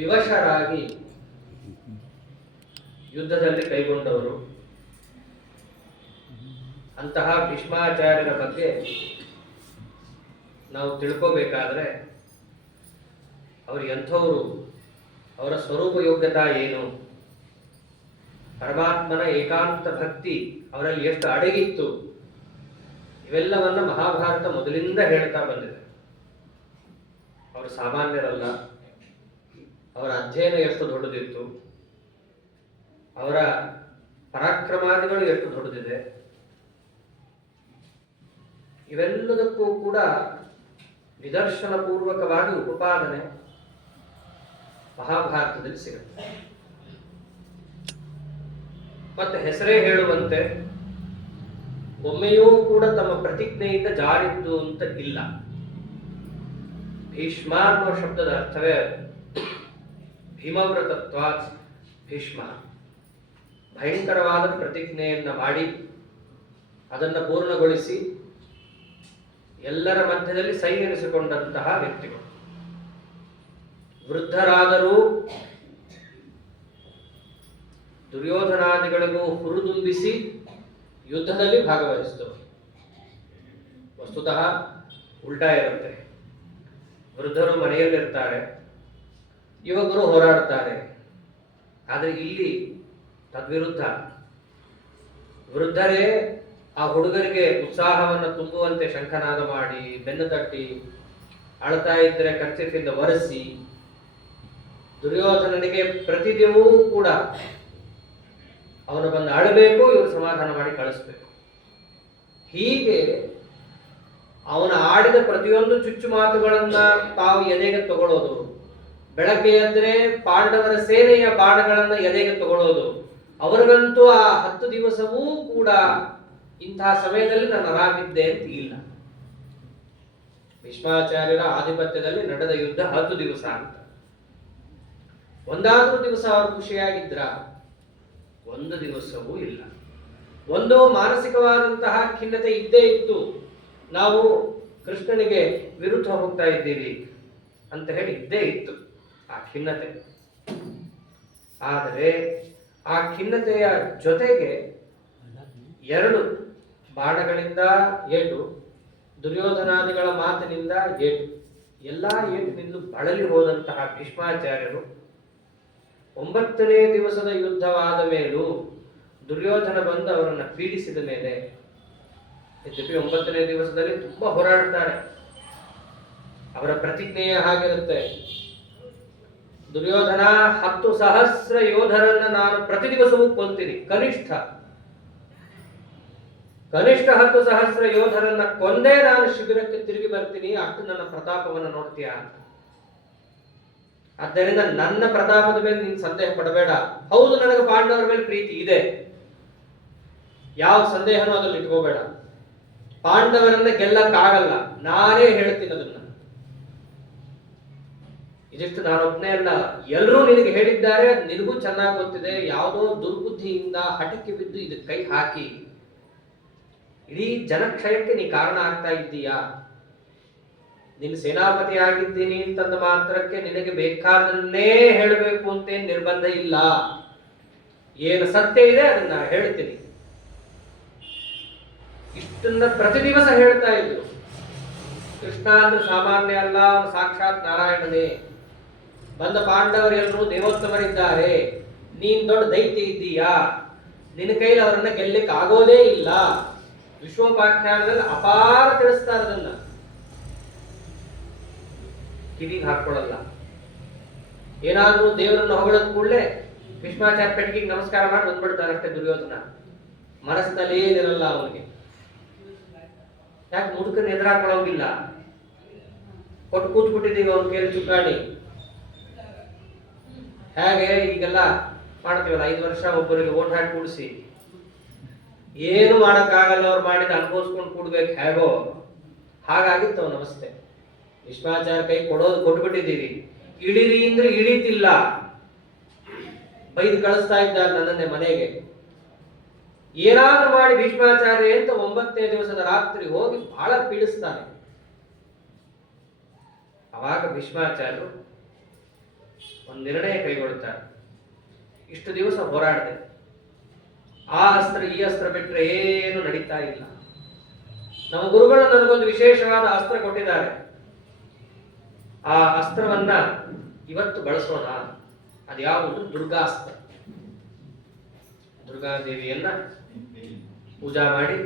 ವಿವಶರಾಗಿ ಯುದ್ಧದಲ್ಲಿ ಕೈಗೊಂಡವರು. ಅಂತಹ ಭೀಷ್ಮಾಚಾರ್ಯರ ಬಗ್ಗೆ ನಾವು ತಿಳ್ಕೋಬೇಕಾದ್ರೆ ಅವರು ಎಂಥವರು, ಅವರ ಸ್ವರೂಪ ಯೋಗ್ಯತಾ ಏನು, ಪರಮಾತ್ಮನ ಏಕಾಂತ ಭಕ್ತಿ ಅವರಲ್ಲಿ ಎಷ್ಟು ಅಡಗಿತ್ತು, ಇವೆಲ್ಲವನ್ನ ಮಹಾಭಾರತ ಮೊದಲಿಂದ ಹೇಳ್ತಾ ಬಂದಿದೆ. ಅವರು ಸಾಮಾನ್ಯರಲ್ಲ, ಅವರ ಅಧ್ಯಯನ ಎಷ್ಟು ದೊಡ್ಡದಿತ್ತು, ಅವರ ಪರಾಕ್ರಮಾದಿಗಳು ಎಷ್ಟು ದೊಡ್ಡದಿದೆ, ಇವೆಲ್ಲದಕ್ಕೂ ಕೂಡ ನಿದರ್ಶನ ಪೂರ್ವಕವಾಗಿ ಉಪಪಾದನೆ ಮಹಾಭಾರತದಲ್ಲಿ ಸಿಗುತ್ತೆ. ಮತ್ತೆ ಹೆಸರೇ ಹೇಳುವಂತೆ ಒಮ್ಮೆಯೂ ಕೂಡ ತಮ್ಮ ಪ್ರತಿಜ್ಞೆಯಿಂದ ಜಾರಿದ್ದು ಅಂತ ಇಲ್ಲ. ಭೀಷ್ಮ ಅನ್ನೋ ಶಬ್ದದ ಅರ್ಥವೇ ಭೀಮವ್ರತತ್ವಾತ್ ಭೀಷ್ಮ, ಭಯಂಕರವಾದ ಪ್ರತಿಜ್ಞೆಯನ್ನ ಮಾಡಿ ಅದನ್ನು ಪೂರ್ಣಗೊಳಿಸಿ ಎಲ್ಲರ ಮಧ್ಯದಲ್ಲಿ ಸೈ ಎನಿಸಿಕೊಂಡಂತಹ ವ್ಯಕ್ತಿಗಳು. ವೃದ್ಧರಾದರೂ ದುರ್ಯೋಧನಾದಿಗಳಿಗೂ ಹುರಿದುಂಬಿಸಿ ಯುದ್ಧದಲ್ಲಿ ಭಾಗವಹಿಸಿದವರು. ವಸ್ತುತಃ ಉಲ್ಟಾ ಇರುತ್ತೆ. ವೃದ್ಧರು ಮನೆಯಲ್ಲಿರ್ತಾರೆ, ಯುವಕರು ಹೋರಾಡ್ತಾರೆ. ಆದರೆ ಇಲ್ಲಿ ತದ್ವಿರುದ್ಧ, ವೃದ್ಧರೇ ಆ ಹುಡುಗರಿಗೆ ಉತ್ಸಾಹವನ್ನು ತುಂಬುವಂತೆ ಶಂಖನಾದ ಮಾಡಿ, ಬೆನ್ನು ತಟ್ಟಿ, ಅಳ್ತಾ ಇದ್ದರೆ ಕರ್ಚಿಫಿಂದ ಒರೆಸಿ, ದುರ್ಯೋಧನನಿಗೆ ಪ್ರತಿದಿನವೂ ಕೂಡ ಅವನು ಬಂದು ಅಳಬೇಕು, ಇವರು ಸಮಾಧಾನ ಮಾಡಿ ಕಳಿಸ್ಬೇಕು. ಹೀಗೆ ಅವನ ಆಡಿದ ಪ್ರತಿಯೊಂದು ಚುಚ್ಚು ಮಾತುಗಳನ್ನ ತಾವು ಎದೆಗೆ ತಗೊಳ್ಳೋದು, ಬೆಳಗ್ಗೆ ಎದ್ರೆ ಪಾಂಡವರ ಸೇನೆಯ ಬಾಣಗಳನ್ನ ಎದೆಗೆ ತಗೊಳ್ಳೋದು. ಅವರಿಗಂತೂ ಆ 10 ದಿವಸವೂ ಕೂಡ ಇಂತಹ ಸಮಯದಲ್ಲಿ ನಾನು ಆರಾಮಿದ್ದೆ ಅಂತ ಇಲ್ಲ. ಭೀಷ್ಮಾಚಾರ್ಯರ ಆಧಿಪತ್ಯದಲ್ಲಿ ನಡೆದ ಯುದ್ಧ 10 ದಿವಸ ಅಂತ. ಒಂದಾದ್ರೂ ದಿವಸ ಅವರು ಖುಷಿಯಾಗಿದ್ರ? ಒಂದು ದಿವಸವೂ ಇಲ್ಲ. ಒಂದು ಮಾನಸಿಕವಾದಂತಹ ಖಿನ್ನತೆ ಇದ್ದೇ ಇತ್ತು. ನಾವು ಕೃಷ್ಣನಿಗೆ ವಿರುದ್ಧ ಹೋಗ್ತಾ ಇದ್ದೀವಿ ಅಂತ ಹೇಳಿ ಇದ್ದೇ ಇತ್ತು ಆ ಖಿನ್ನತೆ. ಆದರೆ ಆ ಖಿನ್ನತೆಯ ಜೊತೆಗೆ 2 ಬಾಣಗಳಿಂದ ಏಟು, ದುರ್ಯೋಧನಾದಿಗಳ ಮಾತಿನಿಂದ ಏಟು, ಎಲ್ಲಾ ಏಟಿನಿಂದ ಬಳಲಿ ಹೋದಂತಹ ಭೀಷ್ಮಾಚಾರ್ಯರು 9ನೇ ದಿವಸದ ಯುದ್ಧವಾದ ಮೇಲೂ ದುರ್ಯೋಧನ ಬಂದು ಅವರನ್ನು ಪೀಡಿಸಿದ ಮೇಲೆ, ಯದ್ಯಪಿ 9ನೇ ದಿವಸದಲ್ಲಿ ತುಂಬಾ ಹೋರಾಡ್ತಾರೆ, ಅವರ ಪ್ರತಿಜ್ಞೆಯೇ ಹಾಗಿರುತ್ತೆ. ದುರ್ಯೋಧನ 10,000 ಯೋಧರನ್ನ ನಾನು ಪ್ರತಿ ದಿವಸವೂ ಕೊಲ್ತೀನಿ, ಕನಿಷ್ಠ 10,000 ಯೋಧರನ್ನ ಕೊಂದೇ ನಾನು ಶಿಬಿರಕ್ಕೆ ತಿರುಗಿ ಬರ್ತೀನಿ, ಅಷ್ಟು ನನ್ನ ಪ್ರತಾಪವನ್ನು ನೋಡ್ತೀಯಾ ಅಂತ. ಆದ್ದರಿಂದ ನನ್ನ ಪ್ರತಾಪದ ಮೇಲೆ ನೀನು ಸಂದೇಹ ಪಡಬೇಡ. ಹೌದು, ನನಗೆ ಪಾಂಡವರ ಮೇಲೆ ಪ್ರೀತಿ ಇದೆ, ಯಾವ ಸಂದೇಹನೂ ಅದ್ರಲ್ಲಿ ಇಟ್ಕೋಬೇಡ. ಪಾಂಡವರನ್ನ ಗೆಲ್ಲಕ್ಕಾಗಲ್ಲ, ನಾನೇ ಹೇಳ್ತೀನಿ ಅದನ್ನ. ಇದಿಷ್ಟು ನಾನೊಬ್ಬನೇ ಅಲ್ಲ, ಎಲ್ಲರೂ ನಿನಗೆ ಹೇಳಿದ್ದಾರೆ, ನಿನಗೂ ಚೆನ್ನಾಗಿ ಗೊತ್ತಿದೆ. ಯಾವುದೋ ದುರ್ಬುದ್ಧಿಯಿಂದ ಹಠಕ್ಕೆ ಬಿದ್ದು ಇದಕ್ಕೆ ಕೈ ಹಾಕಿ ಇಡೀ ಜನಕ್ಷಯಕ್ಕೆ ನೀ ಕಾರಣ ಆಗ್ತಾ ಇದ್ದೀಯಾ? ನಿನ್ನ ಸೇನಾಪತಿ ಆಗಿದ್ದೀನಿ ಅಂತಂದ ಮಾತ್ರಕ್ಕೆ ನಿನಗೆ ಬೇಕಾದನ್ನೇ ಹೇಳಬೇಕು ಅಂತ ನಿರ್ಬಂಧ ಇಲ್ಲ. ಏನು ಸತ್ಯ ಇದೆ ಅದನ್ನ ಹೇಳ್ತೀನಿ. ಇಷ್ಟನ್ನ ಪ್ರತಿ ದಿವಸ ಹೇಳ್ತಾ ಇದ್ರು. ಕೃಷ್ಣ ಅಂದ್ರೆ ಸಾಮಾನ್ಯ ಅಲ್ಲ, ಸಾಕ್ಷಾತ್ ನಾರಾಯಣನೇ. ಬಂದ ಪಾಂಡವರೆಲ್ಲರೂ ದೇವೋತ್ತಮರಿದ್ದಾರೆ, ನೀನ್ ದೊಡ್ಡ ದೈತ್ಯ ಇದ್ದೀಯಾ, ನಿನ್ನ ಕೈಲಿ ಅವರನ್ನ ಗೆಲ್ಲಕ್ಕೆ ಆಗೋದೇ ಇಲ್ಲ. ವಿಶ್ವೋಪಾಖ್ಯಾನದಲ್ಲಿ ಅಪಾರ ತಿಳಿಸ್ತಾರೆ. ಅದನ್ನ ಕಿವಿಗೆ ಹಾಕೊಳ್ಳಲ್ಲ. ಏನಾದ್ರೂ ದೇವರನ್ನು ಹೊಗಳದ ಕೂಡಲೇ ಭೀಷ್ಮಾಚಾರ್ಯ ಪೆಟ್ಟಿಗೆ ನಮಸ್ಕಾರ ಮಾಡಿ ಬಂದ್ಬಿಡ್ತಾನೆ ಅಷ್ಟೇ ದುರ್ಯೋಧನ. ಮನಸ್ಸಿನಲ್ಲಿ ಏನಿರಲ್ಲ ಅವನಿಗೆ. ಯಾಕೆ ಮುದುಕನ ಎದುರಾಕೊಳ್ಳೋಗಿಲ್ಲ, ಕೊಟ್ಟು ಕೂತ್ಬಿಟ್ಟಿದ್ದೀವಿ ಅವ್ನ ಕೇಳಿ ಚುಕ್ಕಾಣಿ. ಹೇಗೆ ಈಗೆಲ್ಲ ಮಾಡ್ತೀವಲ್ಲ, 5 ವರ್ಷ ಒಬ್ಬರಿಗೆ ಓಟ್ ಹಾಕಿ ಕೂಡಿಸಿ ಏನು ಮಾಡಕ್ಕಾಗಲ್ಲ, ಅವ್ರು ಮಾಡಿದ ಅನುಭವಿಸ್ಕೊಂಡು ಕೂಡ್ಬೇಕು, ಹೇಗೋ ಹಾಗಾಗಿತ್ತು ಅವನ ಅವಸ್ಥೆ. ಭೀಷ್ಮಾಚಾರ್ಯ ಕೈ ಕೊಟ್ಬಿಟ್ಟಿದ್ದೀವಿ, ಇಳಿರಿ ಅಂದ್ರೆ ಇಳಿತಿಲ್ಲ, ಬೈದು ಕಳಿಸ್ತಾ ಇದ್ದಾರೆ ನನ್ನನ್ನೇ ಮನೆಗೆ. ಏನಾದ್ರೂ ಮಾಡಿ ಭೀಷ್ಮಾಚಾರ್ಯ ಅಂತ 9ನೇ ದಿವಸದ ರಾತ್ರಿ ಹೋಗಿ ಬಹಳ ಪೀಡಿಸ್ತಾನೆ. ಅವಾಗ ಭೀಷ್ಮಾಚಾರ್ಯರು ಒಂದು ನಿರ್ಣಯ ಕೈಗೊಳ್ತಾರೆ. ಇಷ್ಟು ದಿವಸ ಹೋರಾಡಿದೆ, ಆ ಅಸ್ತ್ರ ಈ ಅಸ್ತ್ರ ಬಿಟ್ಟರೆ ಏನು ನಡೀತಾ ಇಲ್ಲ. ನಮ್ಮ ಗುರುಗಳು ನನಗೊಂದು ವಿಶೇಷವಾದ ಅಸ್ತ್ರ ಕೊಟ್ಟಿದ್ದಾರೆ, ಆ ಅಸ್ತ್ರವನ್ನ ಇವತ್ತು ಬಳಸೋಣ. ಅದ್ಯಾವುದು? ದುರ್ಗಾಸ್ತ್ರ. ದುರ್ಗಾದೇವಿಯನ್ನ ಪೂಜಾ ಮಾಡಿ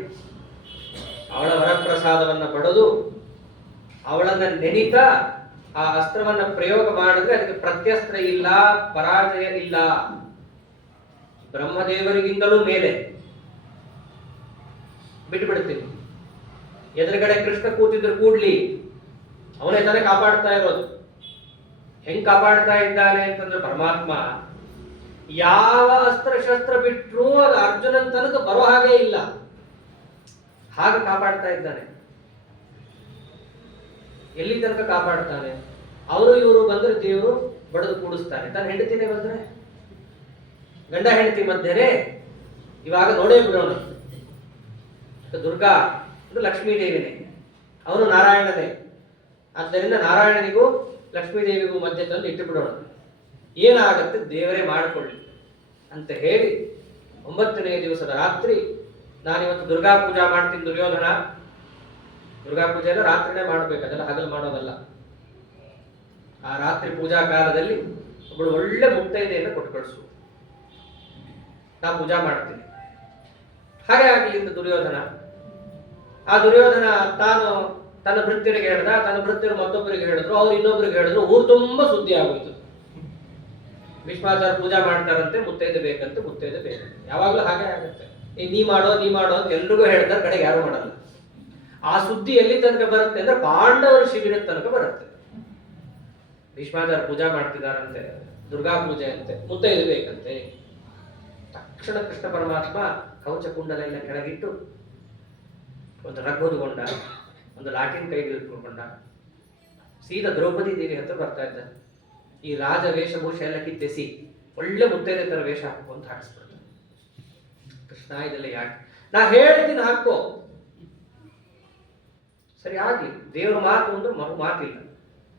ಅವಳ ವರಪ್ರಸಾದವನ್ನ ಪಡೆದು ಅವಳನ್ನ ನೆನೀತಾ ಆ ಅಸ್ತ್ರವನ್ನ ಪ್ರಯೋಗ ಮಾಡಿದ್ರೆ ಅದಕ್ಕೆ ಪ್ರತ್ಯಸ್ತ್ರ ಇಲ್ಲ, ಪರಾಜಯ ಇಲ್ಲ. ಬ್ರಹ್ಮದೇವರಿಗಿಂತಲೂ ಮೇಲೆ ಬಿಟ್ಟು ಬಿಡ್ತೀನಿ. ಎದುರುಗಡೆ ಕೃಷ್ಣ ಕೂತಿದ್ರು ಕೂಡ್ಲಿ, ಅವನೇ ತಾನೇ ಕಾಪಾಡ್ತಾ ಇರೋದು. ಹೆಂಗ್ ಕಾಪಾಡ್ತಾ ಇದ್ದಾನೆ ಅಂತಂದ್ರೆ ಪರಮಾತ್ಮ ಯಾವ ಅಸ್ತ್ರ ಶಸ್ತ್ರ ಬಿಟ್ರೂ ಅದು ಅರ್ಜುನನ್ ತನಕ ಬರೋ ಹಾಗೆ ಇಲ್ಲ, ಹಾಗೆ ಕಾಪಾಡ್ತಾ ಇದ್ದಾನೆ. ಎಲ್ಲಿ ತನಕ ಕಾಪಾಡ್ತಾನೆ? ಅವರು ಇವರು ಬಂದ್ರೆ ದೇವರು ಬಡದು ಕೂಡಿಸ್ತಾನೆ. ತನ್ನ ಹೆಂಡತಿನೇ ಬಂದ್ರೆ, ಗಂಡ ಹೆಂಡತಿ ಮಧ್ಯೆ ಇವಾಗ ನೋಡೇ ಬಿಡೋಣ. ದುರ್ಗಾ ಅಂದ್ರೆ ಲಕ್ಷ್ಮೀ ದೇವಿನೇ, ಅವನು ನಾರಾಯಣನೇ. ಆದ್ದರಿಂದ ನಾರಾಯಣನಿಗೂ ಲಕ್ಷ್ಮೀ ದೇವಿಗೂ ಮಧ್ಯೆ ತಂದು ಇಟ್ಟು ಬಿಡೋಣ, ಏನಾಗತ್ತೆ ದೇವರೇ ಮಾಡಿಕೊಳ್ಳಿ ಅಂತ ಹೇಳಿ 9ನೇ ದಿವಸದ ರಾತ್ರಿ ನಾನಿವತ್ತು ದುರ್ಗಾ ಪೂಜಾ ಮಾಡ್ತೀನಿ. ದುರ್ಯೋಧನ, ದುರ್ಗಾ ಪೂಜೆ ಎಲ್ಲ ರಾತ್ರಿನೇ ಮಾಡಬೇಕು, ಅದೆಲ್ಲ ಹಗಲು ಮಾಡೋದಲ್ಲ. ಆ ರಾತ್ರಿ ಪೂಜಾ ಕಾಲದಲ್ಲಿ ಒಬ್ಬಳು ಒಳ್ಳೆ ಮುತ್ತೈದೆಯನ್ನು ಕೊಟ್ಟು ಕಳಿಸು, ನಾ ಪೂಜಾ ಮಾಡ್ತೀನಿ. ಹಾಗೆ ಆಗಲಿ ಅಂತ ದುರ್ಯೋಧನ. ಆ ದುರ್ಯೋಧನ ತಾನು ತನ್ನ ಭೃತ್ಯರಿಗೆ ಹೇಳ್ದ, ತನ್ನ ಭೃತ್ಯರು ಮತ್ತೊಬ್ಬರಿಗೆ ಹೇಳಿದ್ರು, ಅವ್ರು ಇನ್ನೊಬ್ಬರಿಗೆ ಹೇಳಿದ್ರು. ಊರು ತುಂಬಾ ಸುದ್ದಿ ಆಗೋಯ್ತು. ಭೀಷ್ಮಾಚಾರ್ಯ ಪೂಜಾ ಮಾಡ್ತಾರಂತೆ, ಮುತ್ತೈದೆ ಬೇಕಂತೆ, ಮುತ್ತೈದೆ ಬೇಕಂತೆ. ಯಾವಾಗ್ಲೂ ಹಾಗೆ ಆಗುತ್ತೆ. ನೀ ಮಾಡೋ ಅಂತ ಎಲ್ರಿಗೂ ಹೇಳ್ತಾರೆ, ಕಡೆಗೆ ಯಾರು ಮಾಡಲ್ಲ. ಆ ಸುದ್ದಿ ಎಲ್ಲಿ ತನಕ ಬರುತ್ತೆ ಅಂದ್ರೆ ಪಾಂಡವರ ಶಿಬಿರದ ತನಕ ಬರುತ್ತೆ. ಭೀಷ್ಮಾಚಾರ್ಯ ಪೂಜಾ ಮಾಡ್ತಿದಾರಂತೆ, ದುರ್ಗಾ ಪೂಜೆ ಅಂತೆ, ಮುತ್ತೈದೆ ಬೇಕಂತೆ. ತಕ್ಷಣ ಕೃಷ್ಣ ಪರಮಾತ್ಮ ಕವಚ ಕುಂಡಲ ಎಲ್ಲ ಕೆಳಗಿಟ್ಟು ಒಂದು ರಗ್ ಹೊದ್ಕೊಂಡ, ಒಂದು ಲಾಟಿನ್ ಕೈಗೆ ಇಟ್ಕೊಂಡ, ಸೀದಾ ದ್ರೌಪದಿ ದೇವಿ ಹತ್ರ ಬರ್ತಾ ಇದ್ದ. ಈ ರಾಜ ವೇಷಭೂಷ ಎಲ್ಲ ಕಿತ್ತೆಸಿ ಒಳ್ಳೆ ಮುತ್ತೈದೆ ತರ ವೇಷ ಹಾಕುವಂತ ಹಾಕಿಸ್ಬಿಡ್ತಾನೆ. ಕೃಷ್ಣ ಇದೆಲ್ಲ ಯಾಕೆ? ನಾ ಹೇಳ್ತೀನಿ ಹಾಕೋ, ಸರಿ ಆಗ್ಲಿ, ದೇವ್ರ ಮಾತು ಅಂದ್ರೆ ಮರು ಮಾತಿಲ್ಲ.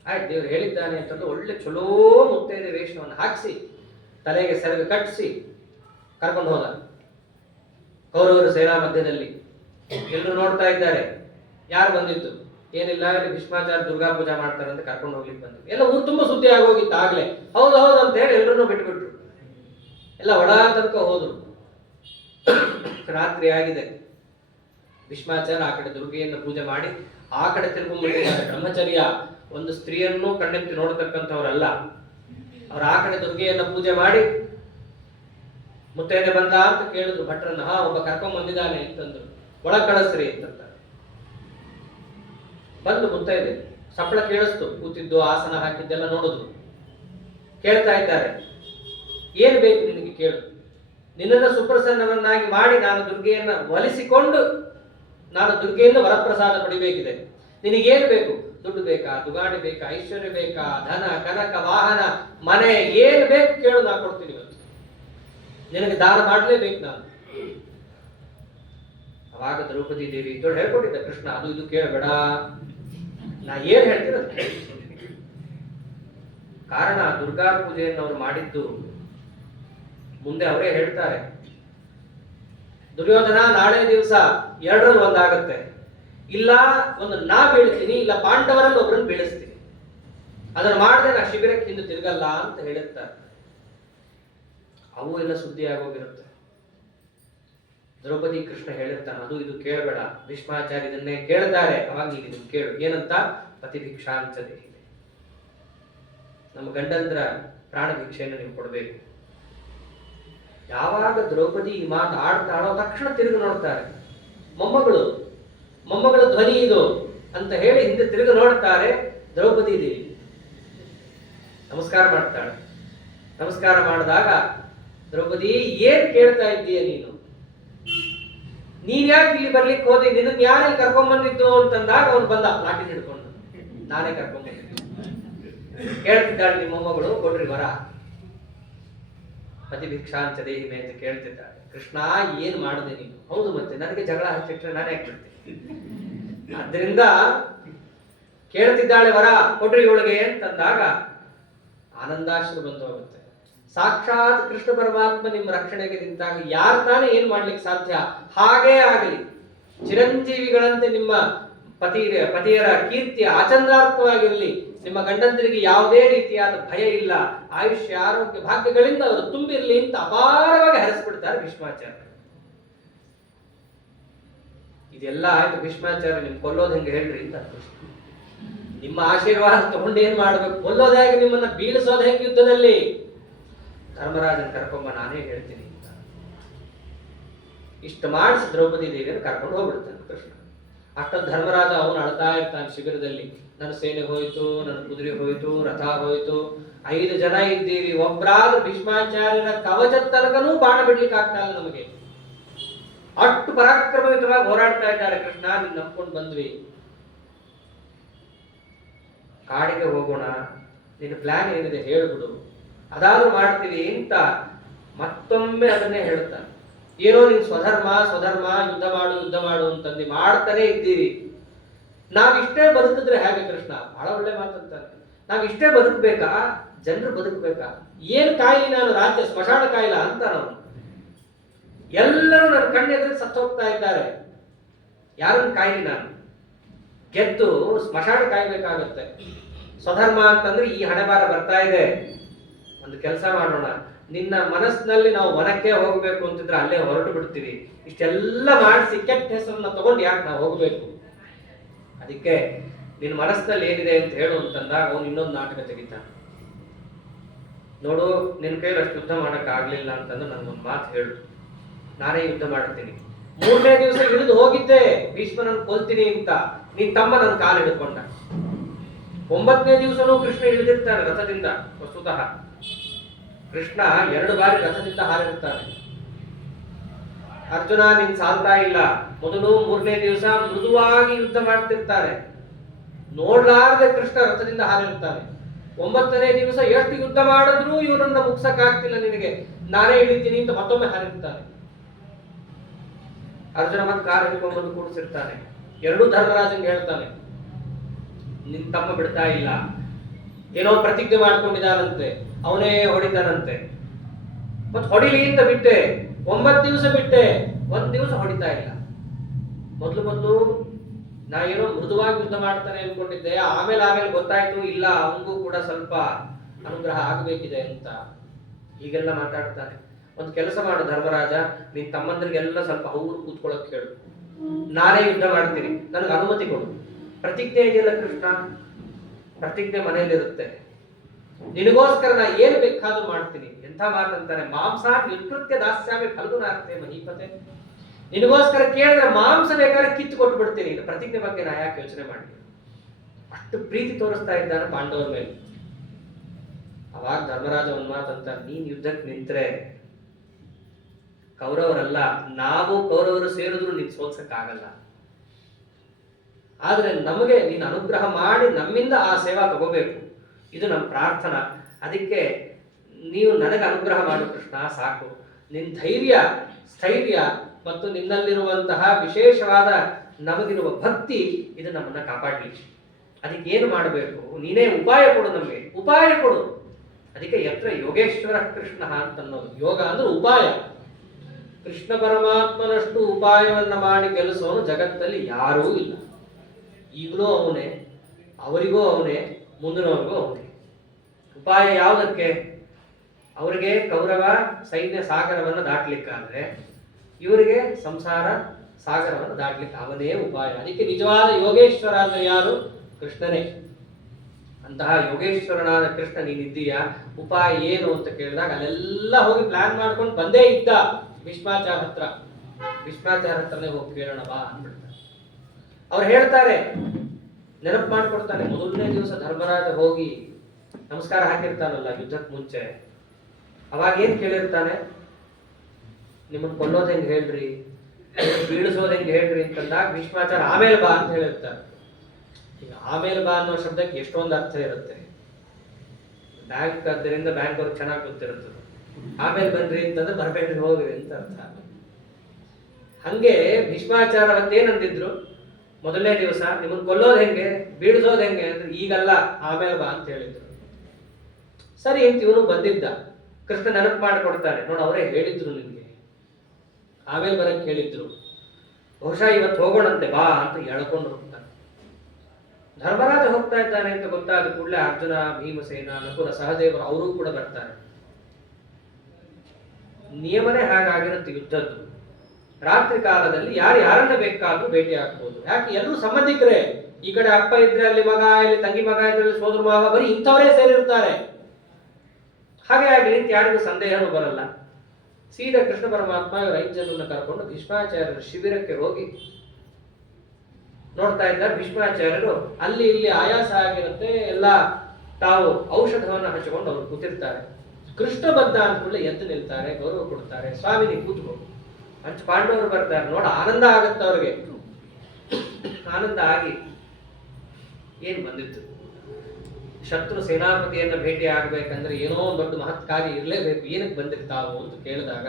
ಆಯ್ತು, ದೇವ್ರು ಹೇಳಿದ್ದಾನೆ ಅಂತಂದು ಒಳ್ಳೆ ಚಲೋ ಮುತ್ತೈದೆ ವೇಷವನ್ನು ಹಾಕಿಸಿ ತಲೆಗೆ ಸೆರಗು ಕಟ್ಟಿಸಿ ಕರ್ಕೊಂಡು ಹೋದ. ಕೌರವರು ಸೇನಾ ಮಧ್ಯದಲ್ಲಿ ಎಲ್ಲರೂ ನೋಡ್ತಾ ಇದ್ದಾರೆ. ಯಾರು ಬಂದಿತ್ತು? ಏನಿಲ್ಲ, ಇಲ್ಲಿ ಭೀಷ್ಮಾಚಾರ್ಯ ದುರ್ಗಾ ಪೂಜಾ ಮಾಡ್ತಾರೆ ಅಂತ ಕರ್ಕೊಂಡು ಹೋಗ್ಲಿಕ್ಕೆ ಬಂದಿತ್ತು. ಎಲ್ಲ ಊರು ತುಂಬಾ ಸುದ್ದಿ ಆಗೋಗಿತ್ತು ಆಗ್ಲೇ. ಹೌದು ಹೌದು ಅಂತ ಹೇಳಿ ಎಲ್ಲರನ್ನೂ ಬಿಟ್ಬಿಟ್ರು. ಎಲ್ಲ ಒಳ ತನಕ ಹೋದ್ರು. ರಾತ್ರಿ ಆಗಿದೆ. ಭೀಷ್ಮಾಚಾರ್ಯ ಆ ಕಡೆ ದುರ್ಗೆಯನ್ನು ಪೂಜೆ ಮಾಡಿ ಆ ಕಡೆ ತಿರ್ಕೊಂಡ್ಬಿಟ್ಟಿದ್ದಾರೆ. ಬ್ರಹ್ಮಚರ್ಯ ಒಂದು ಸ್ತ್ರೀಯನ್ನು ಕಣ್ಣೆತ್ತಿ ನೋಡತಕ್ಕಂಥವ್ರಲ್ಲ. ಅವ್ರು ಆ ಕಡೆ ದುರ್ಗೆಯನ್ನ ಪೂಜೆ ಮಾಡಿ ಮುತ್ತೈದೆ ಬಂದ ಅಂತ ಕೇಳಿದ್ರು ಭಟ್ರನ್ನ. ಹಾ, ಒಬ್ಬ ಕರ್ಕೊಂಡ್ ಬಂದಿದ್ದಾನೆ ಅಂತಂದ್ರು. ಒಳ ಕಳಿಸ್ರಿ ಅಂತಂತ ಬಂದು ಮುತ್ತೈದೆ ಸಪ್ಪಳ ಕೇಳಿಸ್ತು. ಕೂತಿದ್ದು ಆಸನ ಹಾಕಿದ್ದೆಲ್ಲ ನೋಡಿದ್ರು. ಕೇಳ್ತಾ ಇದ್ದಾರೆ, ಏನ್ ಬೇಕು ನಿನಗೆ ಕೇಳು, ನಿನ್ನನ್ನು ಸುಪ್ರಸನ್ನವನ್ನಾಗಿ ಮಾಡಿ ನಾನು ದುರ್ಗೆಯನ್ನ ಒಲಿಸಿಕೊಂಡು ನಾನು ದುರ್ಗೆಯಿಂದ ವರಪ್ರಸಾದ ಪಡಿಬೇಕಿದೆ. ನಿನಗೇನು ಬೇಕು? ದುಡ್ಡು ಬೇಕಾ, ದುಗಾಡಿ ಬೇಕಾ, ಐಶ್ವರ್ಯ ಬೇಕಾ, ಧನ ಕನಕ ವಾಹನ ಮನೆ ಏನು ಬೇಕು ಕೇಳು, ನಾ ಕೊಡ್ತೀನಿ. ಇವತ್ತು ನಿನಗೆ ದಾನ ಮಾಡಲೇಬೇಕು ನಾನು. ಅವಾಗ ದ್ರೌಪದಿ ದೇವಿ ದೊಡ್ಡ ಹೇಳ್ಕೊಟ್ಟಿದ್ದ ಕೃಷ್ಣ, ಅದು ಇದು ಕೇಳಬೇಡ, ನಾ ಏನ್ ಹೇಳ್ತೀನಿ ಅದು ಕೇಳಿ. ಕಾರಣ ದುರ್ಗಾ ಪೂಜೆಯನ್ನು ಅವ್ರು ಮಾಡಿದ್ದು ಮುಂದೆ ಅವರೇ ಹೇಳ್ತಾರೆ. ದುರ್ಯೋಧನ, ನಾಳೆ ದಿವಸ ಎರಡರಲ್ಲಿ ಒಂದಾಗುತ್ತೆ. ಇಲ್ಲ ಒಂದು ನಾ ಬೀಳ್ತೀನಿ, ಇಲ್ಲ ಪಾಂಡವರಲ್ಲಿ ಒಬ್ಬರನ್ನು ಬೀಳಿಸ್ತೀನಿ. ಅದನ್ನು ಮಾಡದೆ ನಾ ಶಿಬಿರಕ್ಕೆ ಹಿಂದೆ ತಿರುಗಲ್ಲ ಅಂತ ಹೇಳಿರ್ತಾರೆ. ಅವು ಎಲ್ಲ ಸುದ್ದಿ ಆಗೋಗಿರುತ್ತೆ. ದ್ರೌಪದಿ ಕೃಷ್ಣ ಹೇಳಿರ್ತಾನೆ, ಅದು ಇದು ಕೇಳಬೇಡ, ಭೀಷ್ಮಾಚಾರ್ಯ ಇದನ್ನೇ ಕೇಳ್ತಾರೆ. ಅವಾಗ ನೀನು ಇದನ್ನು ಕೇಳು. ಏನಂತ? ಪತಿ ಭಿಕ್ಷಾಂಚದೆ ಇದೆ, ನಮ್ಮ ಗಂಡಂದ್ರ ಪ್ರಾಣ ಭಿಕ್ಷೆಯನ್ನು ನೀವು ಕೊಡಬೇಕು. ಯಾವಾಗ ದ್ರೌಪದಿ ಈ ಮಾತು ಆಡ್ತಾಳೋ ತಕ್ಷಣ ತಿರುಗಿ ನೋಡ್ತಾರೆ. ಮೊಮ್ಮಗಳ ಧ್ವನಿ ಇದು ಅಂತ ಹೇಳಿ ಹಿಂದೆ ತಿರುಗಿ ನೋಡ್ತಾರೆ. ದ್ರೌಪದಿ ದೇವಿ ನಮಸ್ಕಾರ ಮಾಡ್ತಾಳೆ. ನಮಸ್ಕಾರ ಮಾಡಿದಾಗ, ದ್ರೌಪದಿ, ಏನ್ ಕೇಳ್ತಾ ಇದ್ದೀಯ ನೀನು? ನೀನ್ ಯಾಕೆ ಇಲ್ಲಿ ಬರ್ಲಿಕ್ಕೆ ಹೋದಿ? ನಿನ್ನ ಯಾರು ಕರ್ಕೊಂಡ್ ಬಂದಿದ್ದು ಅಂತಂದಾಗ ಅವನು ಬಂದ ಲಾಟಿ ಹಿಡ್ಕೊಂಡು. ನಾನೇ ಕರ್ಕೊಂಡ್ ಬಂದಿದ್ದೆ. ಕೇಳ್ತಿದ್ದಾಳೆ, ನಿಮ್ಮ ಮೊಮ್ಮಗಳು ಕೊಡ್ರಿ ವರ, ಪತಿ ಭಿಕ್ಷಾಂಚ ದೇಹಿಮೆ ಅಂತ ಕೇಳ್ತಿದ್ದಾಳೆ. ಕೃಷ್ಣ, ಏನ್ ಮಾಡಿದೆ ನೀನು? ಹೌದು, ಮತ್ತೆ ನನಗೆ ಜಗಳ ಹಚ್ಚಿಟ್ರೆ ನಾನೇ ಹಾಕ್ಬಿಡ್ತೀನಿ. ಆದ್ರಿಂದ ಕೇಳ್ತಿದ್ದಾಳೆ, ವರ ಕೊಡ್ರಿ ಇವಳಿಗೆ ಅಂತಂದಾಗ ಆನಂದಾಶ್ರು ಬಂದು ಹೋಗುತ್ತೆ. ಸಾಕ್ಷಾತ್ ಕೃಷ್ಣ ಪರಮಾತ್ಮ ನಿಮ್ಮ ರಕ್ಷಣೆಗೆ ನಿಂತಾಗ ಯಾರು ತಾನೇ ಏನ್ ಮಾಡ್ಲಿಕ್ಕೆ ಸಾಧ್ಯ? ಹಾಗೇ ಆಗಲಿ. ಚಿರಂಜೀವಿಗಳಂತೆ ನಿಮ್ಮ ಪತಿಯರ ಕೀರ್ತಿ ಆಚಂದ್ರಾರ್ಥವಾಗಿರಲಿ. ನಿಮ್ಮ ಗಂಡಂದರಿಗೆ ಯಾವುದೇ ರೀತಿಯಾದ ಭಯ ಇಲ್ಲ, ಆಯುಷ್ಯ ಆರೋಗ್ಯ ಭಾಗ್ಯಗಳಿಂದ ಅವರು ತುಂಬಿರಲಿ ಅಂತ ಅಪಾರವಾಗಿ ಹರಿಸ್ಬಿಡ್ತಾರೆ ಭೀಷ್ಮಾಚಾರ್ಯ. ಇದೆಲ್ಲ ಆಯ್ತು. ಭೀಷ್ಮಾಚಾರ್ಯ ನಿಮ್ ಕೊಲ್ಲೋದು ಹೆಂಗೆ ಹೇಳ್ರಿ ಅಂತ. ನಿಮ್ಮ ಆಶೀರ್ವಾದ ತಗೊಂಡು ಏನ್ ಮಾಡ್ಬೇಕು? ಕೊಲ್ಲೋದು ಹೇಗೆ, ನಿಮ್ಮನ್ನ ಬೀಳಿಸೋದು ಹೆಂಗೆ ಯುದ್ಧದಲ್ಲಿ? ಧರ್ಮರಾಜನ್ ಕರ್ಕೊಂಬ, ನಾನೇ ಹೇಳ್ತೀನಿ ಅಂತ ಇಷ್ಟು ಮಾಡಿಸಿ ದ್ರೌಪದಿ ದೇವಿಯನ್ನು ಕರ್ಕೊಂಡು ಹೋಗ್ಬಿಡ್ತಾನೆ ಕೃಷ್ಣ. ಅಷ್ಟೊಂದು ಧರ್ಮರಾಜ ಅವನು ಅಳ್ತಾ ಇರ್ತಾನೆ ಶಿಬಿರದಲ್ಲಿ. ನನ್ನ ಸೇನೆ ಹೋಯ್ತು, ನನ್ನ ಕುದುರೆ ಹೋಯ್ತು, ರಥ ಹೋಯ್ತು, 5 ಜನ ಇದ್ದೀವಿ, ಒಬ್ರಾದ್ರೂ ಭೀಷ್ಮಾಚಾರ್ಯರ ಕವಚದ ತನಕನೂ ಬಾಣ ಬಿಡ್ಲಿಕ್ಕೆ ಆಗ್ತಾ ಇಲ್ಲ ನಮಗೆ. ಅಷ್ಟು ಪರಾಕ್ರಮಯುತವಾಗಿ ಹೋರಾಡ್ತಾ ಇದ್ದಾರೆ. ಕೃಷ್ಣ ನಿನ್ನ ನಂಬ್ಕೊಂಡು ಬಂದ್ವಿ, ಕಾಡಿಗೆ ಹೋಗೋಣ, ನಿನ್ನ ಪ್ಲಾನ್ ಏನಿದೆ ಹೇಳ್ಬಿಡು, ಅದಾದ್ರೂ ಮಾಡ್ತೀವಿ ಅಂತ ಮತ್ತೊಮ್ಮೆ ಅದನ್ನೇ ಹೇಳ್ತಾನೆ. ಏನೋ ನೀನ್ ಸ್ವಧರ್ಮ ಯುದ್ಧ ಮಾಡು ಅಂತಂದು ಮಾಡ್ತಾನೆ ಇದ್ದೀವಿ. ನಾವಿಷ್ಟೇ ಬದುಕಿದ್ರೆ ಹೇಗೆ ಕೃಷ್ಣ? ಬಹಳ ಒಳ್ಳೆ ಮಾತಂತಾನೆ. ನಾವಿಷ್ಟೇ ಬದುಕಬೇಕಾ? ಜನರು ಬದುಕಬೇಕಾ? ಏನ್ ಕಾಯಿಲಿ ನಾನು? ರಾಜ್ಯ ಸ್ಮಶಾನ ಕಾಯಿಲ ಅಂತ ನಾವು ಎಲ್ಲರೂ ನನ್ನ ಕಣ್ಣೆದುರು ಸತ್ತು ಹೋಗ್ತಾ ಇದ್ದಾರೆ. ಯಾರನ್ನು ಕಾಯಿಲಿ ನಾನು? ಗೆದ್ದು ಸ್ಮಶಾನ ಕಾಯ್ಬೇಕಾಗತ್ತೆ. ಸ್ವಧರ್ಮ ಅಂತಂದ್ರೆ ಈ ಹಣೆಬಾರ ಬರ್ತಾ ಇದೆ. ಒಂದು ಕೆಲಸ ಮಾಡೋಣ, ನಿನ್ನ ಮನಸ್ಸಿನಲ್ಲಿ ನಾವು ವನಕ್ಕೆ ಹೋಗ್ಬೇಕು ಅಂತಿದ್ರೆ ಅಲ್ಲೇ ಹೊರಟು ಬಿಡ್ತೀವಿ. ಇಷ್ಟೆಲ್ಲ ಮಾಡಿಸಿ ಕೆಟ್ಟ ಹೆಸರನ್ನ ತಗೊಂಡು ಯಾಕೆ ನಾವು ಹೋಗ್ಬೇಕು? ಅದಕ್ಕೆ ನಿನ್ನ ಮನಸ್ಸಿನಲ್ಲಿ ಏನಿದೆ ಅಂತ ಹೇಳು ಅಂತಂದಾಗ ಅವನು ಇನ್ನೊಂದು ನಾಟಕ ತೆಗಿತಾನೆ. ನೋಡು, ನಿನ್ನ ಕೈಲಿ ಅಷ್ಟು ಯುದ್ಧ ಮಾಡಕ್ ಆಗ್ಲಿಲ್ಲ ಅಂತಂದ್ರೆ ನನ್ಗೊಂದು ಮಾತು ಹೇಳು, ನಾನೇ ಯುದ್ಧ ಮಾಡ್ತೀನಿ. 3ನೇ ದಿವಸ ಇಳಿದು ಹೋಗಿದ್ದೆ ಭೀಷ್ಮನನ್ನು ಕೊಲ್ತೀನಿ ಅಂತ, ನಿನ್ ತಮ್ಮ ನನ್ನ ಕಾಲು ಹಿಡ್ಕೊಂಡ. 9ನೇ ದಿವಸನೂ ಕೃಷ್ಣ ಇಳಿದಿರ್ತಾನೆ ರಥದಿಂದ. ವಸ್ತುತಃ ಕೃಷ್ಣ 2 ಬಾರಿ ರಥದಿಂದ ಹಾರಿರ್ತಾನೆ. ಅರ್ಜುನ ನಿನ್ ಸಾಲ್ತಾ ಇಲ್ಲ. ಮೊದಲು 3ನೇ ದಿವಸ ಮೃದುವಾಗಿ ಯುದ್ಧ ಮಾಡ್ತಿರ್ತಾರೆ, ನೋಡ್ಲಾರ್ದೆ ಕೃಷ್ಣ ರಥದಿಂದ ಹಾರಿರ್ತಾನೆ. 9ನೇ ದಿವಸ ಎಷ್ಟು ಯುದ್ಧ ಮಾಡಿದ್ರೂ ಇವರನ್ನ ಮುಗ್ಸಕ್ ಆಗ್ತಿಲ್ಲ ನಿನಗೆ, ನಾನೇ ಇಳಿತೀನಿ ಅಂತ ಮತ್ತೊಮ್ಮೆ ಹಾರಿರ್ತಾನೆ. ಅರ್ಜುನ ಮತ್ತೆ ಕಾರ್ ಹಿಡ್ಕೊಂಡ್ಬಂದು ಕೂಡಿಸಿರ್ತಾನೆ. 2 ಧರ್ಮರಾಜಂಗೆ ಹೇಳ್ತಾನೆ, ನಿನ್ ತಮ್ಮ ಬಿಡ್ತಾ ಇಲ್ಲ, ಏನೋ ಪ್ರತಿಜ್ಞೆ ಮಾಡ್ಕೊಂಡಿದ್ದಾನಂತೆ, ಅವನೇ ಹೊಡಿತಾನಂತೆ. ಮತ್ ಹೊಡಿಲಿ ಅಂತ ಬಿಟ್ಟೆ, 9 ದಿವಸ ಬಿಟ್ಟೆ, 1 ದಿವಸ ಹೊಡಿತಾ ಇಲ್ಲ. ಮೊದ್ಲು ನಾ ಏನೋ ಮೃದುವಾಗಿ ಯುದ್ಧ ಮಾಡ್ತಾನೆ ಅನ್ಕೊಂಡಿದ್ದೆ, ಆಮೇಲೆ ಗೊತ್ತಾಯ್ತು ಇಲ್ಲ ಅವನಿಗೂ ಕೂಡ ಸ್ವಲ್ಪ ಅನುಗ್ರಹ ಆಗಬೇಕಿದೆ ಅಂತ. ಹೀಗೆಲ್ಲ ಮಾತಾಡ್ತಾನೆ. ಒಂದು ಕೆಲಸ ಮಾಡು ಧರ್ಮರಾಜ, ನಿನ್ ತಮ್ಮಂದ್ರಿಗೆಲ್ಲ ಸ್ವಲ್ಪ ಅವ್ರು ಕೂತ್ಕೊಳ್ಳೋಕೆ ಹೇಳು, ನಾನೇ ಯುದ್ಧ ಮಾಡ್ತೀನಿ, ನನಗೆ ಅನುಮತಿ ಕೊಡು. ಪ್ರತಿಜ್ಞೆ ಇದೆಯಲ್ಲ ಕೃಷ್ಣ, ಪ್ರತಿಜ್ಞೆ ಮನೆಯಲ್ಲಿರುತ್ತೆ, ನಿನಗೋಸ್ಕರ ನಾ ಏನು ಬೇಕಾದ್ರೂ ಮಾಡ್ತೀನಿ. ಎಂಥ ಮಾತಂತಾನೆ, ಮಾಂಸ ವಿಕೃತ್ಯ ದಾಸ್ಯಾಮಿ ಫಲ್ಗುನಾರ್ತೆ ಮಹೀಪತೆ. ನಿನಗೋಸ್ಕರ ಕೇಳಿದ್ರೆ ಮಾಂಸ ಬೇಕಾದ್ರೆ ಕಿತ್ತು ಕೊಟ್ಟು ಬಿಡ್ತೀನಿ. ಪ್ರತಿಜ್ಞೆ ಬಗ್ಗೆ ನಾ ಯಾಕೆ ಯೋಚನೆ ಮಾಡಿ? ಅಷ್ಟು ಪ್ರೀತಿ ತೋರಿಸ್ತಾ ಇದ್ದಾನೆ ಪಾಂಡವರ ಮೇಲೆ. ಅವಾಗ ಧರ್ಮರಾಜ ಒಂದ್ ಮಾತಂತ, ನೀನ್ ಯುದ್ಧಕ್ಕೆ ನಿಂತ್ರೆ ಕೌರವರಲ್ಲ, ನಾವು ಕೌರವರು ಸೇರಿದ್ರು ನೀನ್ ಸೋಲ್ಸಕ್ಕಾಗಲ್ಲ. ಆದ್ರೆ ನಮಗೆ ನೀನು ಅನುಗ್ರಹ ಮಾಡಿ ನಮ್ಮಿಂದ ಆ ಸೇವಾ ತಗೋಬೇಕು, ಇದು ನಮ್ಮ ಪ್ರಾರ್ಥನಾ. ಅದಕ್ಕೆ ನೀವು ನನಗೆ ಅನುಗ್ರಹ ಮಾಡು ಕೃಷ್ಣ, ಸಾಕು. ನಿನ್ನ ಧೈರ್ಯ, ಸ್ಥೈರ್ಯ ಮತ್ತು ನಿನ್ನಲ್ಲಿರುವಂತಹ ವಿಶೇಷವಾದ ನಮಗಿರುವ ಭಕ್ತಿ ಇದು ನಮ್ಮನ್ನ ಕಾಪಾಡಲಿ. ಅದಕ್ಕೆ ಏನು ಮಾಡಬೇಕು? ನೀನೇ ಉಪಾಯ ಕೊಡು, ನಮಗೆ ಉಪಾಯ ಕೊಡು. ಅದಕ್ಕೆ ಯತ್ರ ಯೋಗೇಶ್ವರ ಕೃಷ್ಣ ಅಂತ ಅನ್ನೋದು. ಯೋಗ ಅಂದ್ರೆ ಉಪಾಯ. ಕೃಷ್ಣ ಪರಮಾತ್ಮನಷ್ಟು ಉಪಾಯವನ್ನ ಮಾಡಿ ಗೆಲ್ಲಿಸೋನು ಜಗತ್ತಲ್ಲಿ ಯಾರೂ ಇಲ್ಲ. ಈಗಲೂ ಅವನೇ, ಅವರಿಗೂ ಅವನೇ, ಮುಂದಿನವರಿಗೂ ಅವನೇ. ಉಪಾಯ ಯಾವುದಕ್ಕೆ? ಅವರಿಗೆ ಕೌರವ ಸೈನ್ಯ ಸಾಗರವನ್ನು ದಾಟ್ಲಿಕ್ಕಾದ್ರೆ ಇವರಿಗೆ ಸಂಸಾರ ಸಾಗರವನ್ನು ದಾಟ್ಲಿಕ್ಕೆ ಅವನೇ ಉಪಾಯ. ಅದಕ್ಕೆ ನಿಜವಾದ ಯೋಗೇಶ್ವರ ಅಂದ್ರೆ ಯಾರು? ಕೃಷ್ಣನೇ. ಅಂತಹ ಯೋಗೇಶ್ವರನಾದ ಕೃಷ್ಣ ನೀನಿದ್ದೀಯಾ, ಉಪಾಯ ಏನು ಅಂತ ಕೇಳಿದಾಗ ಅಲ್ಲೆಲ್ಲ ಹೋಗಿ ಪ್ಲಾನ್ ಮಾಡ್ಕೊಂಡು ಬಂದೇ ಇದ್ದ ಭೀಷ್ಮಾಚಾರ್ಯ ಹತ್ರ. ಭೀಷ್ಮಾಚಾರ್ಯ ಹತ್ರನೇ ಹೋಗಿ ಕೇಳೋಣ ಬಾ ಅಂದ್ಬಿಡ್ತಾರೆ. ಅವ್ರು ಹೇಳ್ತಾರೆ, ನೆನಪು ಮಾಡ್ಕೊಡ್ತಾನೆ. ಮೊದಲನೇ ದಿವಸ ಧರ್ಮರಾಜ ಹೋಗಿ ನಮಸ್ಕಾರ ಹಾಕಿರ್ತಾನಲ್ಲ ಯುದ್ಧಕ್ಕೆ ಮುಂಚೆ, ಅವಾಗ ಏನ್ ಕೇಳಿರ್ತಾನೆ? ನಿಮ್ಮನ್ನ ಕೊಲ್ಲೋದ್ ಹೆಂಗ್ ಹೇಳ್ರಿ, ಬೀಳಿಸೋದ್ ಹೆಂಗ್ ಹೇಳ್ರಿ ಅಂತಂದಾಗ ಭೀಷ್ಮಾಚಾರ್ಯ ಆಮೇಲೆ ಬಾ ಅಂತ ಹೇಳಿರ್ತಾರೆ. ಈಗ ಆಮೇಲೆ ಬಾ ಅನ್ನೋ ಶಬ್ದಕ್ಕೆ ಎಷ್ಟೊಂದು ಅರ್ಥ ಇರುತ್ತೆ. ಬ್ಯಾಂಕ್ ಆದ್ದರಿಂದ ಬ್ಯಾಂಕ್ ಅವ್ರಿಗೆ ಚೆನ್ನಾಗಿ ಗೊತ್ತಿರುತ್ತದೆ. ಆಮೇಲೆ ಬನ್ರಿ ಅಂತಂದ್ರೆ ಬರ್ಬೇಡ್ರಿ ಹೋಗ್ರಿ ಅಂತ ಅರ್ಥ. ಹಂಗೆ ಭೀಷ್ಮಾಚಾರ್ಯ ಅವತ್ತೇನಂದಿದ್ರು? ಮೊದಲನೇ ದಿವಸ ನಿಮ್ಮನ್ನ ಕೊಲ್ಲೋದ್ ಹೆಂಗೆ, ಬೀಳಿಸೋದ್ ಹೆಂಗೆ ಅಂದ್ರೆ ಈಗಲ್ಲ ಆಮೇಲೆ ಬಾ ಅಂತ ಹೇಳಿದ್ರು. ಸರಿ ಅಂತ ಇವನು ಬಂದಿದ್ದ. ಕೃಷ್ಣ ನೆನಪು ಮಾಡಿಕೊಡ್ತಾನೆ, ನೋಡು ಅವರೇ ಹೇಳಿದ್ರು ನಿನ್ಗೆ, ಆಮೇಲೆ ಬರಕ್ಕೆ ಹೇಳಿದ್ರು, ಬಹುಶಃ ಇವತ್ತು ಹೋಗೋಣಂತೆ ಬಾ ಅಂತ ಹೇಳ್ಕೊಂಡು ಹೋಗ್ತಾನೆ. ಧರ್ಮರಾಜ ಹೋಗ್ತಾ ಇದ್ದಾನೆ ಅಂತ ಗೊತ್ತಾದ ಕೂಡಲೇ ಅರ್ಜುನ, ಭೀಮಸೇನ, ನಕುಲ, ಸಹದೇವರು ಅವರೂ ಕೂಡ ಬರ್ತಾರೆ. ನಿಯಮನೇ ಹಾಗಾಗಿರುತ್ತೆ ಯುದ್ಧದ್ದು. ರಾತ್ರಿ ಕಾಲದಲ್ಲಿ ಯಾರು ಯಾರನ್ನ ಬೇಕಾದ್ರೂ ಭೇಟಿ ಆಗ್ಬೋದು. ಯಾಕೆ? ಎಲ್ಲರೂ ಸಂಬಂಧಿಕರೇ. ಈ ಕಡೆ ಅಪ್ಪ ಇದ್ರೆ ಅಲ್ಲಿ ಮಗ, ಇಲ್ಲಿ ತಂಗಿ ಮಗ ಇದ್ರೆ ಸೋದರ ಮಗ, ಬರೀ ಇಂಥವರೇ ಸೇರಿರ್ತಾರೆ. ಹಾಗೆ ಆಗಲಿ ಅಂತ ಯಾರಿಗೂ ಸಂದೇಹನೂ ಬರಲ್ಲ. ಸೀದಾ ಕೃಷ್ಣ ಪರಮಾತ್ಮ ಇವರು 5 ಜನರನ್ನ ಕರ್ಕೊಂಡು ಭೀಷ್ಮಾಚಾರ್ಯರ ಶಿಬಿರಕ್ಕೆ ಹೋಗಿ ನೋಡ್ತಾ ಇದ್ದಾರೆ. ಭೀಷ್ಮಾಚಾರ್ಯರು ಅಲ್ಲಿ ಇಲ್ಲಿ ಆಯಾಸ ಆಗಿರುತ್ತೆ, ಎಲ್ಲ ತಾವು ಔಷಧವನ್ನ ಹಚ್ಚಿಕೊಂಡು ಅವರು ಕೂತಿರ್ತಾರೆ. ಕೃಷ್ಣ ಬಂದ ಅಂದ್ಕೂಡಲೇ ಎದ್ದು ನಿಲ್ತಾರೆ, ಗೌರವ ಕೊಡ್ತಾರೆ. ಸ್ವಾಮಿ ನೀವು ಕೂತ್ಕೋ. ಪಾಂಡವರು ಬರ್ತಾರೆ. ನೋಡ ಆನಂದ ಆಗುತ್ತೆ ಅವ್ರಿಗೆ. ಆನಂದ ಆಗಿ ಏನ್ ಬಂದಿತ್ತು, ಶತ್ರು ಸೇನಾಪತಿಯನ್ನ ಭೇಟಿ ಆಗ್ಬೇಕಂದ್ರೆ ಏನೋ ದೊಡ್ಡ ಮಹತ್ ಕಾರ್ಯ ಇರಲೇಬೇಕು, ಏನಕ್ಕೆ ಬಂದಿರ್ತಾವು ಅಂತ ಕೇಳಿದಾಗ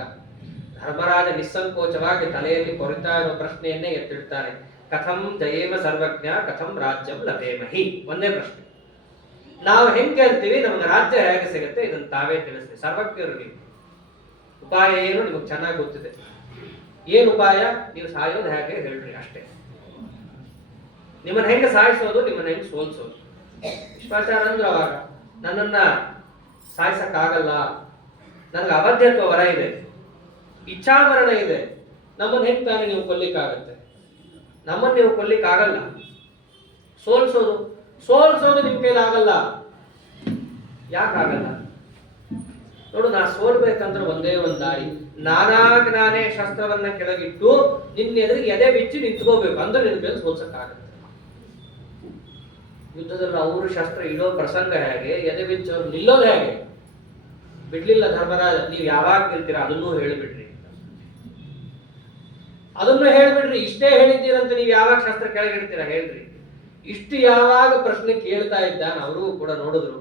ಧರ್ಮರಾಜ ನಿಸ್ಸಂಕೋಚವಾಗಿ ತಲೆಯಲ್ಲಿ ಕೊರಿತಾ ಇರೋ ಪ್ರಶ್ನೆಯನ್ನೇ ಎತ್ತಿಡ್ತಾನೆ. ಕಥಂ ಜಯೇಮ ಸರ್ವಜ್ಞ ಕಥಂ ರಾಜ್ಯಂ ಲಭೇಮಹಿ. ಒಂದೇ ಪ್ರಶ್ನೆ, ನಾವು ಹೆಂಗ್ ಕೇಳ್ತೀವಿ ನಮ್ಗೆ ರಾಜ್ಯ ಹೇಗೆ ಸಿಗುತ್ತೆ, ಇದನ್ನ ತಾವೇ ತಿಳಿಸ್ರಿ. ಸರ್ವಜ್ಞರು ನೀವು, ಉಪಾಯ ಏನು ನಿಮಗೆ ಚೆನ್ನಾಗಿ ಗೊತ್ತಿದೆ. ಏನ್ ಉಪಾಯ? ನೀವು ಸಾಯೋದು ಹೇಗೆ ಹೇಳ್ರಿ ಅಷ್ಟೇ. ನಿಮ್ಮನ್ನ ಹೆಂಗೆ ಸಾಯಿಸೋದು, ನಿಮ್ಮನ್ನ ಹೆಂಗೆ ಸೋಲ್ಸೋದು. ವಿಶ್ವಾಚಾರ ಅಂದ್ರು ಅವಾಗ, ನನ್ನನ್ನ ಸಾಯಿಸಕ್ಕಾಗಲ್ಲ, ನನಗೆ ಅಬದ್ಧತ್ವ ವರ ಇದೆ, ಇಚ್ಛಾಮರಣ ಇದೆ, ನಮ್ಮನ್ನ ಹೆಂಗ್ ತಾನೇ ನೀವು ಕೊಲ್ಲಿಕ್ಕಾಗತ್ತೆ? ನಮ್ಮನ್ನ ನೀವು ಕೊಲ್ಲಿಕ್ಕಾಗಲ್ಲ. ಸೋಲ್ಸೋದು ನಿಮ್ ಕೈಲಾಗಲ್ಲ. ಯಾಕಾಗಲ್ಲ? ನೋಡು, ನಾ ಸೋಲ್ಬೇಕಂದ್ರೆ ಒಂದೇ ಒಂದು ದಾರಿ, ನಾನೇ ಶಸ್ತ್ರವನ್ನ ಕೆಳಗಿಟ್ಟು ನಿನ್ನ ಎದುರಿಗೆ ಎದೆ ಬಿಚ್ಚಿ ನಿಂತ್ಕೋಬೇಕು, ಅಂದ್ರೆ ನಿನ್ ಮೇಲೆ ಸೋಲ್ಸಕ್ಕಾಗತ್ತೆ. ಯುದ್ಧದಲ್ಲಿ ಅವರು ಶಸ್ತ್ರ ಇಡೋ ಪ್ರಸಂಗ ಹೇಗೆ, ಎದೆ ಬಿಚ್ಚೋರು ನಿಲ್ಲೋದು ಹೇಗೆ? ಬಿಡ್ಲಿಲ್ಲ ಧರ್ಮರಾಜ. ನೀವು ಯಾವಾಗ ನಿಲ್ತೀರಾ ಅದನ್ನೂ ಹೇಳ್ಬಿಡ್ರಿ, ಅದನ್ನು ಹೇಳ್ಬಿಡ್ರಿ. ಇಷ್ಟೇ ಹೇಳಿದ್ದೀರಂತ ನೀವು ಯಾವಾಗ ಶಸ್ತ್ರ ಕೆಳಗಿಡ್ತೀರಾ ಹೇಳ್ರಿ. ಇಷ್ಟು ಯಾವಾಗ ಪ್ರಶ್ನೆ ಕೇಳ್ತಾ ಇದ್ದಾನ ಅವರು ಕೂಡ ನೋಡಿದ್ರು.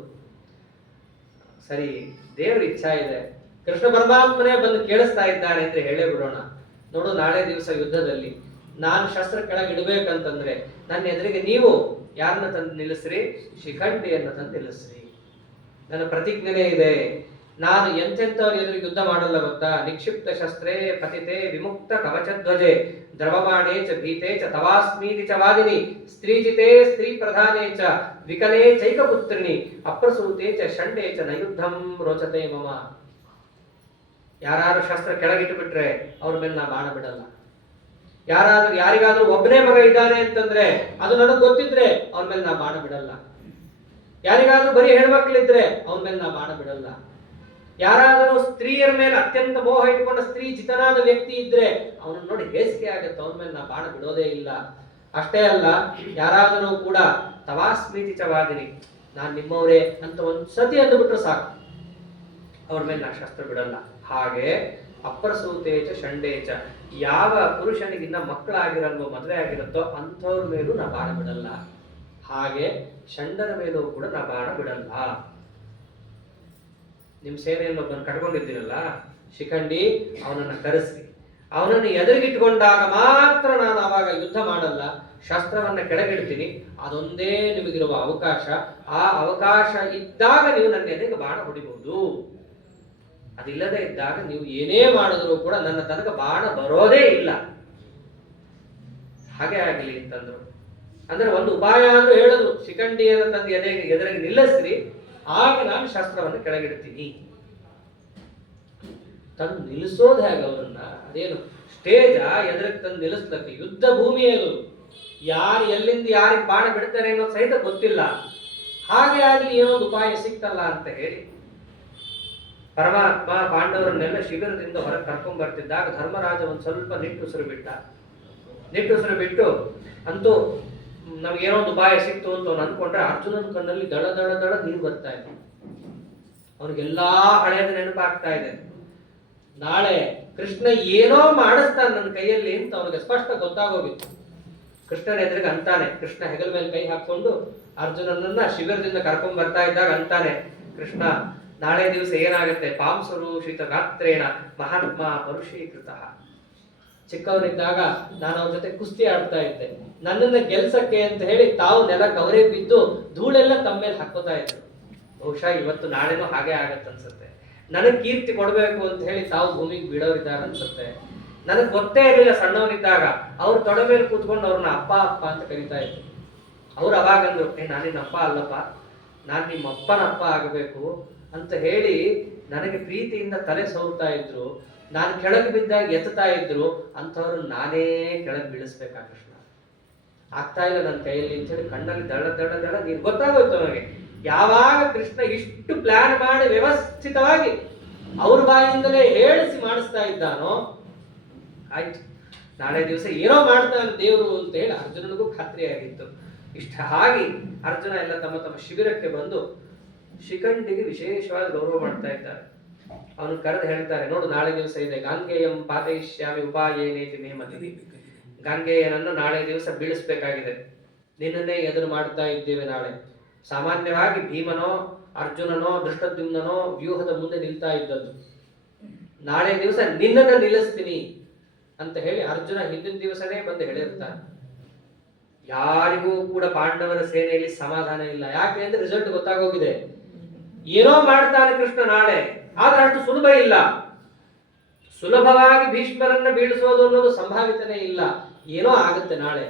ಸರಿ, ದೇವ್ರ ಇಚ್ಛಾ ಇದೆ, ಕೃಷ್ಣ ಪರಮಾತ್ಮನೇ ಬಂದು ಕೇಳಿಸ್ತಾ ಇದ್ದಾನೆ ಅಂತ ಹೇಳೇ ಬಿಡೋಣ. ನೋಡು, ನಾಳೆ ದಿವಸ ಯುದ್ಧದಲ್ಲಿ ನಾನು ಶಸ್ತ್ರ ಕೆಳಗಿಡ್ಬೇಕಂತಂದ್ರೆ ನನ್ನ ಎದುರಿಗೆ ನೀವು ಯಾರನ್ನ ತಂದು ನಿಲ್ಲಿಸ್ರಿ? ಶಿಖಂಡಿಯನ್ನ ತಂದು ನಿಲ್ಲಿಸ್ರಿ. ನನ್ನ ಪ್ರತಿಜ್ಞೆ ಇದೆ, ನಾನು ಎಂತೆಂಥವ್ರ ಎದುರಿಗೆ ಯುದ್ಧ ಮಾಡಲ್ಲ ಗೊತ್ತಾ? ನಿಕ್ಷಿಪ್ತ ಶಸ್ತ್ರೇ ಪತಿತೆ ವಿಮುಕ್ತ ಕವಚಧ್ವಜೆ ದ್ರವಮಾಣೆ ಚ ಭೀತೆ ಚ ತವಾಸ್ಮೀತಿ ಚ ವಾದಿನಿ ಸ್ತ್ರೀಜಿತೆ ಸ್ತ್ರೀ ಪ್ರಧಾನೆ ಚ ವಿಕಲೇ ಚೈಕಪುತ್ರಿಣಿ ಅಪ್ರಸೂತೆ ಚ ಷಂಡೇ ಚ ನಯುದ್ಧಂ ರೋಚತೆ ಮಮ. ಯಾರು ಶಸ್ತ್ರ ಕೆಳಗಿಟ್ಟು ಬಿಟ್ರೆ ಅವ್ರ ಮೇಲೆ ನಾ ಬಾಣ ಬಿಡಲ್ಲ. ಯಾರಿಗಾದ್ರೂ ಒಬ್ಬನೇ ಮಗ ಇದ್ದಾನೆ ಅಂತಂದ್ರೆ ಅದು ನನಗೆ ಗೊತ್ತಿದ್ರೆ ಅವನ ಮೇಲೆ ನಾ ಬಾಣ ಬಿಡಲ್ಲ. ಯಾರಿಗಾದ್ರೂ ಬರೀ ಹೆಣ್ಮಕ್ಳಿದ್ರೆ ಅವನ ಮೇಲೆ ನಾ ಬಾಣ ಬಿಡಲ್ಲ. ಯಾರಾದರೂ ಸ್ತ್ರೀಯರ ಮೇಲೆ ಅತ್ಯಂತ ಮೋಹ ಇಟ್ಕೊಂಡ ಸ್ತ್ರೀ ಜಿತನಾದ ವ್ಯಕ್ತಿ ಇದ್ರೆ ಅವನನ್ನು ನೋಡಿ ಹೇಸಿಗೆ ಆಗುತ್ತೆ, ಅವನ ಮೇಲೆ ನಾ ಬಾಣ ಬಿಡೋದೇ ಇಲ್ಲ. ಅಷ್ಟೇ ಅಲ್ಲ, ಯಾರಾದರೂ ಕೂಡ ತವಾಸ್ಮೀತಿ ಚವಾದಿನಿ, ನಾನ್ ನಿಮ್ಮವರೇ ಅಂತ ಒಂದು ಸತಿ ಅಂದುಬಿಟ್ರೆ ಸಾಕು, ಅವ್ರ ಮೇಲೆ ನಾ ಶಸ್ತ್ರ ಬಿಡಲ್ಲ. ಹಾಗೆ ಅಪ್ರಸೂತೇಚ ಷಂಡೇಚ, ಯಾವ ಪುರುಷನಿಗಿನ್ನ ಮಕ್ಕಳಾಗಿರಲ್ವೋ, ಮದುವೆ ಆಗಿರುತ್ತೋ ಅಂಥವ್ರ ಮೇಲೂ ನಾ ಬಾಣ ಬಿಡಲ್ಲ. ಹಾಗೆ ಷಂಡನ ಮೇಲೂ ಕೂಡ ನಾ ಬಾಣ ಬಿಡಲ್ಲ. ನಿಮ್ ಸೇನೆಯನ್ನು ಒಬ್ಬನ ಕಟ್ಕೊಂಡಿದ್ದೀರಲ್ಲ ಶಿಖಂಡಿ, ಅವನನ್ನ ಕರೆಸ್ರಿ. ಅವನನ್ನು ಎದುರಿಗಿಟ್ಕೊಂಡಾಗ ಮಾತ್ರ ನಾನು ಅವಾಗ ಯುದ್ಧ ಮಾಡಲ್ಲ, ಶಸ್ತ್ರವನ್ನ ಕೆಳಗಿಡ್ತೀನಿ. ಅದೊಂದೇ ನಿಮಗಿರುವ ಅವಕಾಶ. ಆ ಅವಕಾಶ ಇದ್ದಾಗ ನೀವು ನನ್ನ ಎದೆಗೆ ಬಾಣ ಹೊಡಿಬಹುದು. ಅದಿಲ್ಲದೆ ಇದ್ದಾಗ ನೀವು ಏನೇ ಮಾಡಿದ್ರು ಕೂಡ ನನ್ನ ತನಕ ಬಾಣ ಬರೋದೇ ಇಲ್ಲ. ಹಾಗೆ ಆಗಲಿ ಅಂತಂದ್ರು. ಅಂದ್ರೆ ಒಂದು ಉಪಾಯ ಆದ್ರೂ ಹೇಳಿದ್ರು, ಶಿಖಂಡಿಯನ್ನು ತಂದು ಎದುರಿಗೆ ನಿಲ್ಲಿಸ್ರಿ, ಆಗ ನಾನು ಶಸ್ತ್ರವನ್ನು ಕೆಳಗಿಡ್ತೀನಿ. ತಂದು ನಿಲ್ಲಿಸೋದು ಹೇಗೆ ಅವರನ್ನ? ಅದೇನು ಸ್ಟೇಜ ಎದುರಿಗೆ ತಂದು ನಿಲ್ಲಿಸ್ಲಕ್ಕೆ? ಯುದ್ಧ ಭೂಮಿ ಅದು, ಯಾರು ಎಲ್ಲಿಂದ ಯಾರಿಗೆ ಬಾಣ ಬಿಡ್ತಾರೆ ಅನ್ನೋದು ಸಹಿತ ಗೊತ್ತಿಲ್ಲ. ಹಾಗೆ ಆಗಲಿ ಏನೊಂದು ಉಪಾಯ ಸಿಕ್ತಲ್ಲ ಅಂತ ಹೇಳಿ ಪರಮಾತ್ಮ ಪಾಂಡವರನ್ನೆಲ್ಲ ಶಿಬಿರದಿಂದ ಹೊರಗೆ ಕರ್ಕೊಂಡ್ ಬರ್ತಿದ್ದಾಗ ಧರ್ಮರಾಜ ಒಂದ್ ಸ್ವಲ್ಪ ನಿಟ್ಟುಸಿರು ಬಿಟ್ಟು ಅಂತೂ ನಮ್ಗೇನೋ ಒಂದು ಉಪಾಯ ಸಿಕ್ತು ಅಂತ ಅವ್ನು ಅನ್ಕೊಂಡ್ರೆ ಅರ್ಜುನನ ಕಣ್ಣಲ್ಲಿ ದಳ ದಳ ದಳ ನೀರು ಬರ್ತಾ ಇದೆ. ಅವ್ನಿಗೆಲ್ಲಾ ಹಳೆಯದು ನೆನಪಾಗ್ತಾ ಇದೆ. ನಾಳೆ ಕೃಷ್ಣ ಏನೋ ಮಾಡಿಸ್ತಾನೆ ನನ್ನ ಕೈಯಲ್ಲಿ ಅಂತ ಅವನಿಗೆ ಸ್ಪಷ್ಟ ಗೊತ್ತಾಗೋಗಿತ್ತು. ಕೃಷ್ಣನ ಎದುರಿಗೆ ಅಂತಾನೆ, ಕೃಷ್ಣ ಹೆಗಲ ಮೇಲೆ ಕೈ ಹಾಕೊಂಡು ಅರ್ಜುನನನ್ನ ಶಿಬಿರದಿಂದ ಕರ್ಕೊಂಡ್ ಬರ್ತಾ ಇದ್ದಾಗ ಅಂತಾನೆ, ಕೃಷ್ಣ ನಾಳೆ ದಿವಸ ಏನಾಗುತ್ತೆ? ಪಾಂಸರೂಷಿತ ಗಾತ್ರೇಣ ಮಹಾತ್ಮ ಪರುಷೀಕೃತ. ಚಿಕ್ಕವರಿದ್ದಾಗ ನಾನು ಅವ್ರ ಜೊತೆ ಕುಸ್ತಿ ಆಡ್ತಾ ಇದ್ದೆ. ನನ್ನನ್ನ ಗೆಲ್ಸಕ್ಕೆ ಅಂತ ಹೇಳಿ ತಾವು ನೆಲಕ್ಕೆ ಅವರೇ ಬಿದ್ದು ಧೂಳೆಲ್ಲ ತಮ್ಮ ಮೇಲೆ ಹಾಕೋತಾ ಇದ್ರು. ಬಹುಶಃ ಇವತ್ತು ನಾಳೆನೂ ಹಾಗೆ ಆಗತ್ತೆ ಅನ್ಸುತ್ತೆ. ನನಗೆ ಕೀರ್ತಿ ಕೊಡಬೇಕು ಅಂತ ಹೇಳಿ ತಾವು ಭೂಮಿಗೆ ಬಿಡೋರಿದ್ದಾರೆ ಅನ್ಸುತ್ತೆ. ನನಗೆ ಗೊತ್ತೇ ಇರಲಿಲ್ಲ ಸಣ್ಣವನಿದ್ದಾಗ ಅವ್ರ ತೊಡೆ ಮೇಲೆ ಕೂತ್ಕೊಂಡು ಅವ್ರನ್ನ ಅಪ್ಪ ಅಪ್ಪ ಅಂತ ಕರೀತಾ ಇದ್ರು. ಅವ್ರು ಅವಾಗಂದ್ರು, ನಾನಿನ್ನ ಅಪ್ಪ ಅಲ್ಲಪ್ಪ, ನಾನು ನಿಮ್ಮ ಅಪ್ಪನ ಅಪ್ಪ ಆಗಬೇಕು ಅಂತ ಹೇಳಿ ನನಗೆ ಪ್ರೀತಿಯಿಂದ ತಲೆ ಸವರ್ತಾ ಇದ್ರು. ನಾನು ಕೆಳಗೆ ಬಿದ್ದಾಗ ಎತ್ತಾ ಇದ್ರು. ಅಂಥವ್ರು ನಾನೇ ಕೆಳಗೆ ಬೀಳಿಸ್ಬೇಕಾ ಕೃಷ್ಣ, ಆಗ್ತಾ ಇಲ್ಲ ನನ್ನ ಕೈಯಲ್ಲಿ ಅಂತ ಹೇಳಿ ಕಣ್ಣಲ್ಲಿ ದಳ ದಳ ದಳ ನೀರು ಗೊತ್ತಾಗೋಯ್ತು ನನಗೆ. ಯಾವಾಗ ಕೃಷ್ಣ ಇಷ್ಟು ಪ್ಲಾನ್ ಮಾಡಿ ವ್ಯವಸ್ಥಿತವಾಗಿ ಅವ್ರ ಬಾಯಿಂದಲೇ ಹೇಳಿಸಿ ಮಾಡಿಸ್ತಾ ಇದ್ದಾನೋ, ಆಯ್ತು ನಾಳೆ ದಿವಸ ಏನೋ ಮಾಡ್ತಾನೆ ದೇವರು ಅಂತ ಹೇಳಿ ಅರ್ಜುನನಿಗೂ ಖಾತ್ರಿಯಾಗಿತ್ತು. ಇಷ್ಟ ಹಾಗೆ ಅರ್ಜುನ ಎಲ್ಲ ತಮ್ಮ ತಮ್ಮ ಶಿಬಿರಕ್ಕೆ ಬಂದು ಶಿಖಂಡಿಗೆ ವಿಶೇಷವಾದ ಗೌರವ ಮಾಡ್ತಾ ಇದ್ದಾರೆ. ಅವನು ಕರೆದು ಹೇಳ್ತಾರೆ, ನೋಡು ನಾಳೆ ದಿವಸ ಇದೆ, ಗಾಂಗೇಯಂ ಪಾತಯಿಷ್ಯಾಮಿ ಉಪಾಯೇನೇತಿ ನೇಮತಿ. ಗಾಂಗೇಯನನ್ನು ನಾಳೆ ದಿವಸ ಬೀಳಿಸ್ಬೇಕಾಗಿದೆ, ನಿನ್ನನ್ನೇ ಎದುರು ಮಾಡ್ತಾ ಇದ್ದೇವೆ ನಾಳೆ. ಸಾಮಾನ್ಯವಾಗಿ ಭೀಮನೋ ಅರ್ಜುನನೋ ದೃಷ್ಟದ್ಯುಮ್ನನೋ ವ್ಯೂಹದ ಮುಂದೆ ನಿಲ್ತಾ ಇದ್ದದ್ದು. ನಾಳೆ ದಿವಸ ನಿನ್ನನ್ನ ನಿಲ್ಲಿಸ್ತೀನಿ ಅಂತ ಹೇಳಿ ಅರ್ಜುನ ಹಿಂದಿನ ದಿವಸನೇ ಬಂದು ಹೇಳಿರ್ತಾನೆ. ಯಾರಿಗೂ ಕೂಡ ಪಾಂಡವರ ಸೇನೆಯಲ್ಲಿ ಸಮಾಧಾನ ಇಲ್ಲ. ಯಾಕೆ ಅಂದ್ರೆ ರಿಸಲ್ಟ್ ಗೊತ್ತಾಗೋಗಿದೆ. ಏನೋ ಮಾಡ್ತಾನೆ ಕೃಷ್ಣ ನಾಳೆ, ಆದ್ರೆ ಅಷ್ಟು ಸುಲಭ ಇಲ್ಲ. ಸುಲಭವಾಗಿ ಭೀಷ್ಮರನ್ನ ಬೀಳಿಸೋದು ಅನ್ನೋದು ಸಂಭಾವಿತನೇ ಇಲ್ಲ. ಏನೋ ಆಗುತ್ತೆ ನಾಳೆ.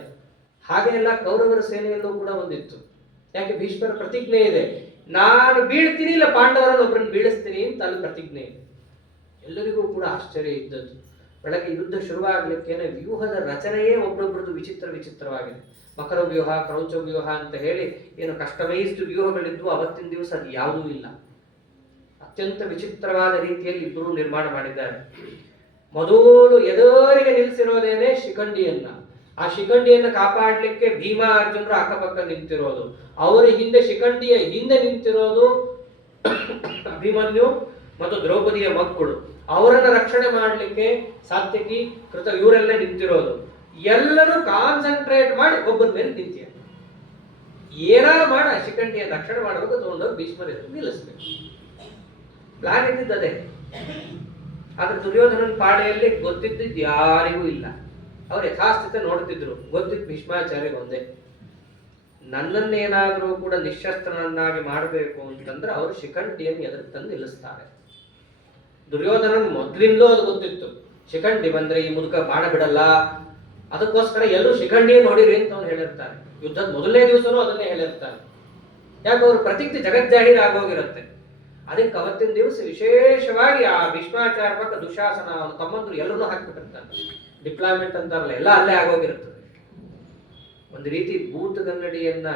ಹಾಗೆ ಎಲ್ಲ ಕೌರವರ ಸೇನೆಯಲ್ಲೂ ಕೂಡ ಒಂದಿತ್ತು. ಯಾಕೆ ಭೀಷ್ಮರ ಪ್ರತಿಜ್ಞೆ ಇದೆ, ನಾನು ಬೀಳ್ತೀನಿ ಇಲ್ಲ ಪಾಂಡವರನ್ನು ಒಬ್ಬರನ್ನು ಬೀಳಿಸ್ತೀನಿ ಅಂತ ಅಲ್ಲಿ ಪ್ರತಿಜ್ಞೆ ಇದೆ. ಎಲ್ಲರಿಗೂ ಕೂಡ ಆಶ್ಚರ್ಯ ಇದ್ದದ್ದು. ಬೆಳಗ್ಗೆ ಯುದ್ಧ ಶುರುವಾಗ್ಲಿಕ್ಕೇನೆ ವ್ಯೂಹದ ರಚನೆಯೇ ಒಬ್ಬರೊಬ್ಬರದ್ದು ವಿಚಿತ್ರವಾಗಿದೆ. ಮಕರ ವ್ಯೂಹ, ಕ್ರೌಂಚ ವ್ಯೂಹ ಅಂತ ಹೇಳಿ ಏನು ಕಸ್ಟಮೈಸ್ಡ್ ವ್ಯೂಹಗಳಿದ್ವು. ಅವತ್ತಿನ ದಿವಸ ಅದು ಯಾವುದೂ ಇಲ್ಲ. ಅತ್ಯಂತ ವಿಚಿತ್ರವಾದ ರೀತಿಯಲ್ಲಿ ಇಬ್ಬರು ನಿರ್ಮಾಣ ಮಾಡಿದ್ದಾರೆ. ಮೊದಲು ಎದುರಿಗೆ ನಿಲ್ಲಿಸಿರೋದೇನೆ ಶಿಖಂಡಿಯನ್ನ. ಆ ಶಿಖಂಡಿಯನ್ನ ಕಾಪಾಡಲಿಕ್ಕೆ ಭೀಮ ಅರ್ಜುನರು ಅಕ್ಕಪಕ್ಕ ನಿಂತಿರೋದು. ಅವರ ಹಿಂದೆ ಶಿಖಂಡಿಯ ಹಿಂದೆ ನಿಂತಿರೋದು ಅಭಿಮನ್ಯು ಮತ್ತು ದ್ರೌಪದಿಯ ಮಕ್ಕಳು. ಅವರನ್ನ ರಕ್ಷಣೆ ಮಾಡಲಿಕ್ಕೆ ಸಾತ್ಯಕಿ, ಕೃತ ಇವರೆಲ್ಲ ನಿಂತಿರೋದು. ಎಲ್ಲರೂ ಕಾನ್ಸಂಟ್ರೇಟ್ ಮಾಡಿ ಒಬ್ಬರ ಮೇಲೆ ನಿಂತಿಯ ಏನಾರು ಮಾಡ ಶಿಖಂಡಿಯ ರಕ್ಷಣೆ ಮಾಡಬೇಕು, ತಗೊಂಡೋಗಿ ಭೀಷ್ಮರ ಎದುರು ನಿಲ್ಲಿಸ್ಬೇಕು. ಪ್ಲಾನ್ ಇದ್ದಿದ್ದದೇ. ಆದ್ರೆ ದುರ್ಯೋಧನನ ಪಾಡೆಯಲ್ಲಿ ಗೊತ್ತಿದ್ದಿದ್ದು ಯಾರಿಗೂ ಇಲ್ಲ. ಅವ್ರು ಯಥಾಸ್ಥಿತ ನೋಡ್ತಿದ್ರು. ಗೊತ್ತಿದ್ದು ಭೀಷ್ಮಾಚಾರ್ಯಗೆ ಒಂದೇ, ನನ್ನನ್ನೇನಾದ್ರೂ ಕೂಡ ನಿಶಸ್ತ್ರನನ್ನಾಗಿ ಮಾಡಬೇಕು ಅಂತಂದ್ರೆ ಅವರು ಶಿಖಂಡಿಯನ್ನು ಎದುರು ತಂದು ನಿಲ್ಲಿಸ್ತಾರೆ. ದುರ್ಯೋಧನನ್ ಮೊದ್ಲಿಂದಲೂ ಅದು ಗೊತ್ತಿತ್ತು, ಶಿಖಂಡಿ ಬಂದ್ರೆ ಈ ಮುದುಕ ಬಾಣ ಬಿಡಲ್ಲ. ಅದಕ್ಕೋಸ್ಕರ ಎಲ್ಲರೂ ಶಿಖಂಡಿಯನ್ನು ಹೊಡಿರಿ ಅಂತ ಅವ್ನು ಹೇಳಿರ್ತಾರೆ. ಯುದ್ಧದ ಮೊದಲನೇ ದಿವಸನೂ ಅದನ್ನೇ ಹೇಳಿರ್ತಾರೆ. ಯಾಕೆ ಅವ್ರ ಪ್ರತಿಜ್ಞೆ ಜಗಜ್ಜಾಹೀರ ಆಗೋಗಿರುತ್ತೆ. ಅದಕ್ಕೆ ಅವತ್ತಿನ ದಿವಸ ವಿಶೇಷವಾಗಿ ಆ ಭೀಷ್ಮಾಚಾರ್ಯ ಪಕ್ಕ ದುಶಾಸನ, ಅವನ ತಮ್ಮಂದ್ರು ಎಲ್ಲರೂ ಹಾಕ್ಬಿಟ್ಟಿರ್ತಾನೆ. ಡಿಪ್ಲಾಯ್ಮೆಂಟ್ ಅಂತಾರಲ್ಲ, ಎಲ್ಲ ಅಲ್ಲೇ ಆಗೋಗಿರುತ್ತದೆ. ಒಂದು ರೀತಿ ಭೂತಗನ್ನಡಿಯನ್ನ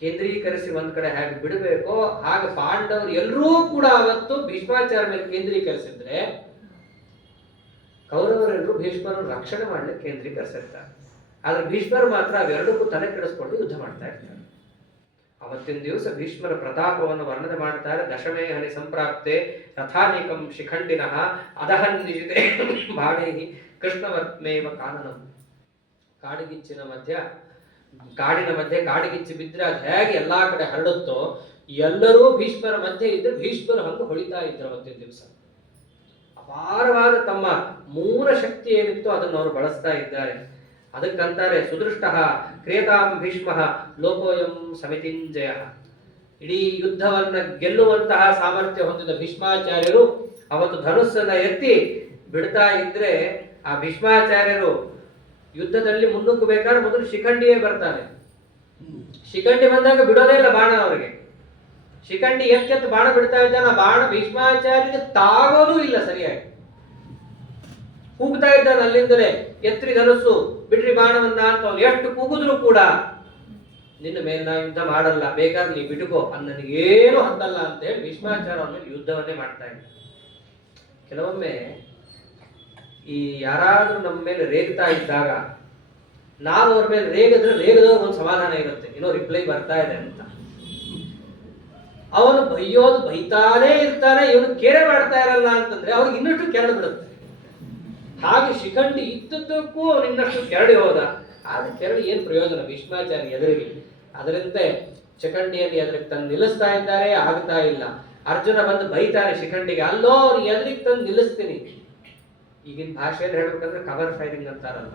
ಕೇಂದ್ರೀಕರಿಸಿ ಒಂದ್ ಕಡೆ ಹೇಗೆ ಬಿಡಬೇಕೋ ಹಾಗೆ ಪಾಂಡವರು ಎಲ್ಲರೂ ಕೂಡ ಅವತ್ತು ಭೀಷ್ಮಾಚಾರ್ಯ ಮೇಲೆ ಕೇಂದ್ರೀಕರಿಸಿದ್ರೆ, ಕೌರವರೆಲ್ಲರೂ ಭೀಷ್ಮರನ್ನು ರಕ್ಷಣೆ ಮಾಡ್ಲಿಕ್ಕೆ ಕೇಂದ್ರೀಕರಿಸಿರ್ತಾರೆ. ಆದ್ರೆ ಭೀಷ್ಮರು ಮಾತ್ರ ಅವೆರಡಕ್ಕೂ ತಲೆ ಕೆಡಿಸ್ಕೊಂಡು ಯುದ್ಧ ಮಾಡ್ತಾ ಇರ್ತಾರೆ. ಅವತ್ತಿನ ದಿವಸ ಭೀಷ್ಮರ ಪ್ರತಾಪವನ್ನು ವರ್ಣನೆ ಮಾಡ್ತಾರೆ. ದಶಮೇ ಹನಿ ಸಂಪ್ರಾಪ್ತೆ ರಥಾನಿಕಂ ಶಿಖಂಡಿನಃ ಅದಹನ್ ನಿಜಿತೆ ಬಾಣೇಹಿ ಕೃಷ್ಣವರ್ತ್ಮೇವ ಕಾನನಂ. ಕಾಡಿನ ಮಧ್ಯೆ ಕಾಡಿಗಿಚ್ಚಿ ಬಿದ್ದರೆ ಅದು ಹೇಗೆ ಎಲ್ಲಾ ಕಡೆ ಹರಡುತ್ತೋ, ಎಲ್ಲರೂ ಭೀಷ್ಮರ ಮಧ್ಯೆ ಇದ್ರೆ ಭೀಷ್ಮರು ಹಂಗೆ ಹೊಳಿತಾ ಇದ್ರು ಅವತ್ತಿನ ದಿವಸ. ಅಪಾರವಾದ ತಮ್ಮ ಮೂಲ ಶಕ್ತಿ ಏನಿತ್ತು ಅದನ್ನು ಅವರು ಬಳಸ್ತಾ ಇದ್ದಾರೆ. ಅದಕ್ಕಂತಾರೆ ಸುದೃಷ್ಟ ಕ್ರಿಯತಾಂ ಭೀಷ್ಮ ಲೋಕೋಯಂ ಸಮಿತಿಂಜಯ. ಇಡೀ ಯುದ್ಧವನ್ನ ಗೆಲ್ಲುವಂತಹ ಸಾಮರ್ಥ್ಯ ಹೊಂದಿದ ಭೀಷ್ಮಾಚಾರ್ಯರು ಅವತ್ತು ಧನುಸ್ಸನ್ನ ಎತ್ತಿ ಬಿಡ್ತಾ ಇದ್ರೆ, ಆ ಭೀಷ್ಮಾಚಾರ್ಯರು ಯುದ್ಧದಲ್ಲಿ ಮುನ್ನುಗ್ಗಬೇಕಾದ್ರೆ ಮೊದಲು ಶಿಖಂಡಿಯೇ ಬರ್ತಾನೆ. ಶಿಖಂಡಿ ಬಂದಾಗ ಬಿಡೋದೇ ಇಲ್ಲ ಬಾಣ ಅವರಿಗೆ. ಶಿಖಂಡಿ ಎತ್ತೆತ್ತು ಬಾಣ ಬಿಡ್ತಾ ಇದ್ದಾನೆ. ಆ ಬಾಣ ಭೀಷ್ಮಾಚಾರ್ಯರಿಗೆ ತಾಗೋದೂ ಇಲ್ಲ ಸರಿಯಾಗಿ. ಕೂಗ್ತಾ ಇದ್ದಾನೆ ಅಲ್ಲಿಂದಲೇ, ಎತ್ರಿ ಧನುಸ್ಸು, ಬಿಡ್ರಿ ಬಾಣವನ್ನ ಅಂತ. ಅವ್ನು ಎಷ್ಟು ಕೂಗಿದ್ರು ಕೂಡ ನಿನ್ನ ಮೇಲೆ ನಾ ಯುದ್ಧ ಮಾಡಲ್ಲ, ಬೇಕಾದ್ರೆ ನೀ ಬಿಟ್ಕೋ, ನನಗೇನು ಹತ್ತಲ್ಲ ಅಂತ ಹೇಳಿ ಭೀಷ್ಮಾಚಾರ್ಯ ಅವ್ರ ಮೇಲೆ ಯುದ್ಧವನ್ನೇ ಮಾಡ್ತಾ ಇದ್ದ. ಕೆಲವೊಮ್ಮೆ ಈ ಯಾರಾದ್ರೂ ನಮ್ಮ ಮೇಲೆ ರೇಗ್ತಾ ಇದ್ದಾಗ ನಾವು ಅವ್ರ ಮೇಲೆ ರೇಗದವ್ರಿಗೆ ಒಂದು ಸಮಾಧಾನ ಇರುತ್ತೆ, ಏನೋ ರಿಪ್ಲೈ ಬರ್ತಾ ಇದೆ ಅಂತ. ಅವನು ಬೈಯೋದು ಬೈತಾನೇ ಇರ್ತಾನೆ, ಇವನು ಕೇರೆ ಮಾಡ್ತಾ ಇರಲ್ಲ ಅಂತಂದ್ರೆ ಅವ್ರಿಗೆ ಇನ್ನಷ್ಟು ಕೆರಳು ಬಿಡುತ್ತೆ. ಹಾಗೆ ಶಿಖಂಡಿ ಇದ್ದದ್ದಕ್ಕೂ ಅವನು ಇನ್ನಷ್ಟು ಕೆರಳಿ ಹೋದ. ಆದ್ರೆ ಕೆರಳಿ ಏನ್ ಪ್ರಯೋಜನ ಭೀಷ್ಮಾಚಾರ್ಯ ಎದುರಿಗೆ? ಅದರಂತೆ ಶಿಖಂಡಿಯನ್ನು ಎದುರಿಗೆ ತಂದು ನಿಲ್ಲಿಸ್ತಾ ಇದ್ದಾರೆ, ಆಗ್ತಾ ಇಲ್ಲ. ಅರ್ಜುನ ಬಂದು ಬೈತಾನೆ ಶಿಖಂಡಿಗೆ, ಅಲ್ಲೋ ನೀ ಎದುರಿಗೆ ತಂದು ನಿಲ್ಲಿಸ್ತೀನಿ. ಈಗಿನ ಭಾಷೆಯಲ್ಲಿ ಹೇಳ್ಬೇಕಂದ್ರೆ ಕವರ್ ಫೈರಿಂಗ್ ಅಂತಾರಲ್ಲ,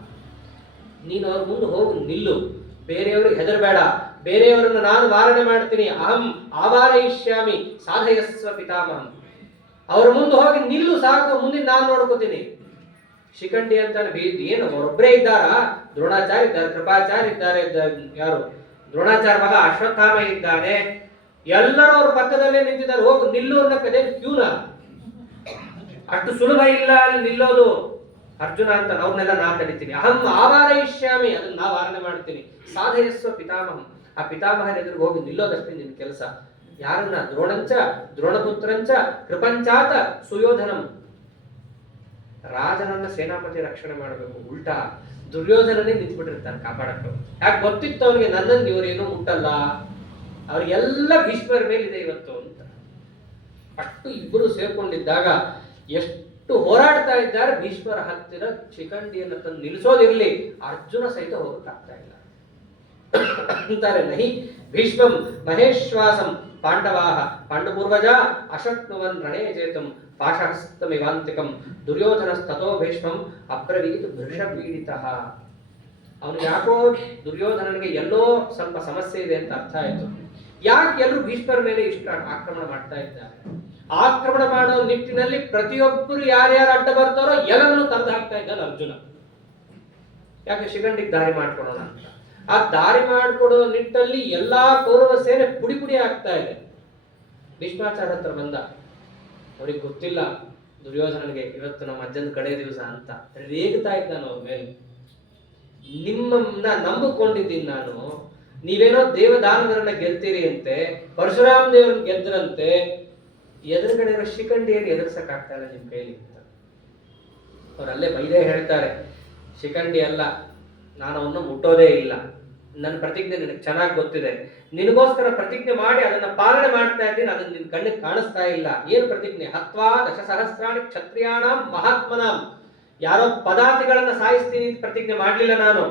ನೀನು ಅವ್ರ ಮುಂದೆ ಹೋಗಿ ನಿಲ್ಲು, ಬೇರೆಯವ್ರಿಗೆ ಹೆದರಬೇಡ, ಬೇರೆಯವರನ್ನು ನಾನು ವಾರಣೆ ಮಾಡ್ತೀನಿ. ಅಹಂ ಆವಾರಯಿಷ್ಯಾಮಿ ಸಾಧಯಸ್ವ ಪಿತಾಮಹಂ. ಅವ್ರ ಮುಂದೆ ಹೋಗಿ ನಿಲ್ಲು ಸಾಕು, ಮುಂದಿನ ನಾನು ನೋಡ್ಕೋತೀನಿ. ಶಿಖಂಡಿ ಅಂತಾನೆ ಏನು ಅವರೊಬ್ಬರೇ ಇದ್ದಾರಾ? ದ್ರೋಣಾಚಾರ್ಯ ಇದ್ದಾರೆ, ಕೃಪಾಚಾರ್ಯ ಇದ್ದಾರೆ, ಯಾರು ದ್ರೋಣಾಚಾರ್ಯ ಮಗ ಅಶ್ವತ್ಥಾಮ ಇದ್ದಾನೆ, ಎಲ್ಲರೂ ಅವ್ರ ಪಕ್ಕದಲ್ಲೇ ನಿಂತಿದ್ದಾರೆ. ಹೋಗಿ ನಿಲ್ಲು ಅನ್ನಕ್ಕದೇ ಕ್ಯೂನ? ಅಷ್ಟು ಸುಲಭ ಇಲ್ಲ ಅಲ್ಲಿ ನಿಲ್ಲೋದು. ಅರ್ಜುನ ಅಂತ ಅವ್ರನ್ನೆಲ್ಲ ನಾ ತಡಿತೀನಿ. ಅಹಂ ಆವಾರಯಿಷ್ಯಾಮಿ, ಅದನ್ನ ನಾ ವಾರಣೆ ಮಾಡ್ತೀನಿ. ಸಾಧಯಸ್ವ ಪಿತಾಮಹಂ, ಆ ಪಿತಾಮಹನ ಎದುರು ಹೋಗಿ ನಿಲ್ಲೋದಷ್ಟೇ ನಿನ್ ಕೆಲಸ. ಯಾರನ್ನ? ದ್ರೋಣಂಚ ದ್ರೋಣಪುತ್ರಂಚ ಕೃಪಂಚಾತ ಸುಯೋಧನಂ. ರಾಜನನ್ನ ಸೇನಾಪತಿ ರಕ್ಷಣೆ ಮಾಡಬೇಕು, ಉಲ್ಟಾ ದುರ್ಯೋಧನನೇ ನಿಂತ್ಬಿಟ್ಟಿರ್ತಾನೆ ಕಾಪಾಡಕ್ಕೆ. ಯಾಕೆ ಗೊತ್ತಿತ್ತು ಅವನಿಗೆ ನನ್ನನ್ನು ಇವರೇನು ಮುಟ್ಟಲ್ಲ, ಅವ್ರಿಗೆಲ್ಲ ಭೀಷ್ಮರ ಮೇಲಿದೆ ಇವತ್ತು ಅಂತ. ಅಷ್ಟು ಇಬ್ಬರು ಸೇರ್ಕೊಂಡಿದ್ದಾಗ ಎಷ್ಟು ಹೋರಾಡ್ತಾ ಇದ್ದಾರೆ. ಭೀಷ್ಮರ ಹತ್ತಿರ ಶಿಖಂಡಿಯನ್ನು ತಂದು ನಿಲ್ಲಿಸೋದಿರ್ಲಿ, ಅರ್ಜುನ ಸಹಿತ ಹೋಗಕ್ಕಾಗ್ತಾ ಇಲ್ಲ ಅಂತಾರೆ. ನಹಿ ಭೀಷ್ಮಂ ಮಹೇಶ್ವಾಸಂ ಪಾಂಡವಾಹ ಪಾಂಡಪೂರ್ವಜ ಅಶಕ್ನುವನ್ ರಣೇ ಚೇತಂ ಪಾಶಹಸ್ತಮಿವಾಂತಿಕಂ ದುರ್ಯೋಧನಸ್ತತೋ ಭೀಷ್ಮಂ ಅಬ್ರವೀತ್ ವೃಷಭೀಡಿತಃ. ಅವನು ಯಾಕೋ ದುರ್ಯೋಧನನಿಗೆ ಎಲ್ಲೋ ಸ್ವಲ್ಪ ಸಮಸ್ಯೆ ಇದೆ ಅಂತ ಅರ್ಥ ಆಯ್ತು. ಯಾಕೆ ಎಲ್ಲರೂ ಭೀಷ್ಮರ ಮೇಲೆ ಇಷ್ಟು ಆಕ್ರಮಣ ಮಾಡ್ತಾ ಇದ್ದಾರೆ? ಆಕ್ರಮಣ ಮಾಡೋ ನಿಟ್ಟಿನಲ್ಲಿ ಪ್ರತಿಯೊಬ್ಬರು ಯಾರ್ಯಾರು ಅಡ್ಡ ಬರ್ತಾರೋ ಎಲ್ಲರನ್ನು ತಂದು ಹಾಕ್ತಾ ಇದ್ದಾನೆ ಅರ್ಜುನ. ಯಾಕೆ? ಶಿಖಂಡಿಗೆ ದಾರಿ ಮಾಡ್ಕೊಡೋಣ ಅಂತ. ಆ ದಾರಿ ಮಾಡಿಕೊಡೋ ನಿಟ್ಟಲ್ಲಿ ಎಲ್ಲಾ ಕೌರವ ಸೇನೆ ಪುಡಿ ಪುಡಿ ಆಗ್ತಾ ಇದೆ. ಭೀಷ್ಮಾಚಾರ್ಯ ಹತ್ರ ಬಂದ. ಅವ್ರಿಗೆ ಗೊತ್ತಿಲ್ಲ ದುರ್ಯೋಧನನಿಗೆ ಇವತ್ತು ನಮ್ಮ ಅಜ್ಜನ ಕಡೆ ದಿವಸ ಅಂತ ರೇಗ್ತಾ ಇದ್ದಾನ ಅವ್ರ ಮೇಲೆ. ನಿಮ್ಮನ್ನ ನಂಬಿಕೊಂಡಿದ್ದೀನಿ ನಾನು, ನೀವೇನೋ ದೇವದಾನವರನ್ನ ಗೆಲ್ತೀರಿ ಅಂತೆ, ಪರಶುರಾಮ ದೇವರನ್ನ ಗೆದ್ರಂತೆ, ಎದುರುಗಡೆ ಇರೋ ಶಿಖಂಡಿಯನ್ನು ಎದುರಿಸಕ್ ಆಗ್ತಾ ಇಲ್ಲ ನಿಮ್ ಕೈಲಿ ಅಂತ. ಅವರಲ್ಲೇ ಬೈದೇ ಹೇಳ್ತಾರೆ, ಶಿಖಂಡಿ ಅಲ್ಲ, ನಾನು ಅವನ್ನ ಮುಟ್ಟೋದೇ ಇಲ್ಲ. ನನ್ನ ಪ್ರತಿಜ್ಞೆ ನಿನಗೆ ಚೆನ್ನಾಗಿ ಗೊತ್ತಿದೆ. ನಿನಗೋಸ್ಕರ ಪ್ರತಿಜ್ಞೆ ಮಾಡಿ ಅದನ್ನ ಪಾಲನೆ ಮಾಡ್ತಾ ಇದ್ದೀನಿ, ಅದನ್ನ ನಿನ್ ಕಣ್ಣಿಗೆ ಕಾಣಿಸ್ತಾ ಇಲ್ಲ. ಏನು ಪ್ರತಿಜ್ಞೆ? ಹತ್ವಾ ದಶಸಹಸ್ರಾಣಿ ಕ್ಷತ್ರಿಯಾಣಾಂ ಮಹಾತ್ಮನಾಂ. ಯಾರೋ ಪದಾತಿಗಳನ್ನ ಸಾಯಿಸ್ತೀನಿ ಅಂತ ಪ್ರತಿಜ್ಞೆ ಮಾಡ್ಲಿಲ್ಲ ನಾನು.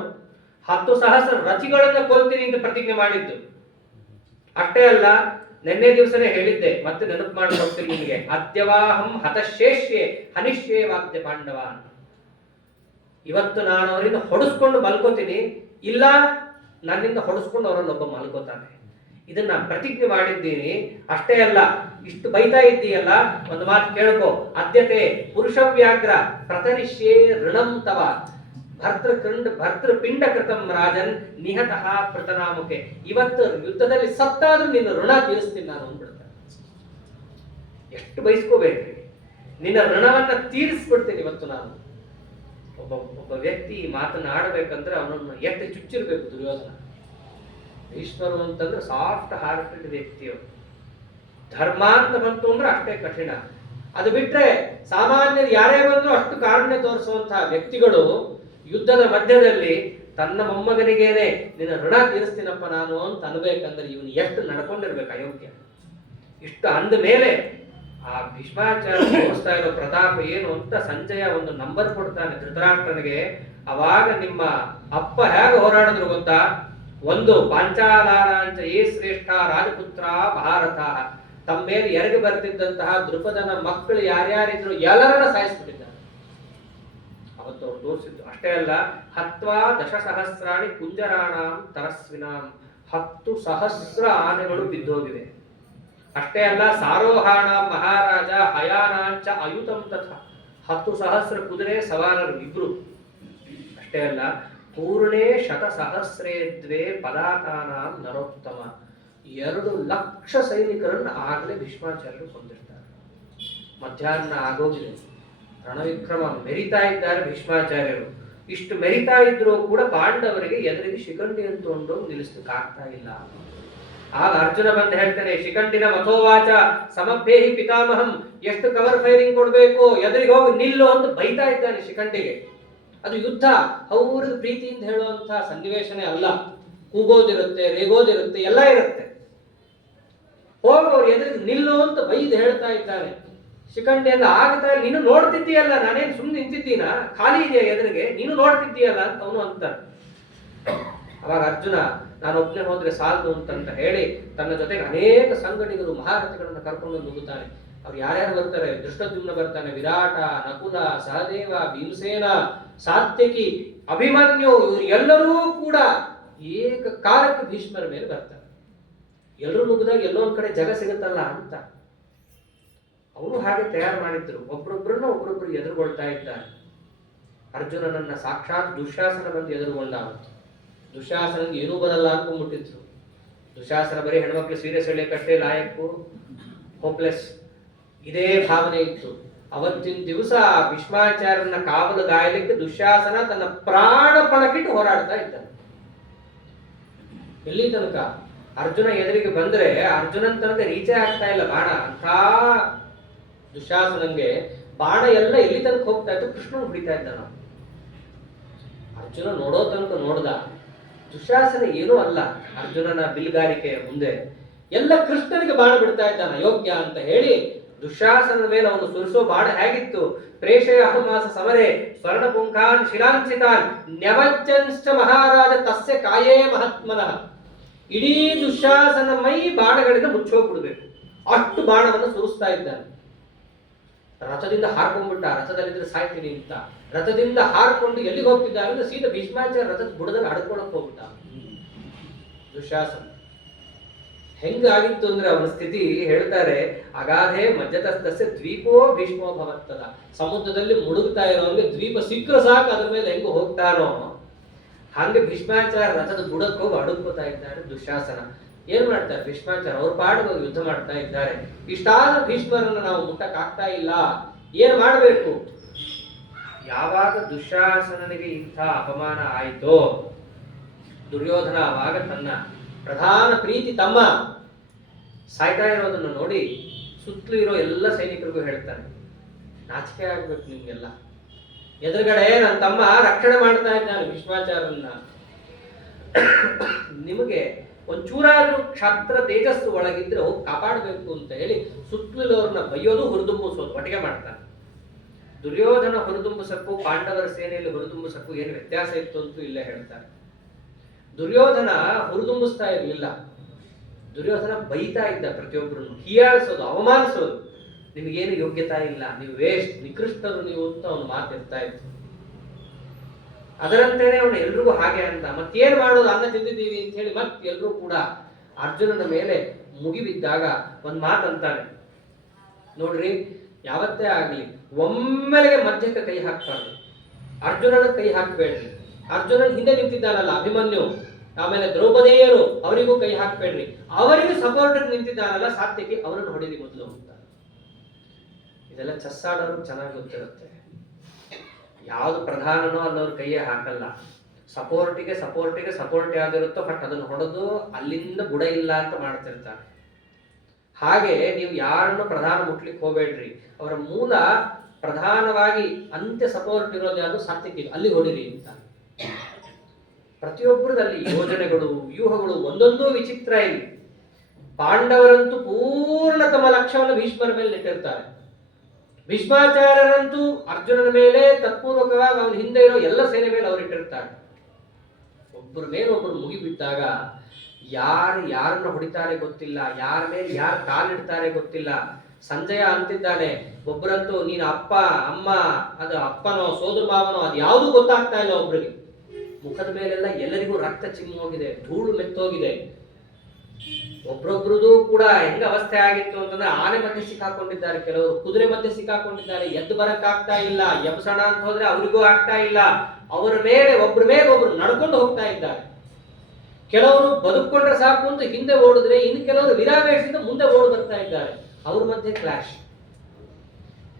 10,000 ರಥಿಗಳನ್ನ ಕೊಲ್ತೀನಿ ಅಂತ ಪ್ರತಿಜ್ಞೆ ಮಾಡಿದ್ದು. ಅಷ್ಟೇ ಅಲ್ಲ, ನಿನ್ನೆ ದಿವಸನೇ ಹೇಳಿದ್ದೆ, ಮತ್ತೆ ನೆನಪು ಮಾಡಿ ಹೋಗ್ತೀನಿ ನಿಮಗೆ. ಅದ್ಯವಾಹಂ ಹತಶೇಷ್ಯೆ ಹನಿಷ್ಯೇ ವಾದ್ಯ ಪಾಂಡವ. ಇವತ್ತು ನಾನು ಅವರಿಂದ ಹೊಡೆಸ್ಕೊಂಡು ಮಲ್ಕೋತೀನಿ, ಇಲ್ಲ ನನ್ನಿಂದ ಹೊಡೆಸ್ಕೊಂಡು ಅವರಲ್ಲೊಬ್ಬ ಮಲ್ಕೋತಾನೆ. ಇದನ್ನ ಪ್ರತಿಜ್ಞೆ ಮಾಡಿದ್ದೀನಿ. ಅಷ್ಟೇ ಅಲ್ಲ, ಇಷ್ಟು ಬೈತಾ ಇದ್ದೀಯಲ್ಲ, ಒಂದು ಮಾತು ಕೇಳ್ಕೋ. ಅದ್ಯತೆ ಪುರುಷವ್ಯಾಗ್ರ ಪ್ರತರಿಷ್ಯೇ ಋಣಂ ತವ ಭರ್ತೃಪಿಂಡ ಕೃತಂ ರಾಜನ್ ನಿಹತಃ ಪೃತನಾಮುಖೆ. ಇವತ್ತು ಯುದ್ಧದಲ್ಲಿ ಸತ್ತಾದ್ರೂ ನಿನ್ನ ಋಣ ತೀರಿಸ್ತೀನಿ ನಾನು ಅಂದ್ಬಿಡ್ತೇನೆ. ಎಷ್ಟು ಬಯಸ್ಕೋಬೇಕ್ರಿ, ನಿನ್ನ ಋಣವನ್ನ ತೀರಿಸ್ಬಿಡ್ತೀನಿ ಇವತ್ತು ನಾನು. ಒಬ್ಬ ವ್ಯಕ್ತಿ ಮಾತನಾಡಬೇಕಂದ್ರೆ ಅವನನ್ನು ಎಷ್ಟು ಚುಚ್ಚಿರ್ಬೇಕು ದುರ್ಯೋಧನ. ಭೀಷ್ಮರು ಅಂತಂದ್ರೆ ಸಾಫ್ಟ್ ಹಾರ್ಟೆಡ್ ವ್ಯಕ್ತಿಯವರು. ಧರ್ಮ ಅಂತ ಬಂತು ಅಂದ್ರೆ ಅಷ್ಟೇ ಕಠಿಣ. ಅದು ಬಿಟ್ರೆ ಸಾಮಾನ್ಯರು ಯಾರೇ ಬಂದ್ರು ಅಷ್ಟು ಕಾರುಣ್ಯ ತೋರಿಸುವಂತಹ ವ್ಯಕ್ತಿಗಳು ಯುದ್ಧದ ಮಧ್ಯದಲ್ಲಿ ತನ್ನ ಮೊಮ್ಮಗನಿಗೇನೆ ನಿನ್ನ ಋಣ ತೀರಿಸ್ತೀನಪ್ಪ ನಾನು ಅಂತ ಅನ್ಬೇಕಂದ್ರೆ ಇವನು ಎಷ್ಟು ನಡ್ಕೊಂಡಿರ್ಬೇಕು ಅಯೋಗ್ಯ. ಇಷ್ಟು ಅಂದ ಮೇಲೆ ಆ ಭೀಷ್ಮಾಚಾರ್ಯ ತೋರಿಸ್ತಾ ಇರೋ ಪ್ರತಾಪ ಏನು ಅಂತ ಸಂಜಯ ಒಂದು ನಂಬರ್ ಕೊಡ್ತಾನೆ ಧೃತರಾಷ್ಟ್ರನಿಗೆ. ಅವಾಗ ನಿಮ್ಮ ಅಪ್ಪ ಹೇಗೆ ಹೋರಾಡಿದ್ರು ಗೊತ್ತಾ? ಒಂದು ಪಾಂಚಾಲಾರಾಂಚ ಏ ಶ್ರೇಷ್ಠ ರಾಜಪುತ್ರ ಭಾರತ. ತಮ್ಮ ಮೇಲೆ ಎರಗಿ ಬರ್ತಿದ್ದಂತಹ ದೃಪದನ ಮಕ್ಕಳು ಯಾರ್ಯಾರಿದ್ರು ಎಲ್ಲರನ್ನ ಸಾಯಿಸ್ಬಿಟ್ಟಿದ್ದಾರೆ ಅವತ್ತು ಅವ್ರು ತೋರಿಸಿದ್ದು. ಅಷ್ಟೇ ಅಲ್ಲ, ಹತ್ವಾ ದಶಸಹಸ್ರಾಣಿ ಕುಂಜರಾಣಾಂ ತರಸ್ವಿನಾಂ. 10,000 ಆನೆಗಳು ಬಿದ್ದೋಗಿವೆ. ಅಷ್ಟೇ ಅಲ್ಲ, ಸಾರೋಹಾಣ ಮಹಾರಾಜ ಹಯಾನಾಂಚ ಅಯುತಂ ತಥ. 10,000 ಕುದುರೆ ಸವಾರರು ಇಬ್ರು. ಅಷ್ಟೇ ಅಲ್ಲ, ಪೂರ್ಣೇ ಶತಸಹಸ್ರೇ ದ್ವೇ ಪದಾತಾನಾಂ ನರೋತ್ತಮ. 2,00,000 ಸೈನಿಕರನ್ನು ಆಗಲೇ ಭೀಷ್ಮಾಚಾರ್ಯರು ಕೊಂದಿರ್ತಾರೆ. ಮಧ್ಯಾಹ್ನ ಆಗೋಗಿದೆ, ರಣವಿಕ್ರಮ ಮೆರಿತಾ ಇದ್ದಾರೆ ಭೀಷ್ಮಾಚಾರ್ಯರು. ಇಷ್ಟು ಮೆರಿತಾ ಇದ್ರೂ ಕೂಡ ಪಾಂಡವರಿಗೆ ಎದುರಿಗೆ ಶಿಖಂಡಿಯನ್ನು ತಗೊಂಡು ನಿಲ್ಲಿಸಲಿಕ್ಕೆ ಆಗ್ತಾ ಇಲ್ಲ. ಆಗ ಅರ್ಜುನ ಬಂದು ಹೇಳ್ತಾನೆ, ಶಿಖಂಡಿನ ಮಥೋವಾಚ ಸಮಭ್ಯೇಹಿ ಪಿತಾಮಹಂ. ಎಷ್ಟು ಕವರ್ ಫೈರಿಂಗ್ ಕೊಡ್ಬೇಕು, ಎದುರಿಗೆ ಹೋಗಿ ನಿಲ್ಲು ಅಂತ ಬೈತಾ ಇದ್ದಾನೆ ಶಿಖಂಡಿಗೆ. ಅದು ಯುದ್ಧ, ಅವ್ರಿಗೆ ಪ್ರೀತಿಯಿಂದ ಹೇಳುವಂತಹ ಸನ್ನಿವೇಶನೇ ಅಲ್ಲ. ಕೂಗೋದಿರುತ್ತೆ, ರೇಗೋದಿರುತ್ತೆ, ಎಲ್ಲ ಇರುತ್ತೆ. ಹೋಗಿ ಅವ್ರು ಎದುರಿಗೆ ನಿಲ್ಲು ಅಂತ ಬೈದು ಹೇಳ್ತಾ ಇದ್ದಾನೆ. ಶಿಖಂಡಿಯಲ್ಲ ಆಗ್ತಾ ಇಲ್ಲ, ನೀನು ನೋಡ್ತಿದ್ದೀಯಲ್ಲ, ನಾನೇನು ಸುಮ್ಮನೆ ನಿಂತಿದ್ದೀನ, ಖಾಲಿ ಇದೆಯಾ ಎದುರಿಗೆ, ನೀನು ನೋಡ್ತಿದ್ದೀಯಲ್ಲ ಅಂತ ಅವನು ಅಂತಾನೆ. ಅವಾಗ ಅರ್ಜುನ ನಾನು ಒಬ್ಬನೇ ಹೋದ್ರೆ ಸಾಲದು ಅಂತ ಹೇಳಿ ತನ್ನ ಜೊತೆಗೆ ಅನೇಕ ಸಂಘಟಿಗರು ಮಹಾರಥಿಗಳನ್ನ ಕರ್ಕೊಂಡು ಹೋಗುತ್ತಾನೆ. ಅವ್ರು ಯಾರ್ಯಾರು ಬರ್ತಾರೆ? ದೃಷ್ಟದ್ಯುಮ್ನ ಬರ್ತಾನೆ, ವಿರಾಟ, ನಕುಲ, ಸಹದೇವ, ಭೀಮಸೇನ, ಸಾತ್ಯಕಿ, ಅಭಿಮನ್ಯು, ಇವರು ಎಲ್ಲರೂ ಕೂಡ ಏಕಕಾಲಕ್ಕೆ ಭೀಷ್ಮರ ಮೇಲೆ ಬರ್ತಾರೆ. ಎಲ್ಲರೂ ನುಗ್ಗಿದಾಗ ಎಲ್ಲೊಂದ್ ಕಡೆ ಜಗ ಸಿಗುತ್ತಲ್ಲ ಅಂತ ಅವರು ಹಾಗೆ ತಯಾರು ಮಾಡಿದ್ರು. ಒಬ್ರೊಬ್ರು ಎದುರುಗೊಳ್ತಾ ಇದ್ದಾರೆ. ಅರ್ಜುನನನ್ನ ಸಾಕ್ಷಾತ್ ದುಶ್ಯಾಸನ ಬಂದು ಎದುರುಗೊಂಡ. ದುಶ್ಯಾಸನಿಗೆ ಏನೂ ಬರಲ್ಲ ಅನ್ಕೊಂಡ್ಬಿಟ್ಟಿದ್ರು. ದುಶ್ಯಾಸನ ಬರೀ ಹೆಣ್ಮಕ್ಳು ಸೀರೆ ಸೆಳೆಯಕ್ಕಷ್ಟೇ ಲಾಯಕ್ಕು, ಹೋಪ್ಲೆಸ್, ಇದೇ ಭಾವನೆ ಇತ್ತು. ಅವತ್ತಿನ ದಿವಸ ಭೀಷ್ಮಾಚಾರ್ಯನ ಕಾವಲು ಗಾಯಲಿಕ್ಕೆ ದುಶ್ಯಾಸನ ತನ್ನ ಪ್ರಾಣ ಪಣಕ್ಕಿಟ್ಟು ಹೋರಾಡ್ತಾ ಇದ್ದಾನೆ. ಎಲ್ಲಿ ತನಕ? ಅರ್ಜುನ ಎದುರಿಗೆ ಬಂದ್ರೆ ಅರ್ಜುನನ್ ತನಕ ರೀಚೇ ಆಗ್ತಾ ಇಲ್ಲ ಬಾಣ. ಅಂಥ ದುಶ್ಯಾಸನಂಗೆ ಬಾಣ ಎಲ್ಲ ಎಲ್ಲಿ ತನಕ ಹೋಗ್ತಾ ಇತ್ತು? ಕೃಷ್ಣನ್ ಹೊಡಿತಾ ಇದ್ದಾನ. ಅರ್ಜುನ ನೋಡೋ ತನಕ ನೋಡ್ದ. ದುಶ್ಯಾಸನ ಏನೂ ಅಲ್ಲ ಅರ್ಜುನನ ಬಿಲ್ಗಾರಿಕೆಯ ಮುಂದೆ. ಎಲ್ಲ ಕೃಷ್ಣನಿಗೆ ಬಾಣ ಬಿಡ್ತಾ ಇದ್ದಾನ ಯೋಗ್ಯ ಅಂತ ಹೇಳಿ. ದುಶ್ಯಾಸನದ ಮೇಲೆ ಅವನು ಸುರಿಸೋ ಬಾಣ ಹೇಗಿತ್ತು? ಪ್ರೇಷಯ ಅಹಮಾಸ ಸಮರೆ ಸ್ವರ್ಣ ಪುಂಖಾನ್ ಶಿಲಾಂಚಿತಾನ್ ನ್ಯವಜ್ಜಂಶ್ಚ ಮಹಾರಾಜ ತಸ್ಯ ಕಾಯೇ ಮಹಾತ್ಮನಃ. ಇಡೀ ದುಶ್ಯಾಸನ ಮೈ ಬಾಣಗಳಿಂದ ಮುಚ್ಚೋಗ್ಬಿಡ್ಬೇಕು, ಅಷ್ಟು ಬಾಣವನ್ನು ಸುರಿಸ್ತಾ ಇದ್ದಾನೆ. ರಥದಿಂದ ಹಾರ್ಕೊಂಡ್ಬಿಟ್ಟ, ರಥದಲ್ಲಿದ್ರೆ ಸಾಯ್ತೀನಿ ಅಂತ. ರಥದಿಂದ ಹಾರ್ಕೊಂಡು ಎಲ್ಲಿಗೆ ಹೋಗ್ತಿದ್ದಾನೆ ಅಂದ್ರೆ ಸೀದಾ ಭೀಷ್ಮಾಚಾರ್ಯ ರಥದ ಬುಡದಲ್ಲಿ ಅಡ್ಕೊಳಕ್ ಹೋಗ್ಬಿಟ್ಟ ದುಶ್ಯಾಸನ. ಹೆಂಗಾಗಿತ್ತು ಅಂದ್ರೆ ಅವನ ಸ್ಥಿತಿ ಹೇಳ್ತಾರೆ, ಅಗಾಧೆ ಮಧ್ಯತಸ್ತಸ್ಯ ದ್ವೀಪೋ ಭೀಷ್ಮೋ ಭವತ್ತದ. ಸಮುದ್ರದಲ್ಲಿ ಮುಳುಗ್ತಾ ಇರೋನ್ಗೆ ದ್ವೀಪ ಸಿಕ್ಕರು ಸಾಕು ಅದ್ರ ಮೇಲೆ ಹೆಂಗು ಹೋಗ್ತಾನೋ ಹಂಗೆ ಭೀಷ್ಮಾಚಾರ್ಯ ರಥದ ಬುಡಕ್ಕೆ ಹೋಗಿ ಅಡುಕೋತಾ ಇದ್ದಾರೆ ದುಶ್ಯಾಸನ. ಏನ್ ಮಾಡ್ತಾರೆ ಭೀಷ್ಮಾಚಾರ್ಯ? ಅವ್ರ ಪಾಡಿಗೆ ಯುದ್ಧ ಮಾಡ್ತಾ ಇದ್ದಾರೆ. ಇಷ್ಟಾದ ಭೀಷ್ಮರನ್ನು ನಾವು ಮುಟ್ಟಕ್ಕಾಗ್ತಾ ಇಲ್ಲ, ಏನ್ ಮಾಡ್ಬೇಕು? ಯಾವಾಗ ದುಶ್ಯಾಸನನಿಗೆ ಇಂಥ ಅಪಮಾನ ಆಯ್ತೋ, ದುರ್ಯೋಧನ ಆವಾಗ ತನ್ನ ಪ್ರಧಾನ ಪ್ರೀತಿ ತಮ್ಮ ಸಾಯ್ತಾ ಇರೋದನ್ನು ನೋಡಿ ಸುತ್ತಲೂ ಇರೋ ಎಲ್ಲ ಸೈನಿಕರಿಗೂ ಹೇಳ್ತಾನೆ, ನಾಚಿಕೆ ಆಗ್ಬೇಕು ನಿಮ್ಗೆಲ್ಲ. ಎದುರುಗಡೆ ನನ್ನ ತಮ್ಮ ರಕ್ಷಣೆ ಮಾಡ್ತಾ ಇದ್ದಾನೆ ಭೀಷ್ಮಾಚಾರ್ಯನ್ನ. ನಿಮಗೆ ಒಂಚೂರಾದ್ರೂ ಕ್ಷಾತ್ರ ತೇಜಸ್ಸು ಒಳಗಿದ್ರೆ ಹೋಗಿ ಕಾಪಾಡಬೇಕು ಅಂತ ಹೇಳಿ ಸುತ್ತಲಿರೋರ್ನ ಬೈಯೋದು ಹುರಿದುಂಬಿಸೋದು ಒಟ್ಟಿಗೆ ಮಾಡ್ತಾನೆ. ದುರ್ಯೋಧನ ಹುರಿದುಂಬಿಸಕ್ಕೂ ಪಾಂಡವರ ಸೇನೆಯಲ್ಲಿ ಹುರಿದುಂಬಿಸಕ್ಕೂ ಏನು ವ್ಯತ್ಯಾಸ ಇತ್ತು ಅಂತೂ ಇಲ್ಲೇ ಹೇಳ್ತಾರೆ. ದುರ್ಯೋಧನ ಹುರಿದುಂಬಿಸ್ತಾ ಇರಲಿಲ್ಲ, ದುರ್ಯೋಧನ ಬೈತಾ ಇದ್ದ ಪ್ರತಿಯೊಬ್ಬರನ್ನು, ಹೀಯಾಳಿಸೋದು, ಅವಮಾನಿಸೋದು. ನಿಮಗೇನು ಯೋಗ್ಯತಾ ಇಲ್ಲ, ನೀವು ವೇಸ್ಟ್, ನಿಕೃಷ್ಟರು ನೀವು ಅಂತ ಅವನು ಮಾತಿರ್ತಾ ಇತ್ತು. ಅದರಂತೆಯೇ ಅವನು ಎಲ್ರಿಗೂ ಹಾಗೆ ಅಂತ. ಮತ್ತೇನ್ ಮಾಡೋದು, ಅನ್ನ ತಿಂದಿದ್ದೀವಿ ಅಂತ ಹೇಳಿ ಎಲ್ಲರೂ ಕೂಡ ಅರ್ಜುನನ ಮೇಲೆ ಮುಗಿಬಿದ್ದಾಗ ಒಂದ್ ಮಾತಂತಾನೆ ನೋಡ್ರಿ, ಯಾವತ್ತೇ ಆಗ್ಲಿ ಒಮ್ಮೆಲೆಗೆ ಮಧ್ಯಕ್ಕೆ ಕೈ ಹಾಕ್ಬಾರ್ದು. ಅರ್ಜುನನ ಕೈ ಹಾಕ್ಬೇಡ್ರಿ. ಅರ್ಜುನನ್ ಹಿಂದೆ ನಿಂತಿದ್ದಾನಲ್ಲ ಅಭಿಮನ್ಯು, ಆಮೇಲೆ ದ್ರೌಪದಿಯರು, ಅವರಿಗೂ ಕೈ ಹಾಕ್ಬೇಡ್ರಿ. ಅವರಿಗೆ ಸಪೋರ್ಟ್ ನಿಂತಿದ್ದಾನಲ್ಲ ಸಾತ್ಯಕಿ, ಅವರನ್ನು ಹೊಡಿಲಿ ಮೊದಲು ಅಂತ. ಇದೆಲ್ಲ ಚೆಸ್ ಆಡೋರು ಚೆನ್ನಾಗಿ ಗೊತ್ತಿರುತ್ತೆ. ಯಾವ್ದು ಪ್ರಧಾನನೋ ಅನ್ನೋರು ಕೈಯೇ ಹಾಕಲ್ಲ. ಸಪೋರ್ಟಿಗೆ ಸಪೋರ್ಟ್ ಯಾವ್ದಿರುತ್ತೋ ಬಟ್ ಅದನ್ನು ಹೊಡೆದು ಅಲ್ಲಿಂದ ಬುಡ ಇಲ್ಲ ಅಂತ ಮಾಡ್ತಿರ್ತಾರೆ. ಹಾಗೆ ನೀವು ಯಾರನ್ನು ಪ್ರಧಾನ ಮುಟ್ಲಿಕ್ಕೆ ಹೋಗ್ಬೇಡ್ರಿ. ಅವರ ಮೂಲ ಪ್ರಧಾನವಾಗಿ ಅಂತ್ಯ ಸಪೋರ್ಟ್ ಇರೋದು ಯಾವುದು ಸಾತ್ವಿಕ, ಅಲ್ಲಿ ಹೊಡಿರಿ ಅಂತ. ಪ್ರತಿಯೊಬ್ಬರದಲ್ಲಿ ಯೋಜನೆಗಳು ವ್ಯೂಹಗಳು ಒಂದೊಂದು ವಿಚಿತ್ರ ಇಲ್ಲಿ. ಪಾಂಡವರಂತೂ ಪೂರ್ಣ ತಮ್ಮ ಲಕ್ಷ್ಯವನ್ನು ಭೀಷ್ಮರ ಮೇಲೆ ನೆಟ್ಟಿರ್ತಾರೆ. ಭೀಷ್ಮಾಚಾರ್ಯರಂತೂ ಅರ್ಜುನನ ಮೇಲೆ ತತ್ಪೂರ್ವಕವಾಗಿ ಅವನ ಹಿಂದೆ ಇರೋ ಎಲ್ಲ ಸೇನೆ ಮೇಲೆ ಅವರು ಇಟ್ಟಿರ್ತಾರೆ. ಒಬ್ಬರ ಮೇಲೆ ಒಬ್ಬರು ಮುಗಿಬಿದ್ದಾಗ ಯಾರನ್ನ ಹೊಡಿತಾರೆ ಗೊತ್ತಿಲ್ಲ, ಯಾರ ಮೇಲೆ ಯಾರು ಕಾಲಿಡ್ತಾರೆ ಗೊತ್ತಿಲ್ಲ. ಸಂಜಯ ಅಂತಿದ್ದಾನೆ, ಒಬ್ಬರಂತೂ ನೀನು ಅಪ್ಪ ಅಮ್ಮ, ಅದು ಅಪ್ಪನೋ ಸೋದರ ಭಾವನೋ ಅದು ಯಾವುದೂ ಗೊತ್ತಾಗ್ತಾ ಇಲ್ಲ ಒಬ್ರಿಗೆ. ಮುಖದ ಮೇಲೆಲ್ಲ ಎಲ್ಲರಿಗೂ ರಕ್ತ ಚಿಮ್ಮಿ ಹೋಗಿದೆ, ಧೂಳು ಮೆತ್ತೋಗಿದೆ. ಒಬ್ರೊಬ್ರದು ಕೂಡ ಹೆಂಗ ಅವಸ್ಥೆ ಆಗಿತ್ತು ಅಂತಂದ್ರೆ ಆನೆ ಮಧ್ಯೆ ಸಿಕ್ಕಾಕೊಂಡಿದ್ದಾರೆ, ಕೆಲವರು ಕುದುರೆ ಮಧ್ಯೆ ಸಿಕ್ಕಾಕೊಂಡಿದ್ದಾರೆ, ಎದ್ದು ಬರಕ್ಕಾಗ್ತಾ ಇಲ್ಲ. ಎಬ್ಸಣ ಅಂತ ಹೋದ್ರೆ ಅವರಿಗೂ ಆಗ್ತಾ ಇಲ್ಲ. ಅವರ ಮೇಲೆ ಒಬ್ರು ನಡ್ಕೊಂಡು ಹೋಗ್ತಾ ಇದ್ದಾರೆ. ಕೆಲವರು ಬದುಕೊಂಡ್ರೆ ಸಾಕು ಅಂತ ಹಿಂದೆ ಓಡಿದ್ರೆ, ಇನ್ನು ಕೆಲವರು ವಿರಾವೇಶದಿಂದ ಮುಂದೆ ಓಡಿ ಬರ್ತಾ ಇದ್ದಾರೆ. ಅವ್ರ ಮಧ್ಯೆ ಕ್ಲಾಶ್.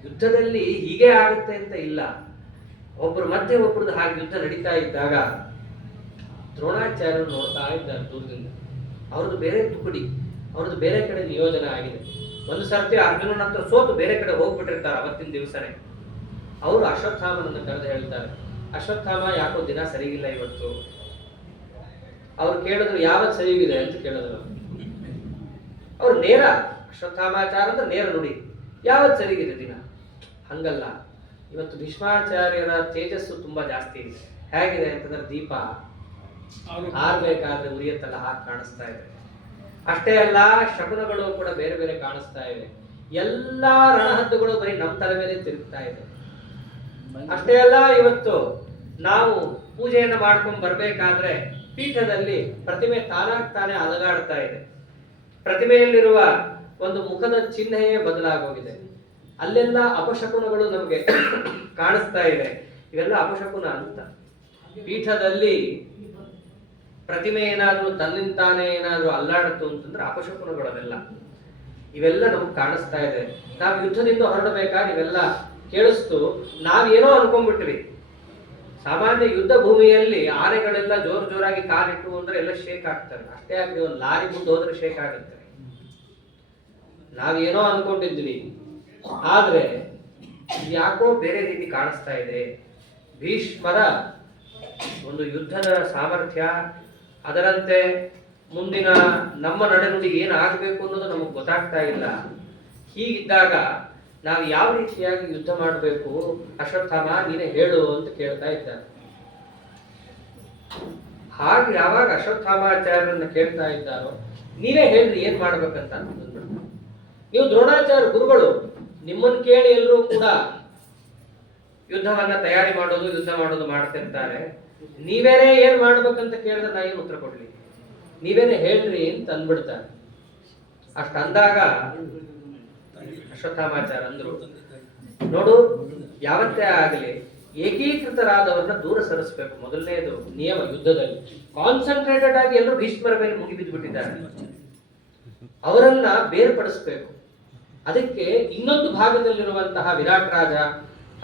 ಯುದ್ಧದಲ್ಲಿ ಹೀಗೆ ಆಗುತ್ತೆ ಅಂತ ಇಲ್ಲ, ಒಬ್ಬರ ಮಧ್ಯೆ ಒಬ್ಬರದ್ದು ಹಾಗೆ ಯುದ್ಧ ನಡೀತಾ ಇದ್ದಾಗ ದ್ರೋಣಾಚಾರ್ಯರು ನೋಡ್ತಾ ಇದ್ದಾರೆ ದೂರದಿಂದ. ಅವ್ರದ್ದು ಬೇರೆ ತುಕಡಿ, ಅವ್ರದ್ದು ಬೇರೆ ಕಡೆ ನಿಯೋಜನೆ ಆಗಿದೆ. ಒಂದು ಸರ್ತಿ ಅರ್ಜುನನ ಹತ್ರ ಸೋತು ಬೇರೆ ಕಡೆ ಹೋಗ್ಬಿಟ್ಟಿರ್ತಾರೆ ಅವತ್ತಿನ ದಿವಸನೇ. ಅವರು ಅಶ್ವತ್ಥಾಮನನ್ನು ಕರೆದು ಹೇಳ್ತಾರೆ, ಅಶ್ವತ್ಥಾಮ ಯಾಕೋ ದಿನ ಸರಿಗಿಲ್ಲ ಇವತ್ತು. ಅವ್ರು ಕೇಳಿದ್ರು ಯಾವತ್ತು ಸರಿಗಿದೆ ಅಂತ ಕೇಳಿದ್ರು. ಅವ್ರು ನೇರ, ಅಶ್ವತ್ಥಾಮಾಚಾರ ಅಂದ್ರೆ ನೇರ ನುಡಿ, ಯಾವತ್ತು ಸರಿಗಿದೆ ದಿನ. ಹಂಗಲ್ಲ, ಇವತ್ತು ಭೀಷ್ಮಾಚಾರ್ಯರ ತೇಜಸ್ಸು ತುಂಬಾ ಜಾಸ್ತಿ ಇದೆ. ಹೇಗಿದೆ ಅಂತಂದ್ರೆ ದೀಪ ಆರ್ಬೇಕಾದ್ರೆ ಉರಿಯತ್ತಲ್ಲ ಹಾಗೆ ಕಾಣಿಸ್ತಾ ಇದೆ. ಅಷ್ಟೇ ಅಲ್ಲ, ಶಕುನಗಳು ಕೂಡ ಬೇರೆ ಬೇರೆ ಕಾಣಿಸ್ತಾ ಇವೆ. ಎಲ್ಲಾ ರಣಹದ್ದುಗಳು ಬರೀ ನಮ್ಮ ತಲೆ ಮೇಲೆ ತಿರುಗ್ತಾ ಇದೆ. ಅಷ್ಟೇ ಅಲ್ಲ, ಇವತ್ತು ನಾವು ಪೂಜೆಯನ್ನು ಮಾಡ್ಕೊಂಡು ಬರ್ಬೇಕಾದ್ರೆ ಪೀಠದಲ್ಲಿ ಪ್ರತಿಮೆ ತಾನೇ ಅಲಗಾಡ್ತಾ ಇದೆ. ಪ್ರತಿಮೆಯಲ್ಲಿರುವ ಒಂದು ಮುಖದ ಚಿಹ್ನೆಯೇ ಬದಲಾಗೋಗಿದೆ. ಅಲ್ಲೆಲ್ಲ ಅಪಶಕುನಗಳು ನಮಗೆ ಕಾಣಿಸ್ತಾ ಇದೆ. ಇವೆಲ್ಲ ಅಪಶಕುನ ಅಂತ. ಪೀಠದಲ್ಲಿ ಪ್ರತಿಮೆ ಏನಾದ್ರೂ ತನ್ನಿಂತಾನೆ ಏನಾದ್ರೂ ಅಲ್ಲಾಡುತ್ತು ಅಂತಂದ್ರೆ ಅಪಶಕುನಗಳವೆಲ್ಲ. ಇವೆಲ್ಲ ನಮ್ಗೆ ಕಾಣಿಸ್ತಾ ಇದೆ. ನಾವು ಯುದ್ಧದಿಂದ ಹೊರಡಬೇಕಾದ್ರೆ ಇವೆಲ್ಲ ಕೇಳಿಸ್ತು. ನಾವೇನೋ ಅನ್ಕೊಂಡ್ಬಿಟ್ವಿ. ಸಾಮಾನ್ಯ ಯುದ್ಧ ಭೂಮಿಯಲ್ಲಿ ಆನೆಗಳೆಲ್ಲ ಜೋರಾಗಿ ಕಾಲಿಟ್ಟು ಅಂದ್ರೆ ಎಲ್ಲ ಶೇಕ್ ಆಗ್ತಾರೆ. ಅಷ್ಟೇ ಆಗಿ ಒಂದು ಲಾರಿ ಮುಂದೆ ಹೋದ್ರೆ ಶೇಕ್ ಆಗುತ್ತೆ. ನಾವೇನೋ ಅನ್ಕೊಂಡಿದ್ವಿ, ಆದ್ರೆ ಯಾಕೋ ಬೇರೆ ರೀತಿ ಕಾಣಿಸ್ತಾ ಇದೆ. ಭೀಷ್ಮರ ಒಂದು ಯುದ್ಧದ ಸಾಮರ್ಥ್ಯ, ಅದರಂತೆ ಮುಂದಿನ ನಮ್ಮ ನಡೆನುಡಿ ಏನಾಗಬೇಕು ಅನ್ನೋದು ನಮಗೆ ಗೊತ್ತಾಗ್ತಾ ಇಲ್ಲ. ಹೀಗಿದ್ದಾಗ ನಾವು ಯಾವ ರೀತಿಯಾಗಿ ಯುದ್ಧ ಮಾಡಬೇಕು ಅಶ್ವತ್ಥಾಮ ನೀನೇ ಹೇಳು ಅಂತ ಕೇಳ್ತಾ ಇದ್ದಾರೆ. ಹಾಗೆ ಯಾವಾಗ ಅಶ್ವತ್ಥಾಮಾಚಾರ್ಯರನ್ನ ಕೇಳ್ತಾ ಇದ್ದಾರೋ ನೀವೇ ಹೇಳ್ರಿ ಏನ್ ಮಾಡ್ಬೇಕಂತ ಅಂದ್ಬಿಡ್ತಾರೆ. ನೀವು ದ್ರೋಣಾಚಾರ್ಯ ಗುರುಗಳು, ನಿಮ್ಮನ್ನು ಕೇಳಿ ಎಲ್ಲರೂ ಕೂಡ ಯುದ್ಧವನ್ನ ತಯಾರಿ ಮಾಡೋದು ಯುದ್ಧ ಮಾಡೋದು ಮಾಡ್ತಿರ್ತಾರೆ. ನೀವೇನೇ ಏನ್ ಮಾಡ್ಬೇಕಂತ ಕೇಳಿದ್ರೆ ನಾ ಏನು ಉತ್ತರ ಕೊಡ್ಲಿ, ನೀವೇನೆ ಹೇಳ್ರಿ ಅಂತ ಅಂದ್ಬಿಡ್ತಾರೆ. ಅಷ್ಟಂದಾಗ ಅಶ್ವತ್ಥಾಮಾಚಾರ್ಯ ಅಂದ್ರು, ನೋಡು, ಯಾವತ್ತೇ ಆಗಲಿ ಏಕೀಕೃತರಾದವರನ್ನ ದೂರ ಸರಿಸಬೇಕು. ಮೊದಲನೇದು ನಿಯಮ ಯುದ್ಧದಲ್ಲಿ. ಕಾನ್ಸಂಟ್ರೇಟೆಡ್ ಆಗಿ ಎಲ್ಲರೂ ಭೀಷ್ಮರ ಮೇಲೆ ಮುಗಿಬಿದ್ದುಬಿಟ್ಟಿದ್ದಾರೆ, ಅವರನ್ನ ಬೇರ್ಪಡಿಸಬೇಕು. ಅದಕ್ಕೆ ಇನ್ನೊಂದು ಭಾಗದಲ್ಲಿರುವಂತಹ ವಿರಾಟ್ ರಾಜ,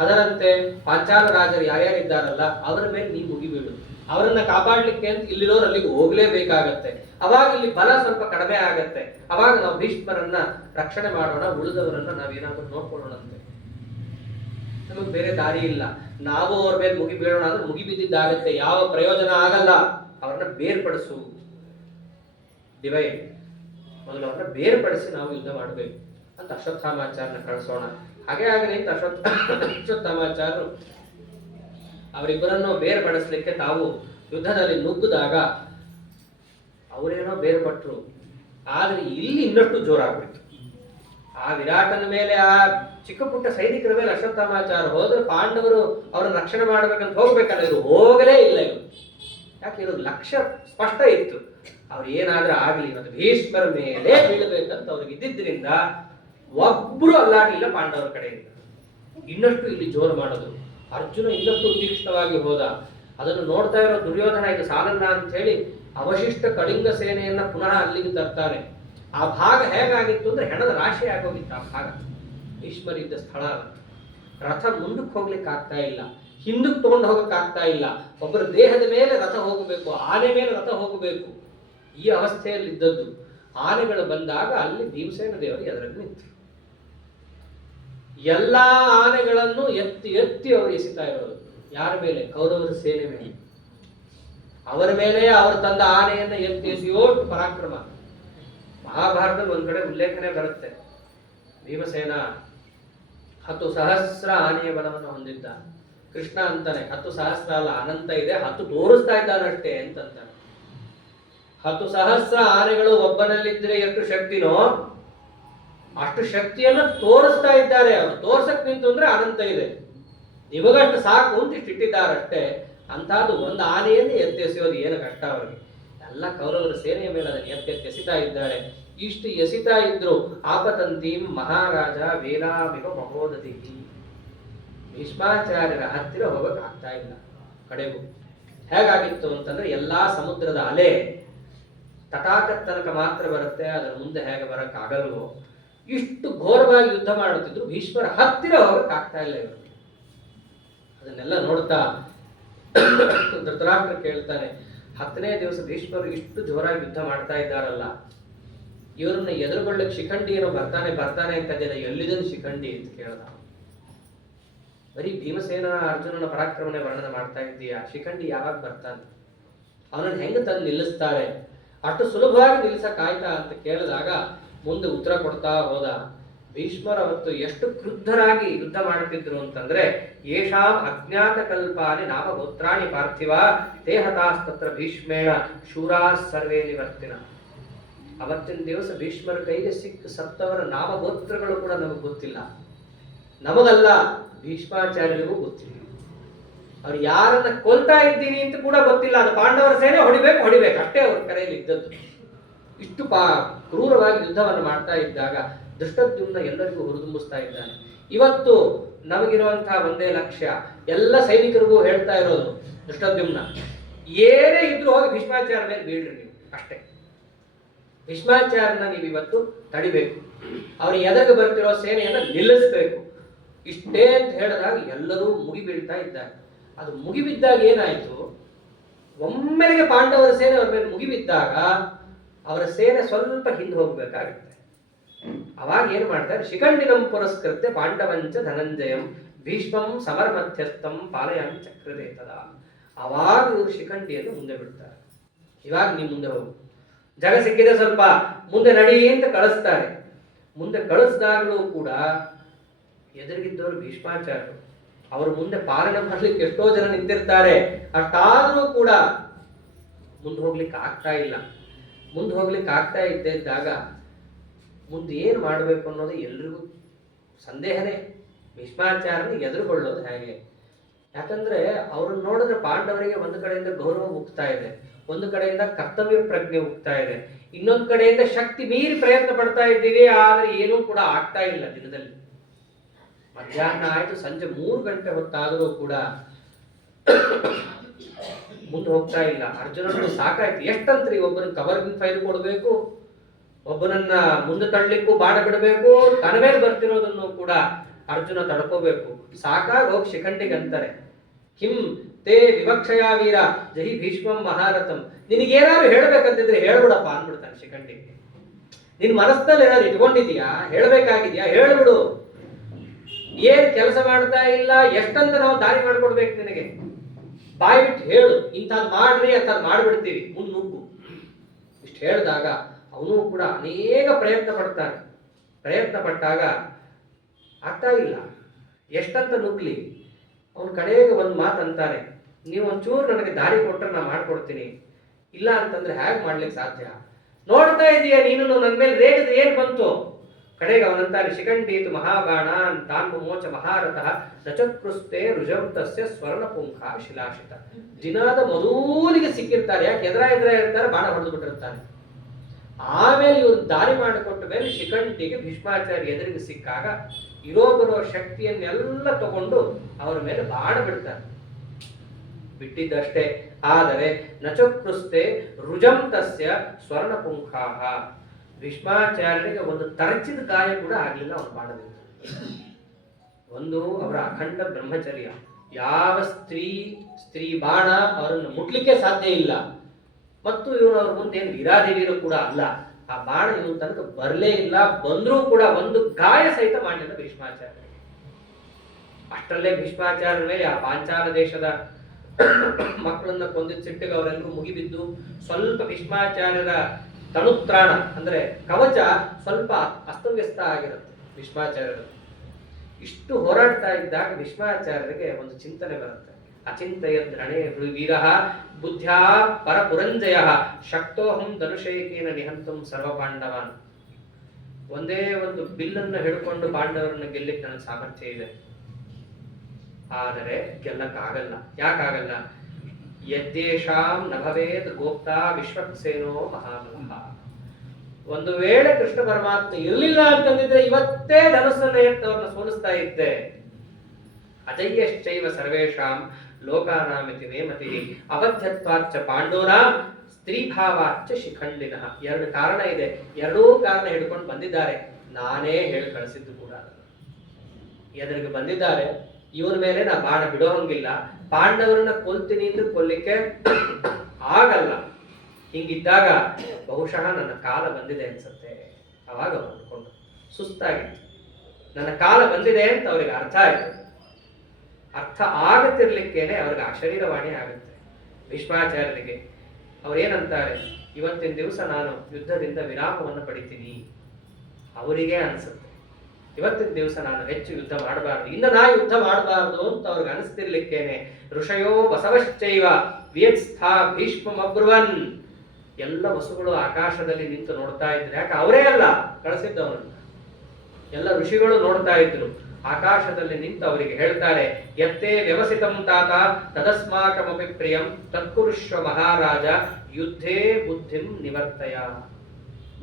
ಅದರಂತೆ ಪಾಂಚಾಲ ರಾಜರು ಯಾರ್ಯಾರಿದ್ದಾರಲ್ಲ ಅವರ ಮೇಲೆ ನೀವು ಮುಗಿಬೀಳು. ಅವರನ್ನ ಕಾಪಾಡ್ಲಿಕ್ಕೆ ಅಂತ ಇಲ್ಲಿರೋರು ಅಲ್ಲಿಗೆ ಹೋಗ್ಲೇಬೇಕಾಗತ್ತೆ. ಅವಾಗ ಇಲ್ಲಿ ಬಲ ಸ್ವಲ್ಪ ಕಡಿಮೆ ಆಗತ್ತೆ. ಅವಾಗ ನಾವು ಭೀಷ್ಮರನ್ನ ರಕ್ಷಣೆ ಮಾಡೋಣ, ಉಳಿದವರನ್ನ ನಾವೇನಾದ್ರೂ ನೋಡ್ಕೊಳ್ಳೋಣಂತೆ. ನಮಗೆ ಬೇರೆ ದಾರಿ ಇಲ್ಲ. ನಾವು ಅವ್ರ ಮೇಲೆ ಮುಗಿಬೀಳೋಣ ಅಂದ್ರೆ ಮುಗಿಬಿದ್ದಿದ್ದಾಗತ್ತೆ, ಯಾವ ಪ್ರಯೋಜನ ಆಗಲ್ಲ. ಅವ್ರನ್ನ ಬೇರ್ಪಡಿಸು, ಡಿವೈಡ್. ಮೊದಲು ಅವ್ರನ್ನ ಬೇರ್ಪಡಿಸಿ ನಾವು ಯುದ್ಧ ಮಾಡಬೇಕು ಅಂತ ಅಶ್ವತ್ಥಾಮಾಚಾರ್ಯನ ಕಳಿಸೋಣ. ಹಾಗೆ ಆಗಲಿ ಅಂತ ಅಶ್ವತ್ಥಾಮಾಚಾರ್ಯರು ಅವರಿಬ್ಬರನ್ನು ಬೇರ್ಪಡಿಸ್ಲಿಕ್ಕೆ ತಾವು ಯುದ್ಧದಲ್ಲಿ ನುಗ್ಗಿದಾಗ ಅವರೇನೋ ಬೇರ್ಪಟ್ರು. ಆದ್ರೆ ಇಲ್ಲಿ ಇನ್ನಷ್ಟು ಜೋರಾಗ್ಬಿಟ್ಟು ಆ ವಿರಾಟನ ಮೇಲೆ, ಆ ಚಿಕ್ಕ ಪುಟ್ಟ ಸೈನಿಕರ ಮೇಲೆ ಅಶ್ವತ್ಥಾಮಾಚಾರ್ಯ ಹೋದ್ರೆ ಪಾಂಡವರು ಅವರನ್ನು ರಕ್ಷಣೆ ಮಾಡ್ಬೇಕಂತ ಹೋಗ್ಬೇಕಲ್ಲ, ಇವರು ಹೋಗಲೇ ಇಲ್ಲ. ಇವರು ಯಾಕೆ, ಇವ್ರ ಲಕ್ಷ್ಯ ಸ್ಪಷ್ಟ ಇತ್ತು. ಅವ್ರು ಏನಾದ್ರೂ ಆಗ್ಲಿ ಇವತ್ತು ಭೀಷ್ಮರ ಮೇಲೆ ಬೀಳಬೇಕಂತ ಅವ್ರಿಗೆ ಇದ್ದಿದ್ದರಿಂದ ಒಬ್ರು ಅಲ್ಲಾಡ್ಲಿಲ್ಲ ಪಾಂಡವರ ಕಡೆಯಿಂದ. ಇನ್ನಷ್ಟು ಇಲ್ಲಿ ಜೋರು ಮಾಡೋದು. ಅರ್ಜುನ ಇನ್ನಷ್ಟು ತೀಕ್ಷ್ಣವಾಗಿ ಹೋದ. ಅದನ್ನು ನೋಡ್ತಾ ಇರೋ ದುರ್ಯೋಧನ ಇದು ಸಾಲಲ್ಲ ಅಂತ ಹೇಳಿ ಅವಶಿಷ್ಟ ಕಳಿಂಗ ಸೇನೆಯನ್ನ ಪುನಃ ಅಲ್ಲಿಗೆ ತರ್ತಾನೆ. ಆ ಭಾಗ ಹೇಗಾಗಿತ್ತು ಅಂದ್ರೆ ಹೆಣದ ರಾಶಿ ಆಗೋಗಿತ್ತು ಆ ಭಾಗ. ಭೀಷ್ಮರಿದ್ದ ಸ್ಥಳ. ರಥ ಮುಂದಕ್ಕೆ ಹೋಗ್ಲಿಕ್ಕೆ ಆಗ್ತಾ ಇಲ್ಲ, ಹಿಂದಕ್ಕೆ ತಗೊಂಡು ಹೋಗಕ್ ಆಗ್ತಾ ಇಲ್ಲ. ಒಬ್ಬರ ದೇಹದ ಮೇಲೆ ರಥ ಹೋಗಬೇಕು, ಆನೆ ಮೇಲೆ ರಥ ಹೋಗಬೇಕು. ಈ ಅವಸ್ಥೆಯಲ್ಲಿದ್ದದ್ದು. ಆನೆಗಳು ಬಂದಾಗ ಅಲ್ಲಿ ಭೀಮಸೇನ ದೇವರು ಎದುರಲ್ಲಿ ನಿಂತು ಎಲ್ಲಾ ಆನೆಗಳನ್ನು ಎತ್ತಿ ಎತ್ತಿ ಅವರು ಎಸಿತಾ ಇರೋರು. ಯಾರ ಮೇಲೆ? ಕೌರವರ ಸೇನೆ ಮೇಲೆ. ಅವರ ಮೇಲೆ ಅವರು ತಂದ ಆನೆಯನ್ನ ಎತ್ತಿ ಎಸೆಯೋಷ್ಟು ಪರಾಕ್ರಮ. ಮಹಾಭಾರತದಲ್ಲಿ ಒಂದ್ ಕಡೆ ಉಲ್ಲೇಖನೆ ಬರುತ್ತೆ, ಭೀಮಸೇನ 10 ಸಹಸ್ರ ಆನೆಯ ಬಲವನ್ನು ಹೊಂದಿದ್ದ. ಕೃಷ್ಣ ಅಂತಾನೆ 10 ಸಹಸ್ರ ಅಲ್ಲ, ಅನಂತ ಇದೆ, 10 ತೋರಿಸ್ತಾ ಇದ್ದಾನಷ್ಟೇ ಅಂತಂತಾನೆ. 10 ಸಹಸ್ರ ಆನೆಗಳು ಒಬ್ಬನಲ್ಲಿದ್ರೆ ಎಷ್ಟು ಶಕ್ತಿನೋ ಅಷ್ಟು ಶಕ್ತಿಯನ್ನು ತೋರಿಸ್ತಾ ಇದ್ದಾರೆ. ಅವರು ತೋರ್ಸಕ್ ನಿಂತು ಅಂದ್ರೆ ಅನಂತ ಇದೆ, ನಿಮಗಷ್ಟು ಸಾಕು ಅಂತ ಇಟ್ಟಿದ್ದಾರಷ್ಟೇ. ಅಂತಹದ್ದು ಒಂದು ಆನೆಯನ್ನು ಎತ್ತೆಸೆಯೋದು ಏನು ಕಷ್ಟ ಅವರಿಗೆ. ಎಲ್ಲ ಕೌರವರ ಸೇನೆಯ ಮೇಲೆ ಅದನ್ನು ಎತ್ತೆಸಿತಾ ಇದ್ದಾರೆ. ಇಷ್ಟು ಎಸಿತಾ ಇದ್ರು ಆಪತಂತೀಂ ಮಹಾರಾಜ ವೇಲಾಮಿವ ಮಹೋದಧಿ. ಭೀಷ್ಮಾಚಾರ್ಯರ ಹತ್ತಿರ ಹೋಗಕ್ ಆಗ್ತಾ ಇಲ್ಲ. ಕಡೆಗೂ ಹೇಗಾಗಿತ್ತು ಅಂತಂದ್ರೆ ಎಲ್ಲಾ ಸಮುದ್ರದ ಅಲೆ ತಟಾಕದ ತನಕ ಮಾತ್ರ ಬರುತ್ತೆ, ಅದರ ಮುಂದೆ ಹೇಗೆ ಬರಕ್ ಆಗಲ್ವೋ ಇಷ್ಟು ಘೋರವಾಗಿ ಯುದ್ಧ ಮಾಡುತ್ತಿದ್ರು. ಭೀಷ್ಮರ ಹತ್ತಿರ ಹೋಗಕ್ ಆಗ್ತಾ ಇಲ್ಲ ಇವರು. ಅದನ್ನೆಲ್ಲ ನೋಡ್ತಾ ಧೃತರಾಷ್ಟ್ರ ಕೇಳ್ತಾನೆ, 10ನೇ ದಿವಸ ಭೀಷ್ಮರು ಇಷ್ಟು ಜೋರಾಗಿ ಯುದ್ಧ ಮಾಡ್ತಾ ಇದ್ದಾರಲ್ಲ, ಇವರನ್ನ ಎದುರುಗೊಳ್ಳಕ್ಕೆ ಶಿಖಂಡಿ ಏನೋ ಬರ್ತಾನೆ ಅಂತ ಅದೆಲ್ಲ ಎಲ್ಲಿದನು ಶಿಖಂಡಿ ಅಂತ ಕೇಳ್ದ. ಬರೀ ಭೀಮಸೇನ ಅರ್ಜುನನ ಪರಾಕ್ರಮನೆ ವರ್ಣನೆ ಮಾಡ್ತಾ ಇದ್ದೀಯಾ, ಶಿಖಂಡಿ ಯಾವಾಗ ಬರ್ತಾನೆ, ಅವನನ್ನು ಹೆಂಗ ತಂದು ನಿಲ್ಲಿಸ್ತಾರೆ, ಅಷ್ಟು ಸುಲಭವಾಗಿ ನಿಲ್ಲಿಸಕ್ ಆಯ್ತಾ ಅಂತ ಕೇಳಿದಾಗ ಮುಂದೆ ಉತ್ತರ ಕೊಡ್ತಾ ಹೋದ. ಭೀಷ್ಮರ ಅವತ್ತು ಎಷ್ಟು ಕ್ರುದ್ಧರಾಗಿ ಯುದ್ಧ ಮಾಡುತ್ತಿದ್ರು ಅಂತಂದ್ರೆ, ಯೇಷಾಂ ಅಜ್ಞಾತ ಕಲ್ಪಾನಿ ನಾಮ ಗೋತ್ರಾಣಿ ಪಾರ್ಥಿವ ತೇಹತಾಸ್ತತ್ರ ಭೀಷ್ಮೇಣ ಶೂರಾ ಸರ್ವೇ ನಿವರ್ತಿನ. ಅವತ್ತಿನ ದಿವಸ ಭೀಷ್ಮರ ಕೈಗೆ ಸಿಕ್ಕ ಸತ್ತವರ ನಾಮಗೋತ್ರಗಳು ಕೂಡ ನಮಗೆ ಗೊತ್ತಿಲ್ಲ. ನಮಗಲ್ಲ, ಭೀಷ್ಮಾಚಾರ್ಯರಿಗೂ ಗೊತ್ತಿಲ್ಲ. ಅವ್ರು ಯಾರನ್ನ ಕೊಲ್ತಾ ಇದ್ದೀನಿ ಅಂತ ಕೂಡ ಗೊತ್ತಿಲ್ಲ, ಅದು ಪಾಂಡವರ ಸೇನೆ, ಹೊಡಿಬೇಕು ಅಷ್ಟೇ ಅವ್ರ ಕರೆಯಲ್ಲಿ ಇದ್ದದ್ದು. ಇಷ್ಟು ಕ್ರೂರವಾಗಿ ಯುದ್ಧವನ್ನು ಮಾಡ್ತಾ ಇದ್ದಾಗ ಧೃಷ್ಟದ್ಯುಮ್ನ ಎಲ್ಲರಿಗೂ ಹುರಿದುಂಬಿಸ್ತಾ ಇದ್ದಾನೆ. ಇವತ್ತು ನಮಗಿರುವಂತಹ ಒಂದೇ ಲಕ್ಷ್ಯ, ಎಲ್ಲ ಸೈನಿಕರಿಗೂ ಹೇಳ್ತಾ ಇರೋದು ಧೃಷ್ಟದ್ಯುಮ್ನ, ಏನೇ ಇದ್ರು ಹೋಗಿ ಭೀಷ್ಮಾಚಾರ್ಯ ಮೇಲೆ ಬೀಳ್ರಿ ನೀವು ಅಷ್ಟೇ. ಭೀಷ್ಮಾಚಾರ್ಯನ ನೀವು ಇವತ್ತು ತಡಿಬೇಕು, ಅವ್ರ ಎದೆಗೆ ಬರ್ತಿರೋ ಸೇನೆಯನ್ನ ನಿಲ್ಲಿಸ್ಬೇಕು, ಇಷ್ಟೇ ಅಂತ ಹೇಳಿದಾಗ ಎಲ್ಲರೂ ಮುಗಿಬೀಳ್ತಾ ಇದ್ದಾರೆ. ಅದು ಮುಗಿಬಿದ್ದಾಗ ಏನಾಯ್ತು, ಒಮ್ಮೆಲೆಗೆ ಪಾಂಡವರ ಸೇನೆ ಅವ್ರ ಮೇಲೆ ಮುಗಿಬಿದ್ದಾಗ ಅವರ ಸೇನೆ ಸ್ವಲ್ಪ ಹಿಂದೆ ಹೋಗ್ಬೇಕಾಗುತ್ತೆ. ಅವಾಗ ಏನ್ ಮಾಡ್ತಾರೆ, ಶಿಖಂಡಿನಂ ಪುರಸ್ಕೃತ್ಯ ಪಾಂಡವಂಚ ಧನಂಜಯಂ ಭೀಷ್ಮಂ ಸಮರ ಮಧ್ಯಸ್ಥಂ ಪಾಲಯಾಮಿ ಚಕ್ರದೇತದ. ಅವಾಗ ಇವರು ಶಿಖಂಡಿಯನ್ನು ಮುಂದೆ ಬಿಡ್ತಾರೆ. ಇವಾಗ ನೀವು ಮುಂದೆ ಹೋಗು, ಜಾಗ ಸಿಕ್ಕಿದೆ ಸ್ವಲ್ಪ ಮುಂದೆ ನಡಿ ಅಂತ ಕಳಿಸ್ತಾರೆ. ಮುಂದೆ ಕಳಿಸಿದಾಗಲೂ ಕೂಡ ಎದುರಿಗಿದ್ದವರು ಭೀಷ್ಮಾಚಾರ್ಯರು, ಅವರು ಮುಂದೆ ಪಾಲನೆ ಮಾಡ್ಲಿಕ್ಕೆ ಎಷ್ಟೋ ಜನ ನಿಂತಿರ್ತಾರೆ. ಅಷ್ಟಾದರೂ ಕೂಡ ಮುಂದೆ ಹೋಗ್ಲಿಕ್ಕೆ ಆಗ್ತಾ ಇಲ್ಲ. ಮುಂದೆ ಹೋಗ್ಲಿಕ್ಕೆ ಆಗ್ತಾ ಇದ್ದಾಗ ಮುಂದೆ ಏನು ಮಾಡಬೇಕು ಅನ್ನೋದು ಎಲ್ರಿಗೂ ಸಂದೇಹನೇ. ಭೀಷ್ಮಾಚಾರ್ಯನ ಎದುರುಗೊಳ್ಳೋದು ಹೇಗೆ? ಯಾಕಂದ್ರೆ ಅವ್ರನ್ನ ನೋಡಿದ್ರೆ ಪಾಂಡವರಿಗೆ ಒಂದು ಕಡೆಯಿಂದ ಗೌರವ ಉಗ್ತಾ ಇದೆ, ಒಂದು ಕಡೆಯಿಂದ ಕರ್ತವ್ಯ ಪ್ರಜ್ಞೆ ಉಗ್ತಾ ಇದೆ, ಇನ್ನೊಂದು ಕಡೆಯಿಂದ ಶಕ್ತಿ ಮೀರಿ ಪ್ರಯತ್ನ ಪಡ್ತಾ ಇದ್ದೀವಿ, ಆದ್ರೆ ಏನೂ ಕೂಡ ಆಗ್ತಾ ಇಲ್ಲ. ದಿನದಲ್ಲಿ ಮಧ್ಯಾಹ್ನ ಆಯ್ತು, ಸಂಜೆ 3 ಗಂಟೆ ಹೊತ್ತಾದರೂ ಕೂಡ ಮುಂದೆ ಹೋಗ್ತಾ ಇಲ್ಲ. ಅರ್ಜುನನಿಗೆ ಸಾಕಾಯ್ತು. ಎಷ್ಟಂತ್ರಿ, ಒಬ್ಬರನ್ನ ಕವರ್ಗಿನ ಫೈಲ್ ಕೊಡ್ಬೇಕು, ಒಬ್ಬನನ್ನ ಮುಂದೆ ತಳ್ಳಿಕ್ಕೂ ಬಾಣ ಬಿಡಬೇಕು, ತನ್ನ ಮೇಲೆ ಬರ್ತಿರೋದನ್ನು ಕೂಡ ಅರ್ಜುನ ತಡ್ಕೋಬೇಕು. ಸಾಕಾಗಿ ಹೋಗಿ ಶಿಖಂಡಿಗೆ ಅಂತಾರೆ, ಕಿಂ ತೇ ವಿವಕ್ಷಯಾ ವೀರ ಜಹಿ ಭೀಷ್ಮಂ ಮಹಾರಥಂ. ನಿನಗೇನಾದ್ರು ಹೇಳ್ಬೇಕಂತಿದ್ರೆ ಹೇಳ್ಬಿಡಪ್ಪ ಅಂದ್ಬಿಡ್ತಾನೆ ಶಿಖಂಡಿಗೆ. ನಿನ್ ಮನಸ್ಸಲ್ಲಿ ಏನಾದ್ರು ಇಟ್ಕೊಂಡಿದ್ಯಾ, ಹೇಳ್ಬೇಕಾಗಿದ್ಯಾ, ಹೇಳ್ಬಿಡು. ಏನ್ ಕೆಲಸ ಮಾಡ್ತಾ ಇಲ್ಲ, ಎಷ್ಟಂತ ನಾವು ದಾರಿ ಮಾಡ್ಕೊಡ್ಬೇಕು ನಿನಗೆ, ಬಾಯಿ ಬಿಟ್ಟು ಹೇಳು, ಇಂಥದ್ದು ಮಾಡ್ರಿ ಅಂತದ್ ಮಾಡ್ಬಿಡ್ತೀವಿ, ಮುಂದೆ ನುಗ್ಗು. ಇಷ್ಟು ಹೇಳಿದಾಗ ಅವನು ಕೂಡ ಅನೇಕ ಪ್ರಯತ್ನ ಪಡ್ತಾನೆ. ಪ್ರಯತ್ನ ಪಟ್ಟಾಗ ಆಗ್ತಾ ಇಲ್ಲ. ಎಷ್ಟಂತ ನುಗ್ಲಿ, ಅವನ ಕಡೆಗೆ ಒಂದು ಮಾತು ಅಂತಾನೆ, ನೀವು ಒಂಚೂರು ನನಗೆ ದಾರಿ ಕೊಟ್ಟರೆ ನಾನು ಮಾಡ್ಕೊಡ್ತೀನಿ, ಇಲ್ಲ ಅಂತಂದ್ರೆ ಹೇಗೆ ಮಾಡ್ಲಿಕ್ಕೆ ಸಾಧ್ಯ? ನೋಡ್ತಾ ಇದೀಯ ನೀನು ನನ್ನ ಮೇಲೆ ರೇಗದ ಏನ್ ಬಂತು? ಕಡೆಗೆ ಅವನಂತಾನೆ, ಶಿಖಂಡೀತು ಮಹಾಬಾಣ ತಾನ್ ಮೋಚ ಮಹಾರಥಃ ನಚಕೃಸ್ತೆ ರುಜಂತಸ್ಯ ಸ್ವರ್ಣ ಪುಂಖ ಶಿಲಾಶಿತ. ದಿನದ ಮೊದಲಿಗೆ ಸಿಕ್ಕಿರ್ತಾರೆ, ಯಾಕೆ ಎದುರ ಇರ್ತಾರೆ, ಬಾಣ ಹೊಡೆದು ಬಿಟ್ಟಿರ್ತಾನೆ. ಆಮೇಲೆ ಇವ್ರು ದಾರಿ ಮಾಡಿಕೊಟ್ಟ ಮೇಲೆ ಶಿಖಂಡಿಗೆ ಭೀಷ್ಮಾಚಾರ್ಯ ಎದುರಿಗೆ ಸಿಕ್ಕಾಗ ಬರೋ ಶಕ್ತಿಯನ್ನೆಲ್ಲ ತಗೊಂಡು ಅವರ ಮೇಲೆ ಬಾಣ ಬಿಡ್ತಾರೆ. ಬಿಟ್ಟಿದ್ದಷ್ಟೇ, ಆದರೆ ನಚಕೃಸ್ತೆ ರುಜಂತಸ್ಯ ಸ್ವರ್ಣ ಪುಂಖಾಹ. ಭೀಷ್ಮಾಚಾರ್ಯನಿಗೆ ಒಂದು ತರಚಿದ ಗಾಯ ಕೂಡ ಆಗಲಿಲ್ಲ ಅವನ ಬಾಣದಿಂದ. ಒಂದು ಅವರ ಅಖಂಡ ಬ್ರಹ್ಮಚರ್ಯ, ಯಾವ ಸ್ತ್ರೀ ಬಾಣ ಅವರನ್ನು ಮುಟ್ಲಿಕ್ಕೆ ಸಾಧ್ಯ ಇಲ್ಲ. ಮತ್ತು ಇವನು ಅವ್ರ ಮುಂದೆ ಏನು ವೀರಾದೇವಿಯರು ಕೂಡ ಅಲ್ಲ. ಆ ಬಾಣ ಇವನ ತನಕ ಬರಲೇ ಇಲ್ಲ, ಬಂದ್ರೂ ಕೂಡ ಒಂದು ಗಾಯ ಸಹಿತ ಮಾಡಲಿಲ್ಲ ಭೀಷ್ಮಾಚಾರ್ಯ. ಅಷ್ಟರಲ್ಲೇ ಭೀಷ್ಮಾಚಾರ್ಯರ ಮೇಲೆ ಆ ಪಾಂಚಾಲ ದೇಶದ ಮಕ್ಕಳನ್ನ ಕೊಂದಿದ್ದ ಸಿಟ್ಟಿಗೆ ಅವರೆಲ್ಲರೂ ಮುಗಿಬಿದ್ದು ಸ್ವಲ್ಪ ಭೀಷ್ಮಾಚಾರ್ಯರ ತನುತ್ರಾಣ ಅಂದ್ರೆ ಕವಚ ಸ್ವಲ್ಪ ಅಸ್ತವ್ಯಸ್ತ ಆಗಿರುತ್ತೆ ಭೀಷ್ಮಾಚಾರ್ಯರು. ಇಷ್ಟು ಹೋರಾಡ್ತಾ ಇದ್ದಾಗ ಭೀಷ್ಮಾಚಾರ್ಯರಿಗೆ ಒಂದು ಚಿಂತನೆ ಬರುತ್ತೆ. ಅಚಿಂತಯದ್ ರಣೇ ವೀರಃ ಬುದ್ಧ್ಯಾ ಪರಪುರಂಜಯಃ ಶಕ್ತೋಹಂ ಧನುಷೇಕೇನ ನಿಹಂತಂ ಸರ್ವ ಪಾಂಡವಾನ್. ಒಂದೇ ಒಂದು ಬಿಲ್ಲನ್ನು ಹಿಡ್ಕೊಂಡು ಪಾಂಡವರನ್ನು ಗೆಲ್ಲಿಕ್ಕೆ ನನ್ನ ಸಾಮರ್ಥ್ಯ ಇದೆ, ಆದರೆ ಗೆಲ್ಲಕ್ಕಾಗಲ್ಲ. ಯಾಕಾಗಲ್ಲ? ಯದ್ದೇಶಾಂ ನ ಭವೇದ್ ಗೋಪ್ತಾ ವಿಶ್ವಕ್ಸೇನೋ ಮಹಾಮುಖ. ಒಂದು ವೇಳೆ ಕೃಷ್ಣ ಪರಮಾತ್ಮ ಇರಲಿಲ್ಲ ಅಂತಂದಿದ್ರೆ ಇವತ್ತೇ ಧನುಸ್ಸನ್ನ ಎತ್ತವ್ರನ್ನ ಸೋಲಿಸ್ತಾ ಇದ್ದೆ. ಅಜಯ್ಯಶ್ಚೈವ ಸರ್ವೇಷಾಂ ಲೋಕಾನಾಮಿತಿ ನೇಮತಿ ಅಬದ್ಧತ್ವಾಚ್ಚ ಪಾಂಡೂನಾಂ ಸ್ತ್ರೀಭಾವಾಚ್ಚ ಶಿಖಂಡಿನಃ. 2 ಕಾರಣ ಇದೆ, 2 ಕಾರಣ ಹಿಡ್ಕೊಂಡು ಬಂದಿದ್ದಾರೆ. ನಾನೇ ಹೇಳಿ ಕಳಿಸಿದ್ದು ಕೂಡ. ಎದುರಿಗೆ ಬಂದಿದ್ದಾರೆ, ಇವನ ಮೇಲೆ ನಾ ಬಾಣ ಬಿಡೋ ಹಂಗಿಲ್ಲ, ಪಾಂಡವರನ್ನ ಕೊಲ್ತೀನಿ ಅಂದ್ರೆ ಕೊಲ್ಲಿಕ್ಕೆ ಆಗಲ್ಲ. ಹಿಂಗಿದ್ದಾಗ ಬಹುಶಃ ನನ್ನ ಕಾಲ ಬಂದಿದೆ ಅನ್ಸುತ್ತೆ. ಅವಾಗ ಅವ್ರು ಅಂದ್ಕೊಂಡು ಸುಸ್ತಾಗಿತ್ತು, ನನ್ನ ಕಾಲ ಬಂದಿದೆ ಅಂತ ಅವ್ರಿಗೆ ಅರ್ಥ ಆಯ್ತು. ಅರ್ಥ ಆಗತಿರ್ಲಿಕ್ಕೇನೆ ಅವ್ರಿಗೆ ಅಶರೀರವಾಣಿ ಆಗುತ್ತೆ ಭೀಷ್ಮಾಚಾರ್ಯರಿಗೆ. ಅವ್ರೇನಂತಾರೆ, ಇವತ್ತಿನ ದಿವಸ ನಾನು ಯುದ್ಧದಿಂದ ವಿರಾಮವನ್ನು ಪಡಿತೀನಿ. ಅವರಿಗೆ ಅನ್ಸುತ್ತೆ ಇವತ್ತಿನ ದಿವಸ ನಾನು ಹೆಚ್ಚು ಯುದ್ಧ ಮಾಡಬಾರ್ದು, ಇನ್ನು ನಾ ಯುದ್ಧ ಮಾಡಬಾರ್ದು ಅಂತ ಅವ್ರಿಗೆ ಅನಿಸ್ತಿರ್ಲಿಕ್ಕೇನೆ ಋಷಯೋ ಬಸವಶ್ಚೈವ ವಿಯತ್ಸ್ಥಾ ಭೀಷ್ಮಬ್ರುವನ್. ಎಲ್ಲ ವಸುಗಳು ಆಕಾಶದಲ್ಲಿ ನಿಂತು ನೋಡ್ತಾ ಇದ್ರು. ಯಾಕೆ? ಅವರೇ ಅಲ್ಲ ಕಳಿಸಿದ್ದವರನ್ನು, ಎಲ್ಲ ಋಷಿಗಳು ನೋಡ್ತಾ ಇದ್ರು. ಆಕಾಶದಲ್ಲಿ ನಿಂತು ಅವರಿಗೆ ಹೇಳ್ತಾರೆ, ಯತ್ತೇ ವ್ಯವಸಿತಂ ತಾತ ತದಸ್ಮಾಕಮಪಿ ಪ್ರಿಯಂ ತತ್ಕುರುಷ್ವ ಮಹಾರಾಜ ಯುದ್ಧೇ ಬುದ್ಧಿಂ ನಿವರ್ತಯ.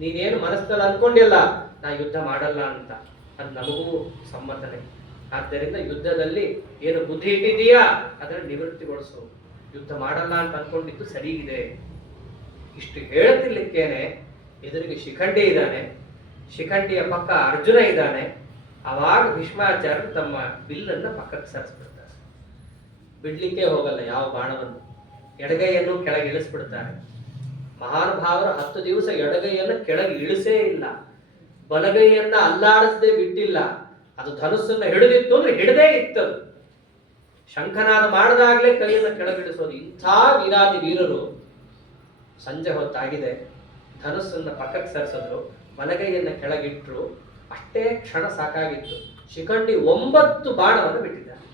ನೀನೇನು ಮನಸ್ಸಲ್ಲಿ ಅನ್ಕೊಂಡಿಲ್ಲ ನಾ ಯುದ್ಧ ಮಾಡಲ್ಲ ಅಂತ, ಅದು ನಮಗೂ ಸಮ್ಮತನೆ. ಆದ್ದರಿಂದ ಯುದ್ಧದಲ್ಲಿ ಏನು ಬುದ್ಧಿ ಇಟ್ಟಿದೀಯಾ ಅದನ್ನು ನಿವೃತ್ತಿಗೊಳಿಸು. ಯುದ್ಧ ಮಾಡಲ್ಲ ಅಂತ ಅನ್ಕೊಂಡಿದ್ದು ಸರಿಗಿದೆ. ಇಷ್ಟು ಹೇಳ್ತಿರ್ಲಿಕ್ಕೇನೆ ಎದುರಿಗೆ ಶಿಖಂಡಿ ಇದ್ದಾನೆ, ಶಿಖಂಡಿಯ ಪಕ್ಕ ಅರ್ಜುನ ಇದ್ದಾನೆ. ಅವಾಗ ಭೀಷ್ಮಾಚಾರ್ಯರು ತಮ್ಮ ಬಿಲ್ಲನ್ನ ಪಕ್ಕಕ್ಕೆ ಸರಿಸ್ಬಿಡ್ತಾರೆ. ಬಿಡ್ಲಿಕ್ಕೆ ಹೋಗಲ್ಲ ಯಾವ ಬಾಣವನ್ನು, ಎಡಗೈಯನ್ನು ಕೆಳಗೆ ಇಳಿಸ್ಬಿಡ್ತಾರೆ. ಮಹಾನುಭಾವರು 10 ದಿವಸ ಎಡಗೈಯನ್ನು ಕೆಳಗೆ ಇಳಿಸೇ ಇಲ್ಲ, ಬಲಗೈಯನ್ನ ಅಲ್ಲಾಡಿಸದೆ ಬಿಟ್ಟಿಲ್ಲ. ಅದು ಧನುಸ್ಸನ್ನು ಹಿಡಿದಿತ್ತು ಅಂದ್ರೆ ಹಿಡದೇ ಇತ್ತದು. ಶಂಖನಾದ ಮಾಡಿದಾಗ್ಲೇ ಕೈಯನ್ನು ಕೆಳಗಿಳಿಸೋದು. ಇಂಥ ವೀರಾದಿ ವೀರರು ಸಂಜೆ ಹೊತ್ತಾಗಿದೆ, ಧನುಸ್ಸನ್ನ ಪಕ್ಕಕ್ಕೆ ಸರಿಸಿದ್ರು, ಬಲಗೈಯನ್ನ ಕೆಳಗಿಟ್ರು. ಅಷ್ಟೇ ಕ್ಷಣ ಸಾಕಾಗಿತ್ತು. ಶಿಖಂಡಿ 9 ಬಾಣವನ್ನು ಬಿಟ್ಟಿದ್ದಾರೆ.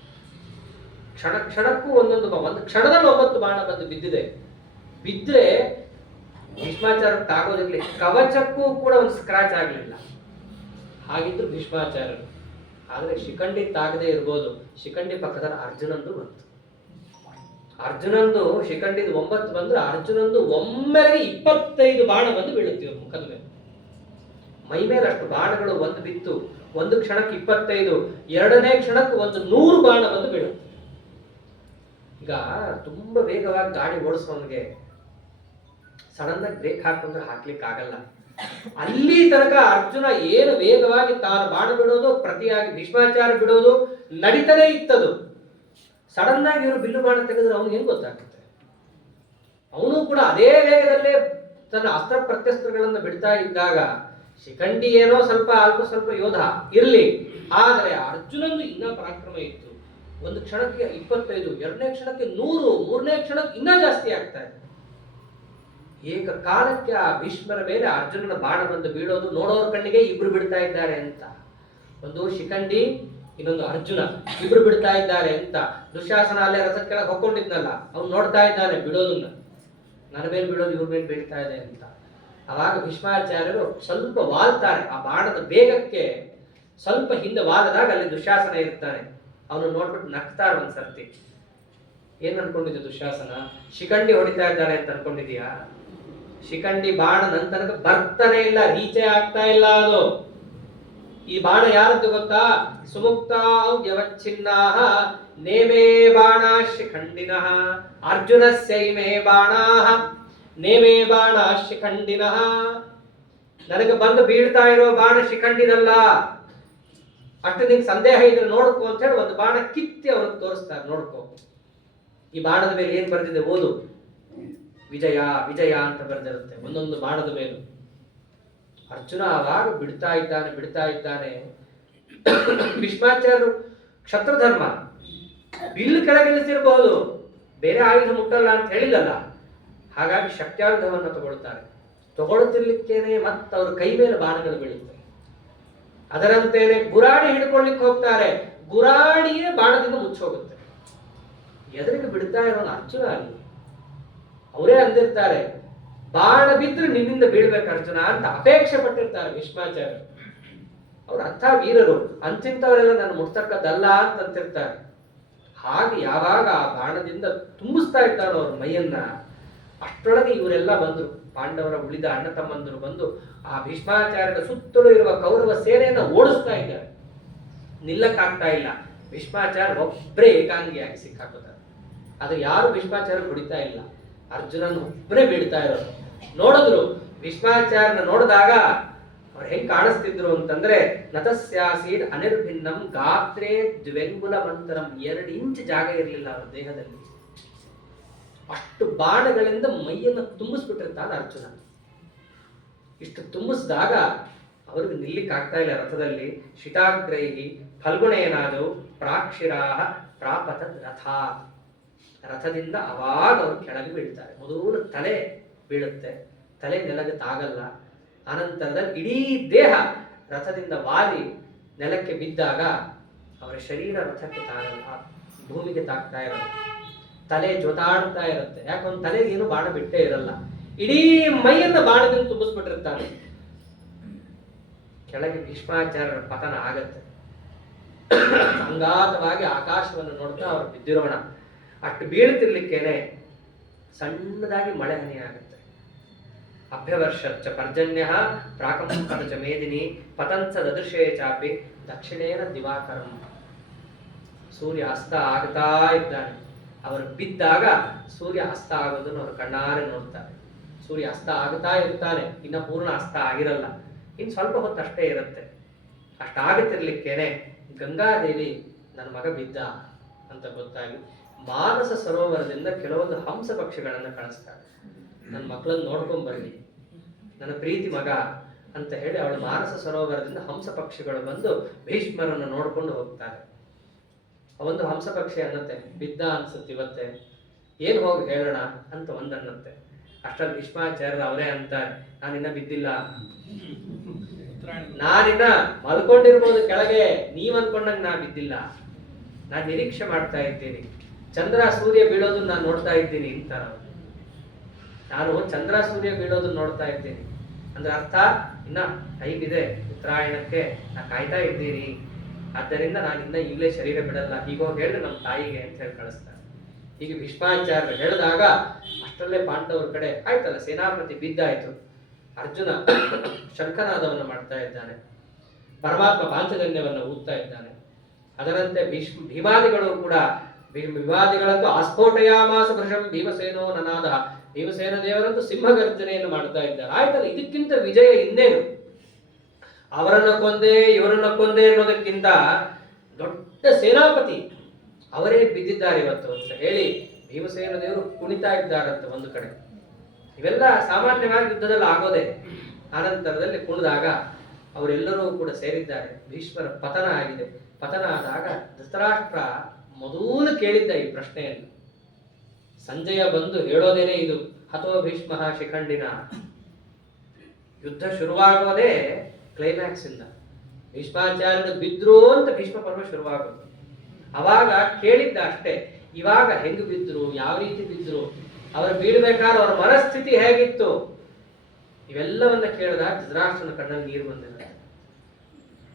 ಕ್ಷಣ ಕ್ಷಣಕ್ಕೂ ಒಂದೊಂದು ಒಂದು ಕ್ಷಣದಲ್ಲಿ 9 ಬಾಣ ಬಂದು ಬಿದ್ದಿದೆ. ಬಿದ್ರೆ ಭೀಷ್ಮಾಚಾರ್ಯಕ್ಕೆ ಆಗೋದಿರ್ಲಿ, ಕವಚಕ್ಕೂ ಕೂಡ ಒಂದು ಸ್ಕ್ರಾಚ್ ಆಗಲಿಲ್ಲ. ಹಾಗಿದ್ರು ಭೀಷ್ಮಾಚಾರ್ಯರು. ಆದ್ರೆ ಶಿಖಂಡಿ ತಾಗದೆ ಇರ್ಬೋದು. ಶಿಖಂಡಿ ಪಕ್ಕದಲ್ಲಿ ಅರ್ಜುನಂದು ಬಂತು. ಅರ್ಜುನಂದು ಶಿಖಂಡಿದು 9 ಬಂದ್ರೆ ಅರ್ಜುನಂದು ಒಮ್ಮೆಗೆ 25 ಬಾಣ ಬಂದು ಬೀಳುತ್ತೆ ಮುಖದ ಮೇಲೆ. ಮೈ ಮೇಲೆ ಅಷ್ಟು ಬಾಣಗಳು ಒಂದು ಬಿತ್ತು. ಒಂದು ಕ್ಷಣಕ್ಕೆ 25, ಎರಡನೇ ಕ್ಷಣಕ್ಕೆ 100 ಬಾಣ ಬಂದು ಬೀಳುತ್ತೆ. ಈಗ ತುಂಬಾ ವೇಗವಾಗಿ ಗಾಡಿ ಓಡಿಸೋನ್ಗೆ ಸಡನ್ ಆಗಿ ಬ್ರೇಕ್ ಹಾಕೊಂಡ್ರೆ ಹಾಕ್ಲಿಕ್ಕೆ ಆಗಲ್ಲ. ಅಲ್ಲಿ ತನಕ ಅರ್ಜುನ ಏನು ವೇಗವಾಗಿ ತಾನು ಬಾಣ ಬಿಡೋದು, ಪ್ರತಿಯಾಗಿ ಭೀಷ್ಮಾಚಾರ್ಯ ಬಿಡೋದು ನಡೀತಾನೆ ಇತ್ತದು. ಸಡನ್ ಆಗಿ ಇವರು ಬಿಲ್ಲು ಬಾಣ ತೆಗೆದ್ರೆ ಅವನು ಏನ್ ಗೊತ್ತಾಗುತ್ತೆ? ಅವನು ಕೂಡ ಅದೇ ವೇಗದಲ್ಲೇ ತನ್ನ ಅಸ್ತ್ರ ಪ್ರತ್ಯಸ್ತ್ರಗಳನ್ನು ಬಿಡ್ತಾ ಇದ್ದಾಗ ಶಿಖಂಡಿ ಏನೋ ಸ್ವಲ್ಪ ಯೋಧ ಇರ್ಲಿ, ಆದರೆ ಅರ್ಜುನಂದು ಇನ್ನ ಪರಾಕ್ರಮ ಇತ್ತು. ಒಂದು ಕ್ಷಣಕ್ಕೆ 25, ಎರಡನೇ ಕ್ಷಣಕ್ಕೆ 100, ಮೂರನೇ ಕ್ಷಣಕ್ಕೆ ಇನ್ನೂ ಜಾಸ್ತಿ ಆಗ್ತಾ ಇದೆ. ಏಕಕಾಲಕ್ಕೆ ಆ ಭೀಷ್ಮರ ಮೇಲೆ ಅರ್ಜುನನ ಬಾಣ ಬಂದು ಬೀಳೋದು ನೋಡೋರ ಕಣ್ಣಿಗೆ ಇಬ್ರು ಬಿಡ್ತಾ ಇದ್ದಾರೆ ಅಂತ. ಒಂದು ಶಿಖಂಡಿ, ಇನ್ನೊಂದು ಅರ್ಜುನ, ಇಬ್ರು ಬಿಡ್ತಾ ಇದ್ದಾರೆ ಅಂತ. ದುಶ್ಯಾಸನ ಅಲ್ಲೇ ರಥದ ಕೆಳಗೆ ಹೊಕ್ಕೊಂಡಿದ್ನಲ್ಲ, ಅವ್ನು ನೋಡ್ತಾ ಇದ್ದಾನೆ ಬಿಡೋದನ್ನ, ನನ್ನ ಮೇಲೆ ಬೀಳೋದು ಇವ್ರ ಮೇಲೆ ಬೀಳ್ತಾ ಇದೆ ಅಂತ. ಅವಾಗ ಭೀಷ್ಮಾಚಾರ್ಯರು ಸ್ವಲ್ಪ ವಾಲ್ತಾರೆ. ಆ ಬಾಣದ ಬೇಗಕ್ಕೆ ಸ್ವಲ್ಪ ಹಿಂದೆ ವಾಲದಾಗ ಅಲ್ಲಿ ದುಶ್ಯಾಸನ ಇರ್ತಾನೆ. ಅವನು ನೋಡ್ಬಿಟ್ಟು ನಗ್ತಾರೆ ಒಂದ್ಸರ್ತಿ. ಏನ್ ಅನ್ಕೊಂಡಿದ್ದೆ ದುಶ್ಯಾಸನ? ಶಿಖಂಡಿ ಹೊಡಿತಾ ಇದ್ದಾರೆ ಅಂತ ಅನ್ಕೊಂಡಿದ್ಯಾ? ಶಿಖಂಡಿ ಬಾಣ ನಂತರಕ್ಕೆ ಬರ್ತಾನೆ ಇಲ್ಲ, ರೀಚೆ ಆಗ್ತಾ ಇಲ್ಲ ಅದು. ಈ ಬಾಣ ಯಾರದ್ದು ಗೊತ್ತಾ? ಸುಮುಕ್ತಾವ್ಯವಚ್ಛಿನ್ನಾಃ ನೇಮೇ ಬಾಣಾ ಶಿಖಂಡಿನಃ ಅರ್ಜುನಸ್ಯೈಮೇ ಬಾಣಾಃ ನೇಮೇ ಬಾಣ ಶಿಖಂಡಿನಃ. ನನಗೆ ಬಂದು ಬೀಳ್ತಾ ಇರೋ ಬಾಣ ಶಿಖಂಡಿನಲ್ಲ, ಅಷ್ಟು ನಿಂಗೆ ಸಂದೇಹ ಇದ್ರೆ ನೋಡ್ಕೋ ಅಂತ ಹೇಳಿ ಒಂದು ಬಾಣ ಕಿತ್ತಿ ಅವ್ರಿಗೆ ತೋರಿಸ್ತಾರೆ. ನೋಡ್ಕೋ, ಈ ಬಾಣದ ಮೇಲೆ ಏನ್ ಬರೆದಿದೆ ಓದು. ವಿಜಯ ವಿಜಯ ಅಂತ ಬರೆದಿರುತ್ತೆ ಒಂದೊಂದು ಬಾಣದ ಮೇಲೂ. ಅರ್ಜುನ ಆವಾಗ ಬಿಡ್ತಾ ಇದ್ದಾನೆ. ಭೀಷ್ಮಾಚಾರ್ಯರು ಕ್ಷತ್ರಧರ್ಮ, ಬಿಲ್ಲು ಕೆಳಗಿಳಿಸಿರಬಹುದು, ಬೇರೆ ಆಯುಧ ಮುಟ್ಟಲ್ಲ ಅಂತ ಹೇಳಿಲ್ಲಲ್ಲ. ಹಾಗಾಗಿ ಶಕ್ತ್ಯಾಯುಧವನ್ನು ತಗೊಳ್ತಿರ್ಲಿಕ್ಕೇನೆ ಮತ್ತೆ ಅವ್ರ ಕೈ ಮೇಲೆ ಬಾಣಗಳು ಬೀಳುತ್ತೆ. ಅದರಂತೇನೆ ಗುರಾಣಿ ಹಿಡ್ಕೊಳ್ಳಿಕ್ಕೆ ಹೋಗ್ತಾರೆ, ಗುರಾಣಿಯೇ ಬಾಣದಿಂದ ಮುಚ್ಚೋಗುತ್ತೆ. ಎದುರಿಗೆ ಬಿಡ್ತಾ ಇರೋನು ಅರ್ಜುನ ಅಲ್ಲಿ. ಅವರೇ ಅಂದಿರ್ತಾರೆ, ಬಾಣ ಬಿದ್ರೆ ನಿನ್ನಿಂದ ಬೀಳ್ಬೇಕು ಅರ್ಜುನ ಅಂತ ಅಪೇಕ್ಷೆ ಪಟ್ಟಿರ್ತಾರೆ ಭೀಷ್ಮಾಚಾರ್ಯರು. ಅವ್ರ ಅಂಥ ವೀರರು, ಅಂತಿಂತವರೆಲ್ಲ ನಾನು ಮುಟ್ತಕ್ಕದ್ದಲ್ಲ ಅಂತ ಅಂತಿರ್ತಾರೆ. ಹಾಗೆ ಯಾವಾಗ ಆ ಬಾಣದಿಂದ ತುಂಬಿಸ್ತಾ ಇರ್ತಾರೋ ಅವ್ರ ಮೈಯನ್ನ, ಅಷ್ಟರೊಳಗೆ ಇವರೆಲ್ಲ ಬಂದರು. ಪಾಂಡವರ ಉಳಿದ ಅಣ್ಣ ತಮ್ಮಂದರು ಬಂದು ಆ ಭೀಷ್ಮಾಚಾರ್ಯರ ಸುತ್ತಲೂ ಇರುವ ಕೌರವ ಸೇನೆಯನ್ನು ಓಡಿಸ್ತಾ ಇದ್ದಾರೆ. ನಿಲ್ಲಕ್ಕಾಗ್ತಾ ಇಲ್ಲ. ಭೀಷ್ಮಾಚಾರ್ಯ ಒಬ್ಬರೇ ಏಕಾಂಗಿಯಾಗಿ ಸಿಕ್ಕಾಕೋತಾರೆ. ಅದು ಯಾರು ಭೀಷ್ಮಾಚಾರ್ಯ ಹೊಡಿತಾ ಇಲ್ಲ, ಅರ್ಜುನನ್ ಒಬ್ಬರೇ ಬೀಳ್ತಾ ಇರೋರು. ನೋಡಿದ್ರು ಭೀಷ್ಮಾಚಾರ್ಯನ ನೋಡಿದಾಗ ಅವ್ರು ಹೆಂಗ್ ಕಾಣಿಸ್ತಿದ್ರು ಅಂತಂದ್ರೆ, ನತಸ್ಯಾಸೀಡ್ ಅನಿರ್ಭಿನ್ನಂ ಗಾತ್ರೇ ದ್ವೆಂಗುಲ ಮಂತರಂ. 2 ಇಂಚ್ ಜಾಗ ಇರಲಿಲ್ಲ ಅವರ ದೇಹದಲ್ಲಿ. ಅಷ್ಟು ಬಾಣಗಳಿಂದ ಮೈಯನ್ನು ತುಂಬಿಸ್ಬಿಟ್ಟಿರ್ತಾನೆ ಅರ್ಜುನ. ಇಷ್ಟು ತುಂಬಿಸಿದಾಗ ಅವ್ರಿಗೆ ನಿಲ್ಲಿಕ್ಕೆ ಆಗ್ತಾ ಇಲ್ಲ ರಥದಲ್ಲಿ. ಶಿತಾಗ್ರೈಹಿ ಫಲ್ಗುಣೇನಾದವು ಪ್ರಾಕ್ಷಿರಾಹ ಪ್ರಾಪತದ್ ರಥ. ರಥದಿಂದ ಅವಾಗ ಅವರು ಕೆಳಗೆ ಬೀಳ್ತಾರೆ. ಮೊದಲು ತಲೆ ಬೀಳುತ್ತೆ, ತಲೆ ನೆಲಕ್ಕೆ ತಾಗಲ್ಲ. ಅನಂತರದಲ್ಲಿ ಇಡೀ ದೇಹ ರಥದಿಂದ ವಾಲಿ ನೆಲಕ್ಕೆ ಬಿದ್ದಾಗ ಅವರ ಶರೀರ ರಥಕ್ಕೆ ತಾಗಲ್ಲ, ಭೂಮಿಗೆ ತಾಗ್ತಾ ಇರಲ್ಲ. ತಲೆ ಜೊತಾಡ್ತಾ ಇರುತ್ತೆ. ಯಾಕೊಂದು ತಲೆಗೆ ಏನು ಬಾಣ ಬಿಟ್ಟೇ ಇರಲ್ಲ. ಇಡೀ ಮೈಯನ್ನ ಬಾಣದಿಂದ ತುಂಬಿಸ್ಬಿಟ್ಟಿರ್ತಾನೆ. ಕೆಳಗೆ ಭೀಷ್ಮಾಚಾರ್ಯರ ಪತನ ಆಗತ್ತೆ. ಸಂಗಾತವಾಗಿ ಆಕಾಶವನ್ನು ನೋಡ್ತಾ ಅವ್ರು ಬಿದ್ದಿರೋಣ. ಅಷ್ಟು ಬೀಳ್ತಿರ್ಲಿಕ್ಕೇನೆ ಸಣ್ಣದಾಗಿ ಮಳೆ ಹನಿ ಆಗುತ್ತೆ. ಅಭ್ಯವರ್ಷಚ್ಚ ಪರ್ಜನ್ಯ ಪ್ರಾಕಂಪನ ಚ ಮೇದಿನಿ ಪತಂಸ ದದೃಶೇ ಚಾಪಿ ದಕ್ಷಿಣೇನ ದಿವಾಕರಂ. ಸೂರ್ಯ ಅಸ್ತ ಆಗ್ತಾ ಇದ್ದಾನೆ. ಅವರು ಬಿದ್ದಾಗ ಸೂರ್ಯ ಅಸ್ತ ಆಗೋದನ್ನು ಅವರು ಕಣ್ಣಾರೆ ನೋಡ್ತಾರೆ. ಸೂರ್ಯ ಅಸ್ತ ಆಗ್ತಾ ಇರ್ತಾನೆ, ಇನ್ನ ಪೂರ್ಣ ಅಸ್ತ ಆಗಿರಲ್ಲ, ಇನ್ನು ಸ್ವಲ್ಪ ಹೊತ್ತು ಅಷ್ಟೇ ಇರುತ್ತೆ. ಅಷ್ಟಾಗುತ್ತಿರ್ಲಿಕ್ಕೇನೆ ಗಂಗಾದೇವಿ ನನ್ನ ಮಗ ಬಿದ್ದ ಅಂತ ಗೊತ್ತಾಗಿ ಮಾನಸ ಸರೋವರದಿಂದ ಕೆಲವೊಂದು ಹಂಸ ಪಕ್ಷಿಗಳನ್ನು ಕಳಿಸ್ತಾಳೆ. ನನ್ನ ಮಕ್ಕಳನ್ನು ನೋಡ್ಕೊಂಡ್ ಬರಲಿ, ನನ್ನ ಪ್ರೀತಿ ಮಗ ಅಂತ ಹೇಳಿ ಅವಳು ಮಾನಸ ಸರೋವರದಿಂದ ಹಂಸ ಪಕ್ಷಿಗಳು ಬಂದು ಭೀಷ್ಮರನ್ನು ನೋಡ್ಕೊಂಡು ಹೋಗ್ತಾರೆ. ಒಂದು ಹಂಸ ಪಕ್ಷಿ ಅನ್ನತ್ತೆ, ಬಿದ್ದ ಅನ್ಸುತ್ತೆ ಇವತ್ತೆ, ಏನ್ ಹೋಗಿ ಹೇಳೋಣ ಅಂತ ಒಂದನ್ನತ್ತೆ. ಅಷ್ಟರಲ್ಲಿ ಭೀಷ್ಮಾಚಾರ್ಯರು ಅವರೇ ಅಂತಾರೆ, ನಾನಿನ್ನ ಬಿದ್ದಿಲ್ಲ, ನಾನಿನ್ನ ಮಲ್ಕೊಂಡಿರ್ಬೋದು ಕೆಳಗೆ, ನೀವ್ ಅನ್ಕೊಂಡಂಗೆ ನಾ ಬಿದ್ದಿಲ್ಲ, ನಾನ್ ನಿರೀಕ್ಷೆ ಮಾಡ್ತಾ ಇದ್ದೀನಿ, ಚಂದ್ರ ಸೂರ್ಯ ಬೀಳೋದನ್ನ ನಾನು ನೋಡ್ತಾ ಇದ್ದೀನಿ ಅಂತಾರ. ನಾನು ಚಂದ್ರ ಸೂರ್ಯ ಬೀಳೋದನ್ನ ನೋಡ್ತಾ ಇದ್ದೀನಿ ಅಂದ್ರೆ ಅರ್ಥ ಇನ್ನ ಟೈಮ್ ಇದೆ, ಉತ್ತರಾಯಣಕ್ಕೆ ನಾ ಕಾಯ್ತಾ ಇದ್ದೀನಿ, ಆದ್ದರಿಂದ ನಾನಿನ್ನ ಈಗಲೇ ಶರೀರ ಬಿಡಲ್ಲ, ಹೀಗೋಗಿ ಹೇಳಿ ನಮ್ಮ ತಾಯಿಗೆ ಅಂತ ಹೇಳಿ ಕಳಿಸ್ತಾರೆ. ಹೀಗೆ ಭೀಷ್ಮಾಚಾರ್ಯರು ಹೇಳಿದಾಗ ಅಷ್ಟರಲ್ಲೇ ಪಾಂಡವರ ಕಡೆ ಆಯ್ತಲ್ಲ, ಸೇನಾಪತಿ ಬಿದ್ದಾಯ್ತು. ಅರ್ಜುನ ಶಂಖನಾದವನ್ನು ಮಾಡ್ತಾ ಇದ್ದಾನೆ, ಪರಮಾತ್ಮ ಪಾಂಚಜನ್ಯವನ್ನು ಊದ್ತಾ ಇದ್ದಾನೆ. ಅದರಂತೆ ಭೀಮಾದಿಗಳು ಕೂಡ ವಿವಾದಿಗಳಂತೂ ಆಸ್ಫೋಟಯಾಮಾಸ ಭೃಶಂ ಭೀಮಸೇನೋ ನನಾದ, ಭೀಮಸೇನ ದೇವರಂತೂ ಸಿಂಹಗರ್ಜನೆಯನ್ನು ಮಾಡ್ತಾ ಇದ್ದಾರೆ. ಆಯ್ತಲ್ಲ, ಇದಕ್ಕಿಂತ ವಿಜಯ ಇನ್ನೇನು? ಅವರನ್ನ ಕೊಂದೆ ಇವರನ್ನ ಕೊಂದೆ ಅನ್ನೋದಕ್ಕಿಂತ ದೊಡ್ಡ ಸೇನಾಪತಿ ಅವರೇ ಬಿದ್ದಿದ್ದಾರೆ ಇವತ್ತು ಅಂತ ಹೇಳಿ ಭೀಮಸೇನ ದೇವರು ಕುಣಿತಾ ಇದ್ದಾರಂತ ಒಂದು ಕಡೆ. ಇವೆಲ್ಲ ಸಾಮಾನ್ಯವಾಗಿ ಯುದ್ಧದಲ್ಲಿ ಆಗೋದೆ. ಆನಂತರದಲ್ಲಿ ಕುಣಿದಾಗ ಅವರೆಲ್ಲರೂ ಕೂಡ ಸೇರಿದ್ದಾರೆ. ಭೀಷ್ಮರ ಪತನ ಆಗಿದೆ. ಪತನ ಆದಾಗ ಧೃತರಾಷ್ಟ್ರ ಮೊದಲು ಕೇಳಿದ್ದ ಈ ಪ್ರಶ್ನೆಯನ್ನು. ಸಂಜಯ ಬಂದು ಹೇಳೋದೇನೆ ಇದು, ಹತೋ ಭೀಷ್ಮ ಶಿಖಂಡಿನ. ಯುದ್ಧ ಶುರುವಾಗೋದೇ ಕ್ಲೈಮ್ಯಾಕ್ಸ್ ಇಂದ. ಭೀಷ್ಮಾಚಾರ್ಯರು ಬಿದ್ರು ಅಂತ ಭೀಷ್ಮ ಪರ್ವ ಶುರುವಾಗೋದು. ಅವಾಗ ಕೇಳಿದ್ದ ಅಷ್ಟೇ, ಇವಾಗ ಹೆಂಗ್ ಬಿದ್ರು, ಯಾವ ರೀತಿ ಬಿದ್ರು, ಅವರು ಬೀಳ್ಬೇಕಾದ್ರೆ ಅವ್ರ ಮನಸ್ಥಿತಿ ಹೇಗಿತ್ತು, ಇವೆಲ್ಲವನ್ನ ಕೇಳಿದಾಗ ಧೃತರಾಷ್ಟ್ರನ ಕಣ್ಣಲ್ಲಿ ನೀರು ಬಂದಿದೆ.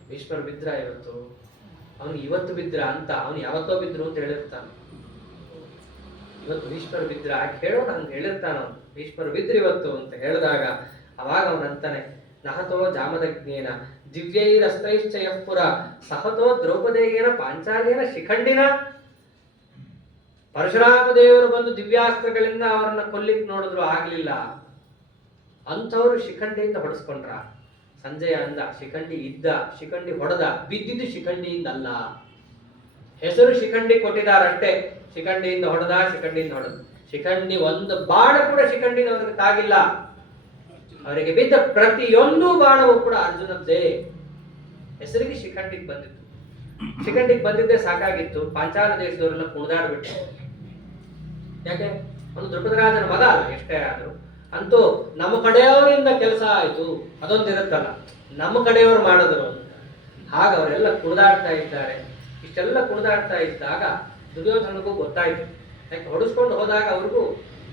ಭೀಷ್ಮರು ಬಿದ್ರ ಇವತ್ತು, ಅವನು ಇವತ್ತು ಬಿದ್ರ ಅಂತ, ಅವನು ಯಾವತ್ತೋ ಬಿದ್ರು ಅಂತ ಹೇಳಿರ್ತಾನ. ಇವತ್ತು ಭೀಷ್ಮರು ಬಿದ್ರ ಕೇಳೋಣ ಅಂತ ಹೇಳಿರ್ತಾನ. ಅವನು ಭೀಷ್ಮರು ಬಿದ್ರು ಇವತ್ತು ಅಂತ ಹೇಳಿದಾಗ ಅವಾಗ ಅವನಂತಾನೆ, ನಹತೋ ಜಾಮದಗ್ನೇನ ದಿವ್ಯೈರಸ್ತ್ರೈಶ್ಚಯ ಪುರ ಸಹತೋ ದ್ರೌಪದೇಯೇನ ಪಾಂಚಾಲೇನ ಶಿಖಂಡಿನ. ಪರಶುರಾಮ ದೇವರು ಬಂದು ದಿವ್ಯಾಸ್ತ್ರಗಳಿಂದ ಅವರನ್ನ ಕೊಲ್ಲಿಕ್ ನೋಡಿದ್ರು, ಆಗ್ಲಿಲ್ಲ. ಅಂಥವ್ರು ಶಿಖಂಡಿಯಿಂದ ಹೊಡೆಸ್ಕೊಂಡ್ರ. ಸಂಜಯ ಅಂದ, ಶಿಖಂಡಿ ಇದ್ದ, ಶಿಖಂಡಿ ಹೊಡೆದ, ಬಿದ್ದಿದ್ದು ಶಿಖಂಡಿಯಿಂದ ಅಲ್ಲ. ಹೆಸರು ಶಿಖಂಡಿ ಕೊಟ್ಟಿದಾರಷ್ಟೇ, ಶಿಖಂಡಿಯಿಂದ ಹೊಡೆದ, ಶಿಖಂಡಿಯಿಂದ ಹೊಡೆದ. ಶಿಖಂಡಿ ಒಂದು ಬಾಣ ಕೂಡ ಶಿಖಂಡಿನ ಅವ್ರಿಗೆ ತಾಗಿಲ್ಲ. ಅವರಿಗೆ ಬಿದ್ದ ಪ್ರತಿಯೊಂದು ಬಾಣವೂ ಕೂಡ ಅರ್ಜುನದ್ದೇ. ಹೆಸರಿಗೆ ಶಿಖಂಡಿಗೆ ಬಂದಿತ್ತು. ಶಿಖಂಡಿಗೆ ಬಂದಿದ್ದೇ ಸಾಕಾಗಿತ್ತು. ಪಾಂಚಾಲ ದೇಶದವರೆಲ್ಲ ಕುಣಿದಾಡ್ಬಿಟ್ಟು. ಯಾಕೆ? ಒಂದು ದೃಪದರಾಜನ ಮಗ ಅಲ್ಲ, ಎಷ್ಟೇ ಆದ್ರು. ಅಂತೂ ನಮ್ಮ ಕಡೆಯವರಿಂದ ಕೆಲಸ ಆಯ್ತು, ಅದೊಂದಿರುತ್ತಲ್ಲ, ನಮ್ಮ ಕಡೆಯವರು ಮಾಡಿದ್ರು ಅಂತ. ಹಾಗ ಅವರೆಲ್ಲ ಕುಣಿದಾಡ್ತಾ ಇದ್ದಾರೆ. ಇಷ್ಟೆಲ್ಲ ಕುಣಿದಾಡ್ತಾ ಇದ್ದಾಗ ದುರ್ಯೋಧನಗೂ ಗೊತ್ತಾಯ್ತು. ಯಾಕೆ? ಹೊಡಿಸ್ಕೊಂಡು ಹೋದಾಗ ಅವ್ರಿಗೂ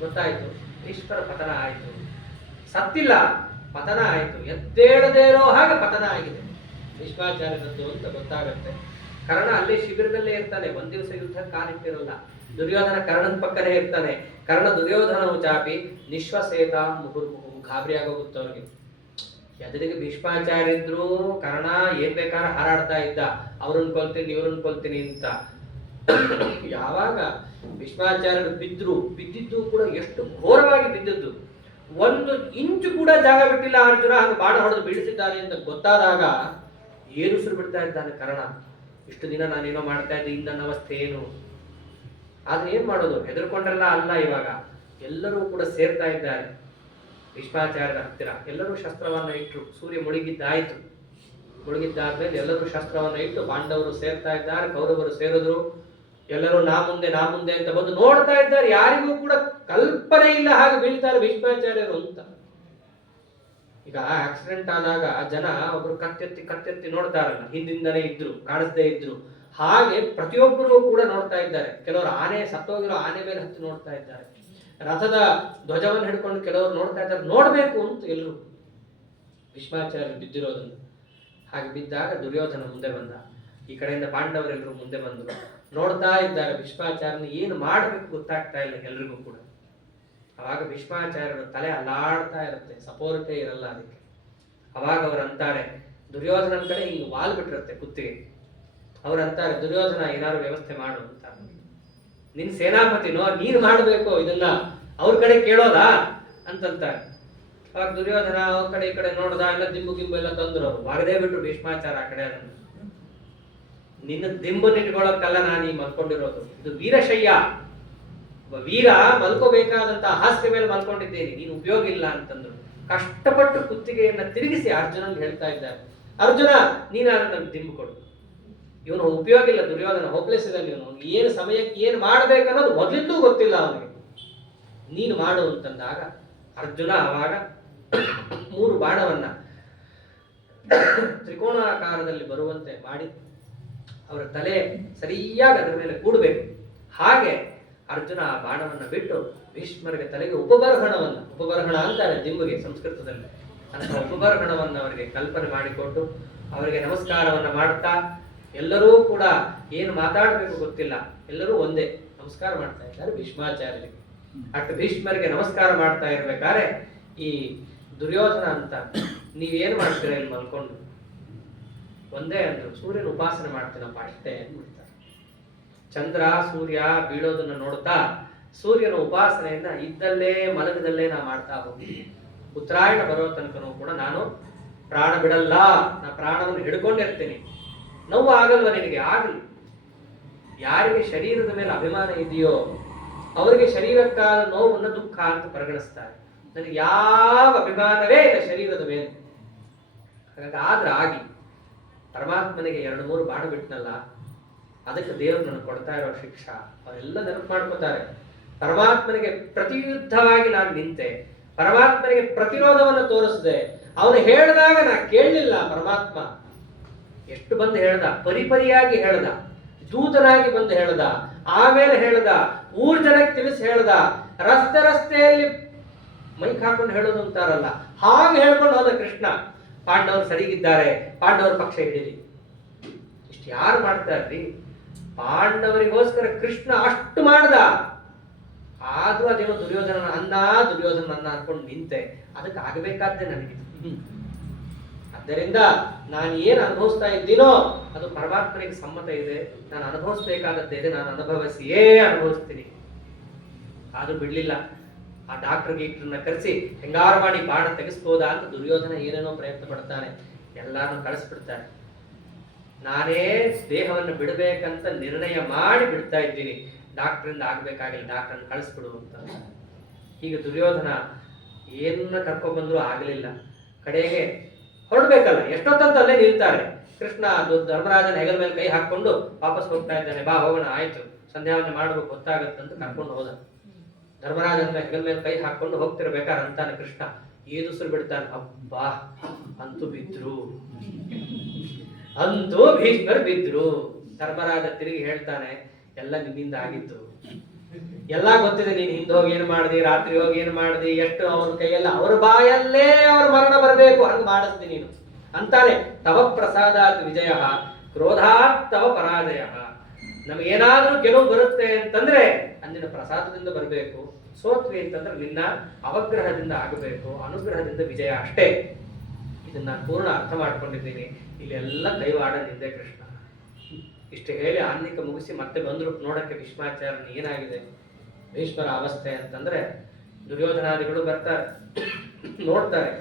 ಗೊತ್ತಾಯ್ತು, ಭೀಷ್ಮರ ಪತನ ಆಯ್ತು. ಸತ್ತಿಲ್ಲ, ಪತನ ಆಯ್ತು. ಎದ್ದೇಳದೇ ಇರೋ ಹಾಗೆ ಪತನ ಆಗಿದೆ ಭೀಷ್ಮಾಚಾರ್ಯರದ್ದು ಅಂತ ಗೊತ್ತಾಗತ್ತೆ. ಕರ್ಣ ಅಲ್ಲೇ ಶಿಬಿರದಲ್ಲೇ ಇರ್ತಾನೆ, ಒಂದ್ ದಿವಸ ಯುದ್ಧ ಕಾಲಿಟ್ಟಿರಲ್ಲ. ದುರ್ಯೋಧನ ಕರ್ಣನ ಪಕ್ಕನೇ ಇರ್ತಾನೆ. ಕರ್ಣ ದುರ್ಯೋಧನ ಚಾಪಿ ನಿಶ್ವಸೇತ ಮುಹುರ್ಮುಹು, ಗಾಬರಿ ಆಗೋಗುತ್ತೆ ಅವ್ರಿಗೆ. ಎದುರಿಗೆ ಭೀಷ್ಮಾಚಾರ್ಯರಿದ್ರು, ಕರ್ಣ ಏನ್ ಬೇಕಾದ್ರೆ ಹಾರಾಡ್ತಾ ಇದ್ದ, ಅವ್ರನ್ನ ಕೊಲ್ತೀನಿ ಇವ್ರನ್ನ ಕೊಲ್ತೀನಿ ಅಂತ. ಯಾವಾಗ ಭೀಷ್ಮಾಚಾರ್ಯರು ಬಿದ್ರು, ಬಿದ್ದಿದ್ದು ಕೂಡ ಎಷ್ಟು ಘೋರವಾಗಿ ಬಿದ್ದದ್ದು, ಒಂದು ಇಂಚು ಕೂಡ ಜಾಗ ಬಿಟ್ಟಿಲ್ಲ ಅರ್ಜುನ. ಹಾಗೆ ಬಾಣ ಹೊಡೆದು ಬೀಳಿಸಿದ್ದಾನೆ ಅಂತ ಗೊತ್ತಾದಾಗ ಏರುಸಿರು ಬಿಡ್ತಾ ಇದ್ದಾನೆ ಕರ್ಣ. ಇಷ್ಟು ದಿನ ನಾನೇನೋ ಮಾಡ್ತಾ ಇದ್ದೆ, ಇಂದ ನನ್ನ ಅವಸ್ಥೆ ಏನು? ಆದ್ರೆ ಏನ್ ಮಾಡೋದು, ಹೆದರ್ಕೊಂಡ್ರಲ್ಲ ಅಲ್ಲ. ಇವಾಗ ಎಲ್ಲರೂ ಕೂಡ ಸೇರ್ತಾ ಇದ್ದಾರೆ ಭೀಷ್ಮಾಚಾರ್ಯರ ಹತ್ತಿರ. ಎಲ್ಲರೂ ಶಸ್ತ್ರವನ್ನ ಇಟ್ಟರು. ಸೂರ್ಯ ಮುಳುಗಿದ್ದಾಯ್ತು. ಮುಳುಗಿದ್ದಾದ್ಮೇಲೆ ಎಲ್ಲರೂ ಶಸ್ತ್ರವನ್ನ ಇಟ್ಟು ಪಾಂಡವರು ಸೇರ್ತಾ ಇದ್ದಾರೆ, ಕೌರವರು ಸೇರಿದ್ರು. ಎಲ್ಲರೂ ನಾ ಮುಂದೆ ಅಂತ ಬಂದು ನೋಡ್ತಾ ಇದ್ದಾರೆ. ಯಾರಿಗೂ ಕೂಡ ಕಲ್ಪನೆ ಇಲ್ಲ ಹಾಗೆ ಬೀಳ್ತಾರೆ ಭೀಷ್ಮಾಚಾರ್ಯರು ಅಂತ. ಈಗ ಆಕ್ಸಿಡೆಂಟ್ ಆದಾಗ ಜನ ಒಬ್ರು ಕತ್ತೆತ್ತಿ ನೋಡ್ತಾರಲ್ಲ, ಹಿಂದಿಂದನೇ ಇದ್ರು, ಕಾಣಿಸ್ದೇ ಇದ್ರು. ಹಾಗೆ ಪ್ರತಿಯೊಬ್ಬರು ಕೂಡ ನೋಡ್ತಾ ಇದ್ದಾರೆ. ಕೆಲವರು ಆನೆ ಸತ್ತೋಗಿರೋ ಆನೆ ಮೇಲೆ ಹತ್ತಿ ನೋಡ್ತಾ ಇದ್ದಾರೆ. ರಥದ ಧ್ವಜವನ್ನು ಹಿಡ್ಕೊಂಡು ಕೆಲವರು ನೋಡ್ತಾ ಇದ್ದಾರೆ. ನೋಡ್ಬೇಕು ಅಂತ ಎಲ್ಲರೂ ಭೀಷ್ಮಾಚಾರ್ಯರು ಬಿದ್ದಿರೋದನ್ನು. ಹಾಗೆ ಬಿದ್ದಾಗ ದುರ್ಯೋಧನ ಮುಂದೆ ಬಂದ. ಈ ಕಡೆಯಿಂದ ಪಾಂಡವರೆಲ್ಲರೂ ಮುಂದೆ ಬಂದರು. ನೋಡ್ತಾ ಇದ್ದಾರೆ ಭೀಷ್ಮಾಚಾರ್ಯನ ಏನು ಮಾಡಬೇಕು ಗೊತ್ತಾಗ್ತಾ ಇಲ್ಲ ಎಲ್ರಿಗೂ ಕೂಡ. ಅವಾಗ ಭೀಷ್ಮಾಚಾರ್ಯರ ತಲೆ ಅಲ್ಲಾಡ್ತಾ ಇರುತ್ತೆ, ಸಪೋರ್ಟೇ ಇರಲ್ಲ ಅದಕ್ಕೆ. ಅವಾಗ ಅವ್ರು ಅಂತಾರೆ, ದುರ್ಯೋಧನನ ಕಡೆ ಹಿಂಗೆ ವಾಲ್ ಬಿಟ್ಟಿರುತ್ತೆ ಕುತ್ತಿಗೆ. ಅವ್ರು ಅಂತಾರೆ, ದುರ್ಯೋಧನ ಏನಾದ್ರು ವ್ಯವಸ್ಥೆ ಮಾಡು ಅಂತ. ನಿನ್ ಸೇನಾಪತಿನೋ, ನೀನು ಮಾಡಬೇಕು ಇದನ್ನ, ಅವ್ರ ಕಡೆ ಕೇಳೋದಾ ಅಂತಂತಾರೆ. ಅವಾಗ ದುರ್ಯೋಧನ ಅವ್ರ ಕಡೆ ಈ ಕಡೆ ನೋಡ್ದ, ಎಲ್ಲ ದಿಂಬು ಗಿಂಬು ಎಲ್ಲ ತಂದ್ರು. ಅವ್ರು ವಾಗದೇ ಬಿಟ್ರು ಭೀಷ್ಮಾಚಾರ ಆ ಕಡೆ. ಅದನ್ನು ನಿನ್ನ ದಿಂಬನ್ನಿಟ್ಕೊಳ್ಳೋಕ್ಕಲ್ಲ ನಾನು ಈ ಮಲ್ಕೊಂಡಿರೋದು, ಇದು ವೀರಶಯ್ಯ, ವೀರ ಮಲ್ಕೋಬೇಕಾದಂತ ಹಾಸಿಗೆ ಮೇಲೆ ಮಲ್ಕೊಂಡಿದ್ದೇನೆ, ನೀನು ಉಪಯೋಗ ಇಲ್ಲ ಅಂತಂದ್ರು. ಕಷ್ಟಪಟ್ಟು ಕುತ್ತಿಗೆಯನ್ನ ತಿರುಗಿಸಿ ಅರ್ಜುನನ್ ಹೇಳ್ತಾ ಇದ್ದಾರೆ, ಅರ್ಜುನ ನೀನಾದ್ರೂ ನನ್ಗೆ ದಿಂಬು ಕೊಡು. ಇವನು ಉಪಯೋಗ ಇಲ್ಲ, ದುರ್ಯೋಧನ ಹೋಪ್ಲೆಸ್ ಇದ್ದಾನೆ. ಇವನು ಏನು ಸಮಯಕ್ಕೆ ಏನು ಮಾಡ್ಬೇಕನ್ನೋದು ಮೊದಲಿಂದೂ ಗೊತ್ತಿಲ್ಲ ಅವನಿಗೆ, ನೀನು ಮಾಡು ಅಂತಂದಾಗ ಅರ್ಜುನ ಅವಾಗ 3 ಬಾಣವನ್ನ ತ್ರಿಕೋಣಾಕಾರದಲ್ಲಿ ಬರುವಂತೆ ಮಾಡಿ ಅವರ ತಲೆ ಸರಿಯಾಗಿ ಅದರ ಮೇಲೆ ಕೂಡಬೇಕು. ಹಾಗೆ ಅರ್ಜುನ ಆ ಬಾಣವನ್ನ ಬಿಟ್ಟು ಭೀಷ್ಮರಿಗೆ ತಲೆಗೆ ಉಪಬರ್ಹಣ ಅಂತಾರೆ ದಿಂಬುಗೆ ಸಂಸ್ಕೃತದಲ್ಲಿ, ಅಂತ ಉಪಬರ್ಹಣವನ್ನ ಅವರಿಗೆ ಕಲ್ಪನೆ ಮಾಡಿಕೊಟ್ಟು ಅವರಿಗೆ ನಮಸ್ಕಾರವನ್ನ ಮಾಡ್ತಾ, ಎಲ್ಲರೂ ಕೂಡ ಏನು ಮಾತಾಡಬೇಕು ಗೊತ್ತಿಲ್ಲ, ಎಲ್ಲರೂ ಒಂದೇ ನಮಸ್ಕಾರ ಮಾಡ್ತಾ ಇದ್ದಾರೆ ಭೀಷ್ಮಾಚಾರ್ಯರಿಗೆ. ಅಷ್ಟು ಭೀಷ್ಮರಿಗೆ ನಮಸ್ಕಾರ ಮಾಡ್ತಾ ಇರ್ಬೇಕಾದ್ರೆ ಈ ದುರ್ಯೋಧನ ಅಂತ, ನೀವೇನು ಮಾಡ್ತೀರ ಇಲ್ಲಿ ಮಲ್ಕೊಂಡು? ಒಂದೇ ಅಂದ್ರು, ಸೂರ್ಯನ ಉಪಾಸನೆ ಮಾಡ್ತೀನಪ್ಪ ಅಷ್ಟೇ ಅಂದ್ಬಿಡ್ತಾರೆ. ಚಂದ್ರ ಸೂರ್ಯ ಬೀಳೋದನ್ನ ನೋಡ್ತಾ ಸೂರ್ಯನ ಉಪಾಸನೆಯನ್ನ ಇದ್ದಲ್ಲೇ ಮಲಗದಲ್ಲೇ ನಾ ಮಾಡ್ತಾ ಹೋಗಿ ಉತ್ತರಾಯಣ ಬರೋ ತನಕನೂ ಕೂಡ ನಾನು ಪ್ರಾಣ ಬಿಡಲ್ಲ, ನಾ ಪ್ರಾಣವನ್ನು ಹಿಡ್ಕೊಂಡಿರ್ತೀನಿ. ನೋವು ಆಗಲ್ವ ನಿನಗೆ? ಆಗಲಿ. ಯಾರಿಗೆ ಶರೀರದ ಮೇಲೆ ಅಭಿಮಾನ ಇದೆಯೋ ಅವರಿಗೆ ಶರೀರಕ್ಕಾದ ನೋವನ್ನು ದುಃಖ ಅಂತ ಪರಿಗಣಿಸ್ತಾರೆ. ನನಗೆ ಯಾವ ಅಭಿಮಾನವೇ ಇಲ್ಲ ಶರೀರದ ಮೇಲೆ. ಹಾಗಾದ್ರೆ ಆಗಿ ಪರಮಾತ್ಮನಿಗೆ 2-3 ಬಾಣ ಬಿಟ್ಟನಲ್ಲ, ಅದಕ್ಕೆ ದೇವರು ನನಗೆ ಕೊಡ್ತಾ ಇರೋ ಶಿಕ್ಷಾ. ಅವರೆಲ್ಲ ನೆನಪು ಮಾಡ್ಕೋತಾರೆ, ಪರಮಾತ್ಮನಿಗೆ ಪ್ರತಿಯುದ್ಧವಾಗಿ ನಾನು ನಿಂತೆ, ಪರಮಾತ್ಮನಿಗೆ ಪ್ರತಿರೋಧವನ್ನು ತೋರಿಸಿದೆ. ಅವನು ಹೇಳಿದಾಗ ನಾ ಕೇಳಲಿಲ್ಲ. ಪರಮಾತ್ಮ ಎಷ್ಟು ಬಂದು ಹೇಳ್ದ, ಪರಿಪರಿಯಾಗಿ ಹೇಳ್ದ, ದೂತನಾಗಿ ಬಂದು ಹೇಳ್ದ, ಆಮೇಲೆ ಹೇಳ್ದ, ಊರ್ ಜನಕ್ಕೆ ತಿಳಿಸಿ ಹೇಳ್ದ, ರಸ್ತೆಯಲ್ಲಿ ಮೈಕ್ ಹಾಕೊಂಡು ಹೇಳೋದು ಅಂತಾರಲ್ಲ ಹಾಗೆ ಹೇಳ್ಕೊಂಡು ಹೋದ ಕೃಷ್ಣ. ಪಾಂಡವರು ಸರಿಗಿದ್ದಾರೆ, ಪಾಂಡವರ ಪಕ್ಷ ಹಿಡೀರಿ. ಇಷ್ಟು ಯಾರು ಮಾಡ್ತಾರ್ರಿ? ಪಾಂಡವರಿಗೋಸ್ಕರ ಕೃಷ್ಣ ಅಷ್ಟು ಮಾಡ್ದ. ಆದ್ರೂ ಅದೇನೋ ದುರ್ಯೋಧನ ಅನ್ನ ಅನ್ಕೊಂಡು ನಿಂತೆ. ಅದಕ್ಕೆ ಆಗಬೇಕಾದ್ದೆ ನನಗೆ. ಆದ್ದರಿಂದ ನಾನು ಏನು ಅನುಭವಿಸ್ತಾ ಇದ್ದೀನೋ ಅದು ಪರಮಾತ್ಮನಿಗೆ ಸಮ್ಮತ ಇದೆ. ನಾನು ಅನುಭವಿಸ್ಬೇಕಾದದ್ದೇ, ನಾನು ಅನುಭವಿಸ್ತೀನಿ. ಆದ್ರೂ ಬಿಡ್ಲಿಲ್ಲ. ಆ ಗೀಕ್ಟರ್ನ ಕರೆಸಿ ಹೆಂಗಾರು ಮಾಡಿ ಬಾಣ ತೆಗೆಸ್ಬೋದಾ ಅಂತ ದುರ್ಯೋಧನ ಏನೇನೋ ಪ್ರಯತ್ನ ಪಡ್ತಾನೆ. ಎಲ್ಲಾರನ್ನು ಕಳಿಸ್ಬಿಡ್ತಾನೆ. ನಾನೇ ದೇಹವನ್ನು ಬಿಡಬೇಕಂತ ನಿರ್ಣಯ ಮಾಡಿ ಬಿಡ್ತಾ ಇದ್ದೀನಿ, ಡಾಕ್ಟ್ರಿಂದ ಆಗ್ಬೇಕಾಗಿಲ್ಲ, ಡಾಕ್ಟರ್ನ ಕಳಿಸ್ಬಿಡು ಅಂತ. ಈಗ ದುರ್ಯೋಧನ ಏನನ್ನ ಕರ್ಕೊಂಡ್ಬಂದ್ರು ಆಗಲಿಲ್ಲ. ಕಡೆಗೆ ಹೊರಡ್ಬೇಕಲ್ಲ, ಎಷ್ಟೊತ್ತಂತ ಅಲ್ಲೇ ನಿಲ್ತಾರೆ. ಕೃಷ್ಣ ಧರ್ಮರಾಜನ ಹೆಗಲ ಮೇಲೆ ಕೈ ಹಾಕೊಂಡು ವಾಪಸ್ ಹೋಗ್ತಾ ಇದ್ದಾನೆ. ಬಾ ಹೋಗೋಣ, ಆಯ್ತು ಸಂಧ್ಯಾವಂದನೆ ಮಾಡ್ಬೇಕು, ಗೊತ್ತಾಗತ್ತಂತ ಕರ್ಕೊಂಡು ಹೋದ. ಧರ್ಮರಾಜನ ಹೆಗಲ ಮೇಲೆ ಕೈ ಹಾಕೊಂಡು ಹೋಗ್ತಿರ್ಬೇಕಾದ್ರೆ ಅಂತಾನೆ ಕೃಷ್ಣ, ಏದುಸಿರು ಬಿಡ್ತಾನೆ, ಅಬ್ಬಾ ಅಂತೂ ಭೀಷ್ಮರು ಬಿದ್ರು. ಧರ್ಮರಾಜ ತಿರುಗಿ ಹೇಳ್ತಾನೆ, ಎಲ್ಲ ನಿನ್ನಿಂದ ಆಗಿತ್ತು, ಎಲ್ಲ ಗೊತ್ತಿದೆ. ನೀನ್ ಹಿಂದೆ ಹೋಗಿ ಏನ್ ಮಾಡ್ದಿ, ರಾತ್ರಿ ಹೋಗಿ ಏನ್ ಮಾಡ್ದಿ, ಎಷ್ಟು ಅವ್ರ ಕೈಯೆಲ್ಲ ಅವ್ರ ಬಾಯಲ್ಲೇ ಅವ್ರ ಮರಣ ಬರಬೇಕು ಹಂಗ ಮಾಡಿಸ್ದಿ ನೀನು ಅಂತಾನೆ. ತವ ಪ್ರಸಾದಾತ್ ವಿಜಯ, ಕ್ರೋಧಾತ್ ತವ ಪರಾಜಯ. ನಮಗೇನಾದ್ರೂ ಗೆಲುವು ಬರುತ್ತೆ ಅಂತಂದ್ರೆ ಅಂದಿನ ಪ್ರಸಾದದಿಂದ ಬರಬೇಕು, ಸೋತ್ವಿ ಅಂತಂದ್ರೆ ನಿನ್ನ ಅವಗ್ರಹದಿಂದ ಆಗಬೇಕು, ಅನುಗ್ರಹದಿಂದ ವಿಜಯ ಅಷ್ಟೇ. ಇದನ್ನ ನಾನು ಪೂರ್ಣ ಅರ್ಥ ಮಾಡ್ಕೊಂಡಿದ್ದೀನಿ. ಇಲ್ಲೆಲ್ಲ ಕೈವಾಡ ನಿಂದೆ ಕೃಷ್ಣ. ಇಷ್ಟು ಹೇಳಿ ಆನ್ನಿಕ ಮುಗಿಸಿ ಮತ್ತೆ ಬಂದ್ರು ನೋಡಕ್ಕೆ ಭೀಷ್ಮಾಚಾರ್ಯನ ಏನಾಗಿದೆ ಭೀಷ್ಮರ ಅವಸ್ಥೆ ಅಂತಂದ್ರೆ. ದುರ್ಯೋಧನಾದಿಗಳು ಬರ್ತಾರೆ, ನೋಡ್ತಾರೆ,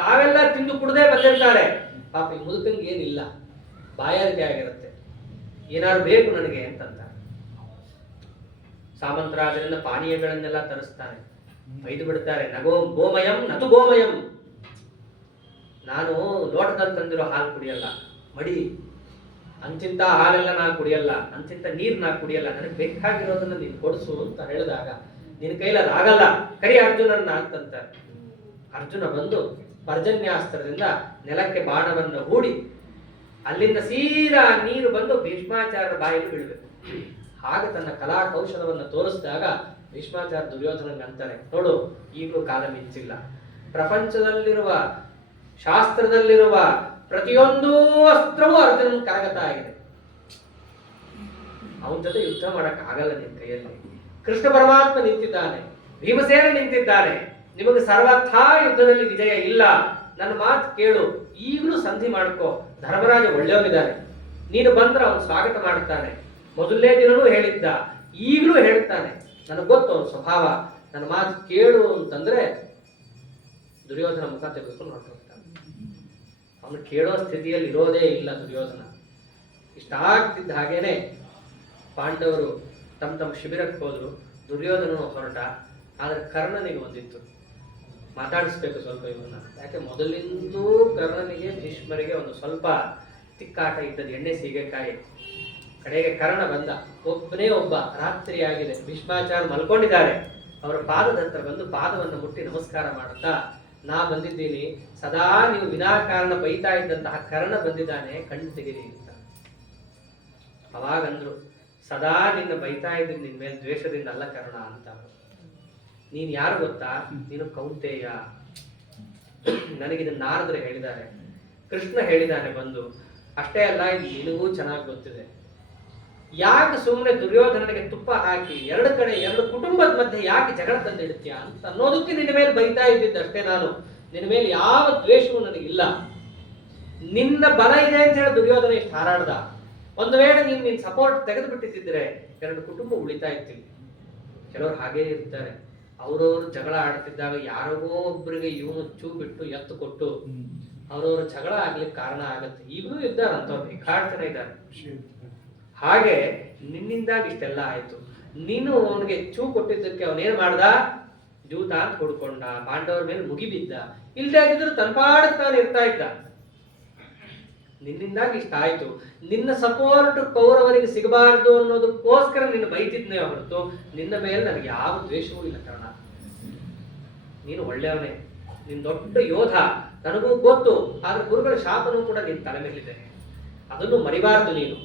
ತಾವೆಲ್ಲ ತಿಂದು ಕುಡದೆ ಬಂದಿರ್ತಾರೆ. ಪಾಪ ಈ ಮುದುಕಂಗೆ ಏನಿಲ್ಲ, ಬಾಯಾರಿಕೆ ಆಗಿರುತ್ತೆ, ಏನಾದ್ರು ಬೇಕು ನನಗೆ ಅಂತಂತಾರೆ. ಸಾಮಂತರಾಜರಿಂದ ಪಾನೀಯಗಳನ್ನೆಲ್ಲ ತರಿಸ್ತಾನೆ, ಬೈದು ಬಿಡ್ತಾರೆ. ನಗೋ ಗೋಮಯಂ ನತು ಗೋಮಯಂ, ನಾನು ಲೋಟದಲ್ಲಿ ತಂದಿರೋ ಹಾಲು ಕುಡಿಯಲ್ಲ, ಮಡಿ ಅಂತಿಂತ ಹಾಲೆಲ್ಲ ನಾನು ಕುಡಿಯಲ್ಲ, ಅಂತಿಂತ ನೀರು ನಾನು ಕುಡಿಯಲ್ಲ, ನನಗೆ ಬೇಕಾಗಿರೋದನ್ನ ನೀನು ಕೊಡಿಸು ಅಂತ ಹೇಳಿದಾಗ, ನಿನ್ನ ಕೈಲಲ್ಲಿ ಆಗಲ್ಲ, ಕರಿ ಅರ್ಜುನನ್ನ ಅಂತಂತಾರೆ. ಅರ್ಜುನ ಬಂದು ಪರ್ಜನ್ಯಾಸ್ತ್ರದಿಂದ ನೆಲಕ್ಕೆ ಬಾಣವನ್ನು ಹೂಡಿ ಅಲ್ಲಿಂದ ಸೀದಾ ನೀರು ಬಂದು ಭೀಷ್ಮಾಚಾರ್ಯರ ಬಾಯಲ್ಲಿ ಬೀಳಬೇಕು. ಹಾಗೆ ತನ್ನ ಕಲಾ ಕೌಶಲವನ್ನು ತೋರಿಸಿದಾಗ ಭೀಷ್ಮಾಚಾರ್ಯ ದುರ್ಯೋಧನಂಗೆ ಅಂತಾರೆ, ನೋಡು ಈಗಲೂ ಕಾಲ ಮಿಂಚಿಲ್ಲ, ಪ್ರಪಂಚದಲ್ಲಿರುವ ಶಾಸ್ತ್ರದಲ್ಲಿರುವ ಪ್ರತಿಯೊಂದು ಅಸ್ತ್ರವೂ ಅರ್ಜುನನ ಕರಗತ ಆಗಿದೆ. ಅವನ ಜೊತೆ ಯುದ್ಧ ಮಾಡಕ್ ಆಗಲ್ಲ ನಿನ್ ಕೈಯಲ್ಲಿ. ಕೃಷ್ಣ ಪರಮಾತ್ಮ ನಿಂತಿದ್ದಾನೆ, ಭೀಮಸೇನ ನಿಂತಿದ್ದಾನೆ. ನಿಮಗೆ ಸರ್ವಥಾ ಯುದ್ಧದಲ್ಲಿ ವಿಜಯ ಇಲ್ಲ. ನನ್ನ ಮಾತು ಕೇಳು, ಈಗಲೂ ಸಂಧಿ ಮಾಡ್ಕೋ. ಧರ್ಮರಾಜ ಒಳ್ಳೆಯವನಿದ್ದಾನೆ, ನೀನು ಬಂದ್ರೆ ಅವನು ಸ್ವಾಗತ ಮಾಡುತ್ತಾನೆ. ಮೊದಲನೇ ದಿನನೂ ಹೇಳಿದ್ದ, ಈಗಲೂ ಹೇಳ್ತಾನೆ. ನನಗೆ ಗೊತ್ತು ಅವನ ಸ್ವಭಾವ. ನನ್ನ ಮಾತು ಕೇಳು ಅಂತಂದ್ರೆ ದುರ್ಯೋಧನ ಮುಖ ತೆಗೆದುಕೊಂಡು ಹೊರಟೋಗ್ತಾನೆ. ಅವನು ಕೇಳೋ ಸ್ಥಿತಿಯಲ್ಲಿ ಇರೋದೇ ಇಲ್ಲ ದುರ್ಯೋಧನ. ಇಷ್ಟಾಗ್ತಿದ್ದ ಹಾಗೇನೆ ಪಾಂಡವರು ತಮ್ಮ ತಮ್ಮ ಶಿಬಿರಕ್ಕೆ ಹೋದ್ರು. ದುರ್ಯೋಧನನು ಹೊರಟ. ಆದ್ರೆ ಕರ್ಣನಿಗೆ ಒಂದಿತ್ತು, ಮಾತಾಡಿಸ್ಬೇಕು ಸ್ವಲ್ಪ ಇವನ್ನ. ಯಾಕೆ ಮೊದಲಿಂದೂ ಕರ್ಣನಿಗೆ ಭೀಷ್ಮರಿಗೆ ಒಂದು ಸ್ವಲ್ಪ ತಿಕ್ಕಾಟ ಇದ್ದದ್ದು, ಎಣ್ಣೆ ಸೀಗೆಕಾಯಿ. ಕಡೆಗೆ ಕರ್ಣ ಬಂದ, ಒಬ್ಬನೇ ಒಬ್ಬ. ರಾತ್ರಿ ಆಗಿದೆ, ಭೀಷ್ಮಾಚಾರ್ಯ ಮಲ್ಕೊಂಡಿದ್ದಾರೆ. ಅವರ ಪಾದದ ಹತ್ರ ಬಂದು ಪಾದವನ್ನು ಮುಟ್ಟಿ ನಮಸ್ಕಾರ ಮಾಡುತ್ತಾ, ನಾ ಬಂದಿದ್ದೀನಿ, ಸದಾ ನೀವು ವಿನಾಕಾರಣ ಬೈತಾ ಇದ್ದಂತಹ ಕರ್ಣ ಬಂದಿದ್ದಾನೆ, ಕಣ್ಣು ತೆಗಿರಿ ಅಂತ. ಅವಾಗಂದ್ರು, ಸದಾ ನಿನ್ನ ಬೈತಾ ಇದ್ದೀನಿ, ನಿನ್ ಮೇಲೆ ದ್ವೇಷದಿಂದ ಅಲ್ಲ ಕರ್ಣ ಅಂತ. ನೀನ್ ಯಾರು ಗೊತ್ತಾ? ನೀನು ಕೌಂತೆಯ. ನನಗಿದನ್ನ ನಾರದ್ರೆ ಹೇಳಿದ್ದಾರೆ, ಕೃಷ್ಣ ಹೇಳಿದ್ದಾನೆ ಬಂದು. ಅಷ್ಟೇ ಅಲ್ಲ, ಇದು ನಿನಗೂ ಚೆನ್ನಾಗಿ ಗೊತ್ತಿದೆ. ಯಾಕೆ ಸುಮ್ಮನೆ ದುರ್ಯೋಧನನಿಗೆ ತುಪ್ಪ ಹಾಕಿ ಎರಡು ಕಡೆ ಎರಡು ಕುಟುಂಬದ ಮಧ್ಯೆ ಯಾಕೆ ಜಗಳ ತಂದಿಡ್ತೀಯ ಅಂತ ಅನ್ನೋದಕ್ಕೆ ನಿನ್ನ ಮೇಲೆ ಬೈತಾ ಇದ್ದಿದ್ದಷ್ಟೇ. ನಾನು ನಿನ್ನ ಮೇಲೆ ಯಾವ ದ್ವೇಷವೂ ನನಗಿಲ್ಲ. ನಿನ್ನ ಬಲ ಇದೆ ಅಂತ ಹೇಳಿ ದುರ್ಯೋಧನ ಇಷ್ಟು ಹಾರಾಡ್ದ. ಒಂದು ವೇಳೆ ನಿನ್ ಸಪೋರ್ಟ್ ತೆಗೆದು ಬಿಟ್ಟಿದ್ದಿದ್ರೆ ಎರಡು ಕುಟುಂಬ ಉಳಿತಾ ಇರ್ತೀವಿ. ಕೆಲವರು ಹಾಗೇ ಇರ್ತಾರೆ, ಅವ್ರವ್ರು ಜಗಳ ಆಡ್ತಿದ್ದಾಗ ಯಾರಿಗೋ ಒಬ್ಬರಿಗೆ ಇವನು ಚೂ ಬಿಟ್ಟು ಎತ್ತು ಕೊಟ್ಟು ಅವ್ರವ್ರ ಜಗಳ ಆಗ್ಲಿಕ್ಕೆ ಕಾರಣ ಆಗತ್ತೆ. ಈಗಲೂ ಇದ್ದಾರೆ ಅಂತವ್ರು, ಬೇಕಾಡ್ ಜನ ಇದ್ದಾರೆ. ಹಾಗೆ ನಿನ್ನಿಂದಾಗಿ ಇಷ್ಟೆಲ್ಲ ಆಯ್ತು. ನೀನು ಅವನಿಗೆ ಚೂ ಕೊಟ್ಟಿದ್ದಕ್ಕೆ ಅವನೇನ್ ಮಾಡ್ದ? ಜೂತ ಅಂತ ಹುಡ್ಕೊಂಡ, ಪಾಂಡವರ ಮೇಲೆ ಮುಗಿಬಿದ್ದ. ಇಲ್ದೇ ಆಗಿದ್ರು ತನ್ಪಾಡಕ್ ತಾನು ಇರ್ತಾ ಇದ್ದ. ನಿನ್ನಿಂದಾಗಿ ಇಷ್ಟ ಆಯ್ತು. ನಿನ್ನ ಸಪೋರ್ಟ್ ಕೌರವರಿಗೆ ಸಿಗಬಾರದು ಅನ್ನೋದಕ್ಕೋಸ್ಕರ ನಿನ್ನ ಬೈತಿದ್ನೇ ಹೊರತು ನಿನ್ನ ಮೇಲೆ ನನಗೆ ಯಾವ ದ್ವೇಷವೂ ಇಲ್ಲ. ಕಾರಣ ನೀನು ಒಳ್ಳೆಯವನೇ, ನೀನ್ ದೊಡ್ಡ ಯೋಧ, ನನಗೂ ಗೊತ್ತು. ಆದ್ರೆ ಗುರುಗಳ ಶಾಪನೂ ಕೂಡ ನಿನ್ ತಲೆ ಮೇಲಿದೆ, ಅದನ್ನು ಮರಿಬಾರದು ನೀನು.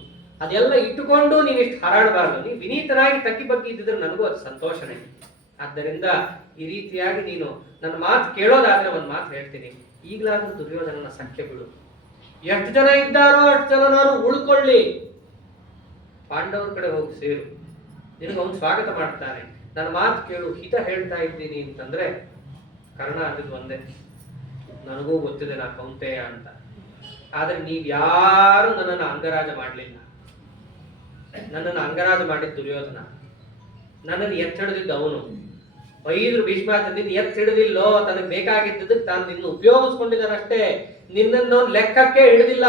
ಅದೆಲ್ಲ ಇಟ್ಟುಕೊಂಡು ನೀನು ಇಷ್ಟು ಹಾರಾಡಬಾರದು. ನೀನು ವಿನೀತನಾಗಿ ತಗ್ಗಿ ಬಗ್ಗೆ ಇದ್ದಿದ್ರೆ ನನಗೂ ಅದು ಸಂತೋಷನೇ. ಆದ್ದರಿಂದ ಈ ರೀತಿಯಾಗಿ ನೀನು ನನ್ನ ಮಾತು ಕೇಳೋದಾದ್ರೆ ಒಂದು ಮಾತು ಹೇಳ್ತೀನಿ, ಈಗಲಾದ್ರೂ ದುರ್ಯೋಧನನ ಸಂಖ್ಯೆ ಬಿಡು. ಎಷ್ಟು ಜನ ಇದ್ದಾರೋ ಅಷ್ಟು ಜನ ನಾನು ಉಳ್ಕೊಳ್ಳಿ, ಪಾಂಡವರ ಕಡೆ ಹೋಗಿ ಸೇರು, ನಿನಗೆ ಅವನು ಸ್ವಾಗತ ಮಾಡ್ತಾನೆ. ನನ್ನ ಮಾತು ಕೇಳು, ಹಿತ ಹೇಳ್ತಾ ಇದ್ದೀನಿ ಅಂತಂದ್ರೆ ಕರ್ಣ ಆಗಿದ್ದು ಒಂದೇ, ನನಗೂ ಗೊತ್ತಿದೆ ನಾ ಕೌಂತೆಯ ಅಂತ. ಆದ್ರೆ ನೀವ್ಯಾರು ನನ್ನನ್ನು ಅಂಗರಾಜ ಮಾಡಲಿಲ್ಲ. ನನ್ನನ್ನು ಅಂಗರಾಜ ಮಾಡಿದ ದುರ್ಯೋಧನ, ನನ್ನನ್ನು ಎತ್ತಿಡಿದಿದ್ದ ಅವನು. ಬೈದ್ರು ಭೀಷ್ಮಾಚಾರ್ಯ, ಎತ್ತಿಡಿದಿಲ್ಲೋ, ತನಗೆ ಬೇಕಾಗಿದ್ದಕ್ಕೆ ತಾನು ನಿನ್ನ ಉಪಯೋಗಿಸ್ಕೊಂಡಿದ್ದಾನಷ್ಟೇ, ನಿನ್ನನ್ನು ಲೆಕ್ಕಕ್ಕೆ ಹಿಡಿದಿಲ್ಲ.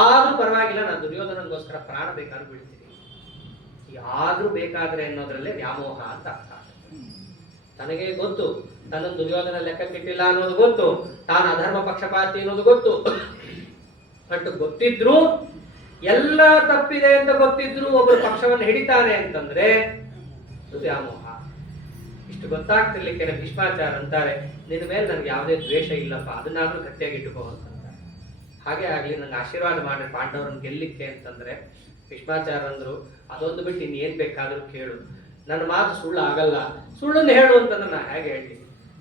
ಆದ್ರೂ ಪರವಾಗಿಲ್ಲ, ನಾನು ದುರ್ಯೋಧನಗೋಸ್ಕರ ಪ್ರಾಣ ಬೇಕಾದ್ರೂ ಬಿಡ್ತೀನಿ. ಆದ್ರೂ ಬೇಕಾದ್ರೆ ಅನ್ನೋದ್ರಲ್ಲೇ ವ್ಯಾಮೋಹ ಅಂತ ಅರ್ಥ. ತನಗೆ ಗೊತ್ತು ತನ್ನನ್ನು ದುರ್ಯೋಧನ ಲೆಕ್ಕಕ್ಕಿಟ್ಟಿಲ್ಲ ಅನ್ನೋದು ಗೊತ್ತು, ತಾನು ಅಧರ್ಮ ಪಕ್ಷಪಾತಿ ಅನ್ನೋದು ಗೊತ್ತು. ಬಟ್ ಗೊತ್ತಿದ್ರು, ಎಲ್ಲ ತಪ್ಪಿದೆ ಅಂತ ಗೊತ್ತಿದ್ರು ಒಬ್ಬರು ಪಕ್ಷವನ್ನು ಹಿಡಿತಾನೆ ಅಂತಂದ್ರೆ ವ್ಯಾಮೋಹ. ಇಷ್ಟು ಗೊತ್ತಾಗ್ತಿರ್ಲಿಕ್ಕೆ ಭೀಷ್ಮಾಚಾರ್ಯ ಅಂತಾರೆ, ನಿನ್ನ ಮೇಲೆ ನನ್ಗೆ ಯಾವುದೇ ದ್ವೇಷ ಇಲ್ಲಪ್ಪ, ಅದನ್ನಾದ್ರೂ ಗಟ್ಟಿಯಾಗಿ ಇಟ್ಟುಕೋ ಅಂತಂತಾರೆ. ಹಾಗೆ ಆಗ್ಲಿ, ನಂಗೆ ಆಶೀರ್ವಾದ ಮಾಡಿ ಪಾಂಡವರನ್ನು ಗೆಲ್ಲಿಕ್ಕೆ ಅಂತಂದ್ರೆ ಭೀಷ್ಮಾಚಾರ್ಯ ಅಂದ್ರು, ಅದೊಂದು ಬಿಟ್ಟು ಇನ್ನೇನ್ ಬೇಕಾದ್ರೂ ಕೇಳು, ನನ್ನ ಮಾತು ಸುಳ್ಳು ಆಗಲ್ಲ. ಸುಳ್ಳನ್ನು ಹೇಳು ಅಂತಂದ್ರೆ ನಾ ಹೇಗೆ ಹೇಳಿ?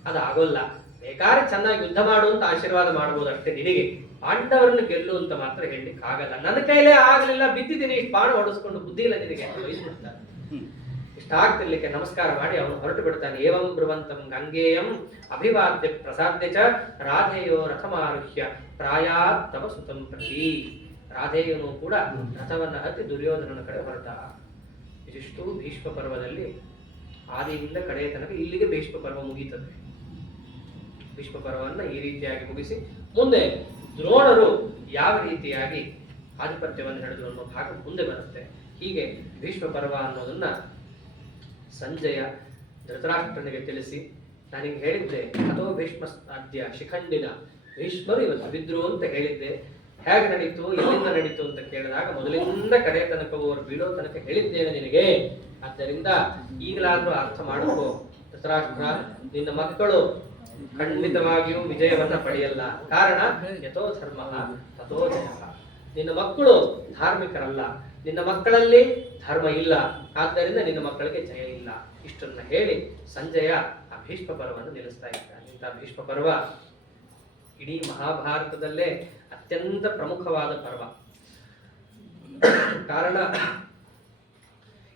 ಅದು ಆಗೋಲ್ಲ. ಬೇಕಾದ್ರೆ ಚೆನ್ನಾಗಿ ಯುದ್ಧ ಮಾಡು ಅಂತ ಆಶೀರ್ವಾದ ಮಾಡ್ಬೋದು ಅಷ್ಟೇ ನಿನಗೆ, ಪಾಂಡವರನ್ನು ಗೆಲ್ಲು ಅಂತ ಮಾತ್ರ ಹೇಳಲಿಕ್ಕೆ ಆಗಲ್ಲ. ನನ್ನ ಕೈಲೇ ಆಗ್ಲಿಲ್ಲ, ಬಿದ್ದಿದ್ದೀನಿ, ಇಷ್ಟು ಬಾಣ ಹೊಡೆಸ್ಕೊಂಡು ಬುದ್ಧಿ ಇಲ್ಲ ನಿನಗೆ ವಹಿಸ್ಬಿಡ್ತಾರೆ. ಇಷ್ಟ ಆಗ್ತಿರ್ಲಿಕ್ಕೆ ನಮಸ್ಕಾರ ಮಾಡಿ ಅವನು ಹೊರಟು ಬಿಡ್ತಾನೆ. ಏವಂ ಬ್ರುವಂತಂ ಗಂಗೇಯಂ ಅಭಿವಾದ್ಯ ಪ್ರಸಾದ್ಯ ಚ ರಾಧೆಯೋ ರಥಮಾರುಹ್ಯ ಪ್ರಾಯಾತ್ ತವ ಸುತಂ ಪ್ರತಿ. ರಾಧೆಯನು ಕೂಡ ರಥವನ್ನ ಹತ್ತಿ ದುರ್ಯೋಧನನ ಕಡೆ ಹೊರಟ. ಇದಿಷ್ಟು ಭೀಷ್ಮ ಪರ್ವದಲ್ಲಿ ಆದಿಯಿಂದ ಕಡೆಯ ತನಕ ಇಲ್ಲಿಗೆ ಭೀಷ್ಮ ಪರ್ವ ಮುಗೀತದೆ. ಭೀಷ್ಮ ಪರ್ವವನ್ನು ಈ ರೀತಿಯಾಗಿ ಮುಗಿಸಿ ಮುಂದೆ ದ್ರೋಣರು ಯಾವ ರೀತಿಯಾಗಿ ಆಧಿಪತ್ಯವನ್ನು ನಡೆದರು ಅನ್ನೋ ಭಾಗ ಮುಂದೆ ಬರುತ್ತೆ. ಹೀಗೆ ಭೀಷ್ಮ ಪರ್ವ ಅನ್ನೋದನ್ನ ಸಂಜಯ ಧೃತರಾಷ್ಟ್ರನಿಗೆ ತಿಳಿಸಿ, ನಾನಿಗೆ ಹೇಳಿದ್ದೆ ಅಥೋ ಭೀಷ್ಮ ಅದ್ಯ ಶಿಖಂಡಿನ, ಭೀಷ್ಮರು ಇವತ್ತು ಬಿದ್ರು ಅಂತ ಹೇಳಿದ್ದೆ. ಹೇಗೆ ನಡೀತು, ಎಲ್ಲಿಂದ ನಡೀತು ಅಂತ ಕೇಳಿದಾಗ ಮೊದಲಿಂದ ಕಡೆ ತನಕ ಅವರು ಬೀಳೋ ತನಕ ಹೇಳಿದ್ದೇನೆ ನಿನಗೆ. ಆದ್ದರಿಂದ ಈಗಲಾದ್ರೂ ಅರ್ಥ ಮಾಡಿಕೋ ಧೃತರಾಷ್ಟ್ರ, ನಿನ್ನ ಮಕ್ಕಳು ಖಂಡಿತವಾಗಿಯೂ ವಿಜಯವನ್ನ ಪಡೆಯಲ್ಲ. ಕಾರಣ ಯಥೋ ಧರ್ಮ ತಥೋ ಜಯ. ನಿನ್ನ ಮಕ್ಕಳು ಧಾರ್ಮಿಕರಲ್ಲ, ನಿನ್ನ ಮಕ್ಕಳಲ್ಲಿ ಧರ್ಮ ಇಲ್ಲ, ಆದ್ದರಿಂದ ನಿನ್ನ ಮಕ್ಕಳಿಗೆ ಜಯ ಇಲ್ಲ. ಇಷ್ಟನ್ನ ಹೇಳಿ ಸಂಜಯ ಆ ಭೀಷ್ಮ ಪರ್ವವನ್ನು ನಿಲ್ಲಿಸ್ತಾ ಇದ್ದಾನೆ. ಇಂಥ ಭೀಷ್ಮ ಪರ್ವ ಇಡೀ ಮಹಾಭಾರತದಲ್ಲೇ ಅತ್ಯಂತ ಪ್ರಮುಖವಾದ ಪರ್ವ. ಕಾರಣ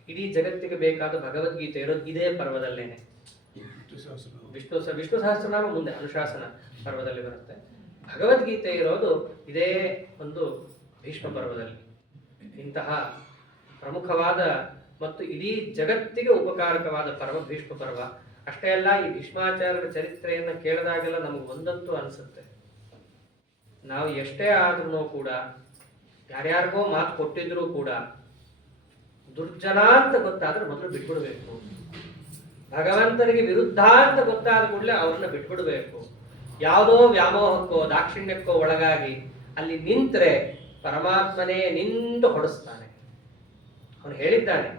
ಇಡೀ ಜಗತ್ತಿಗೆ ಬೇಕಾದ ಭಗವದ್ಗೀತೆ ಇರೋದು ಇದೇ ಪರ್ವದಲ್ಲೇನೆ. ವಿಷ್ಣು ಸಹಸ್ರನಾಮ ಮುಂದೆ ಅನುಶಾಸನ ಪರ್ವದಲ್ಲಿ ಬರುತ್ತೆ. ಭಗವದ್ಗೀತೆ ಇರೋದು ಇದೇ ಒಂದು ಭೀಷ್ಮ ಪರ್ವದಲ್ಲಿ. ಇಂತಹ ಪ್ರಮುಖವಾದ ಮತ್ತು ಇಡೀ ಜಗತ್ತಿಗೆ ಉಪಕಾರಕವಾದ ಪರ್ವ ಭೀಷ್ಮ ಪರ್ವ. ಅಷ್ಟೇ ಅಲ್ಲ, ಈ ಭೀಷ್ಮಾಚಾರ್ಯರ ಚರಿತ್ರೆಯನ್ನು ಕೇಳಿದಾಗೆಲ್ಲ ನಮಗೆ ಒಂದಂತೂ ಅನಿಸುತ್ತೆ, ನಾವು ಎಷ್ಟೇ ಆದ್ರೂ ಕೂಡ, ಯಾರ್ಯಾರಿಗೋ ಮಾತು ಕೊಟ್ಟಿದ್ರೂ ಕೂಡ, ದುರ್ಜನ ಅಂತ ಗೊತ್ತಾದ್ರೆ ಮೊದಲು ಬಿಟ್ಬಿಡ್ಬೇಕು. ಭಗವಂತನಿಗೆ ವಿರುದ್ಧ ಅಂತ ಗೊತ್ತಾದ ಕೂಡಲೇ ಅವ್ರನ್ನ ಬಿಟ್ಬಿಡ್ಬೇಕು. ಯಾವುದೋ ವ್ಯಾಮೋಹಕ್ಕೋ ದಾಕ್ಷಿಣ್ಯಕ್ಕೋ ಒಳಗಾಗಿ ಅಲ್ಲಿ ನಿಂತ್ರೆ ಪರಮಾತ್ಮನೇ ನಿಂತು ಹೊಡೆಸ್ತಾನೆ. ಅವನು ಹೇಳಿದ್ದಾನೆ,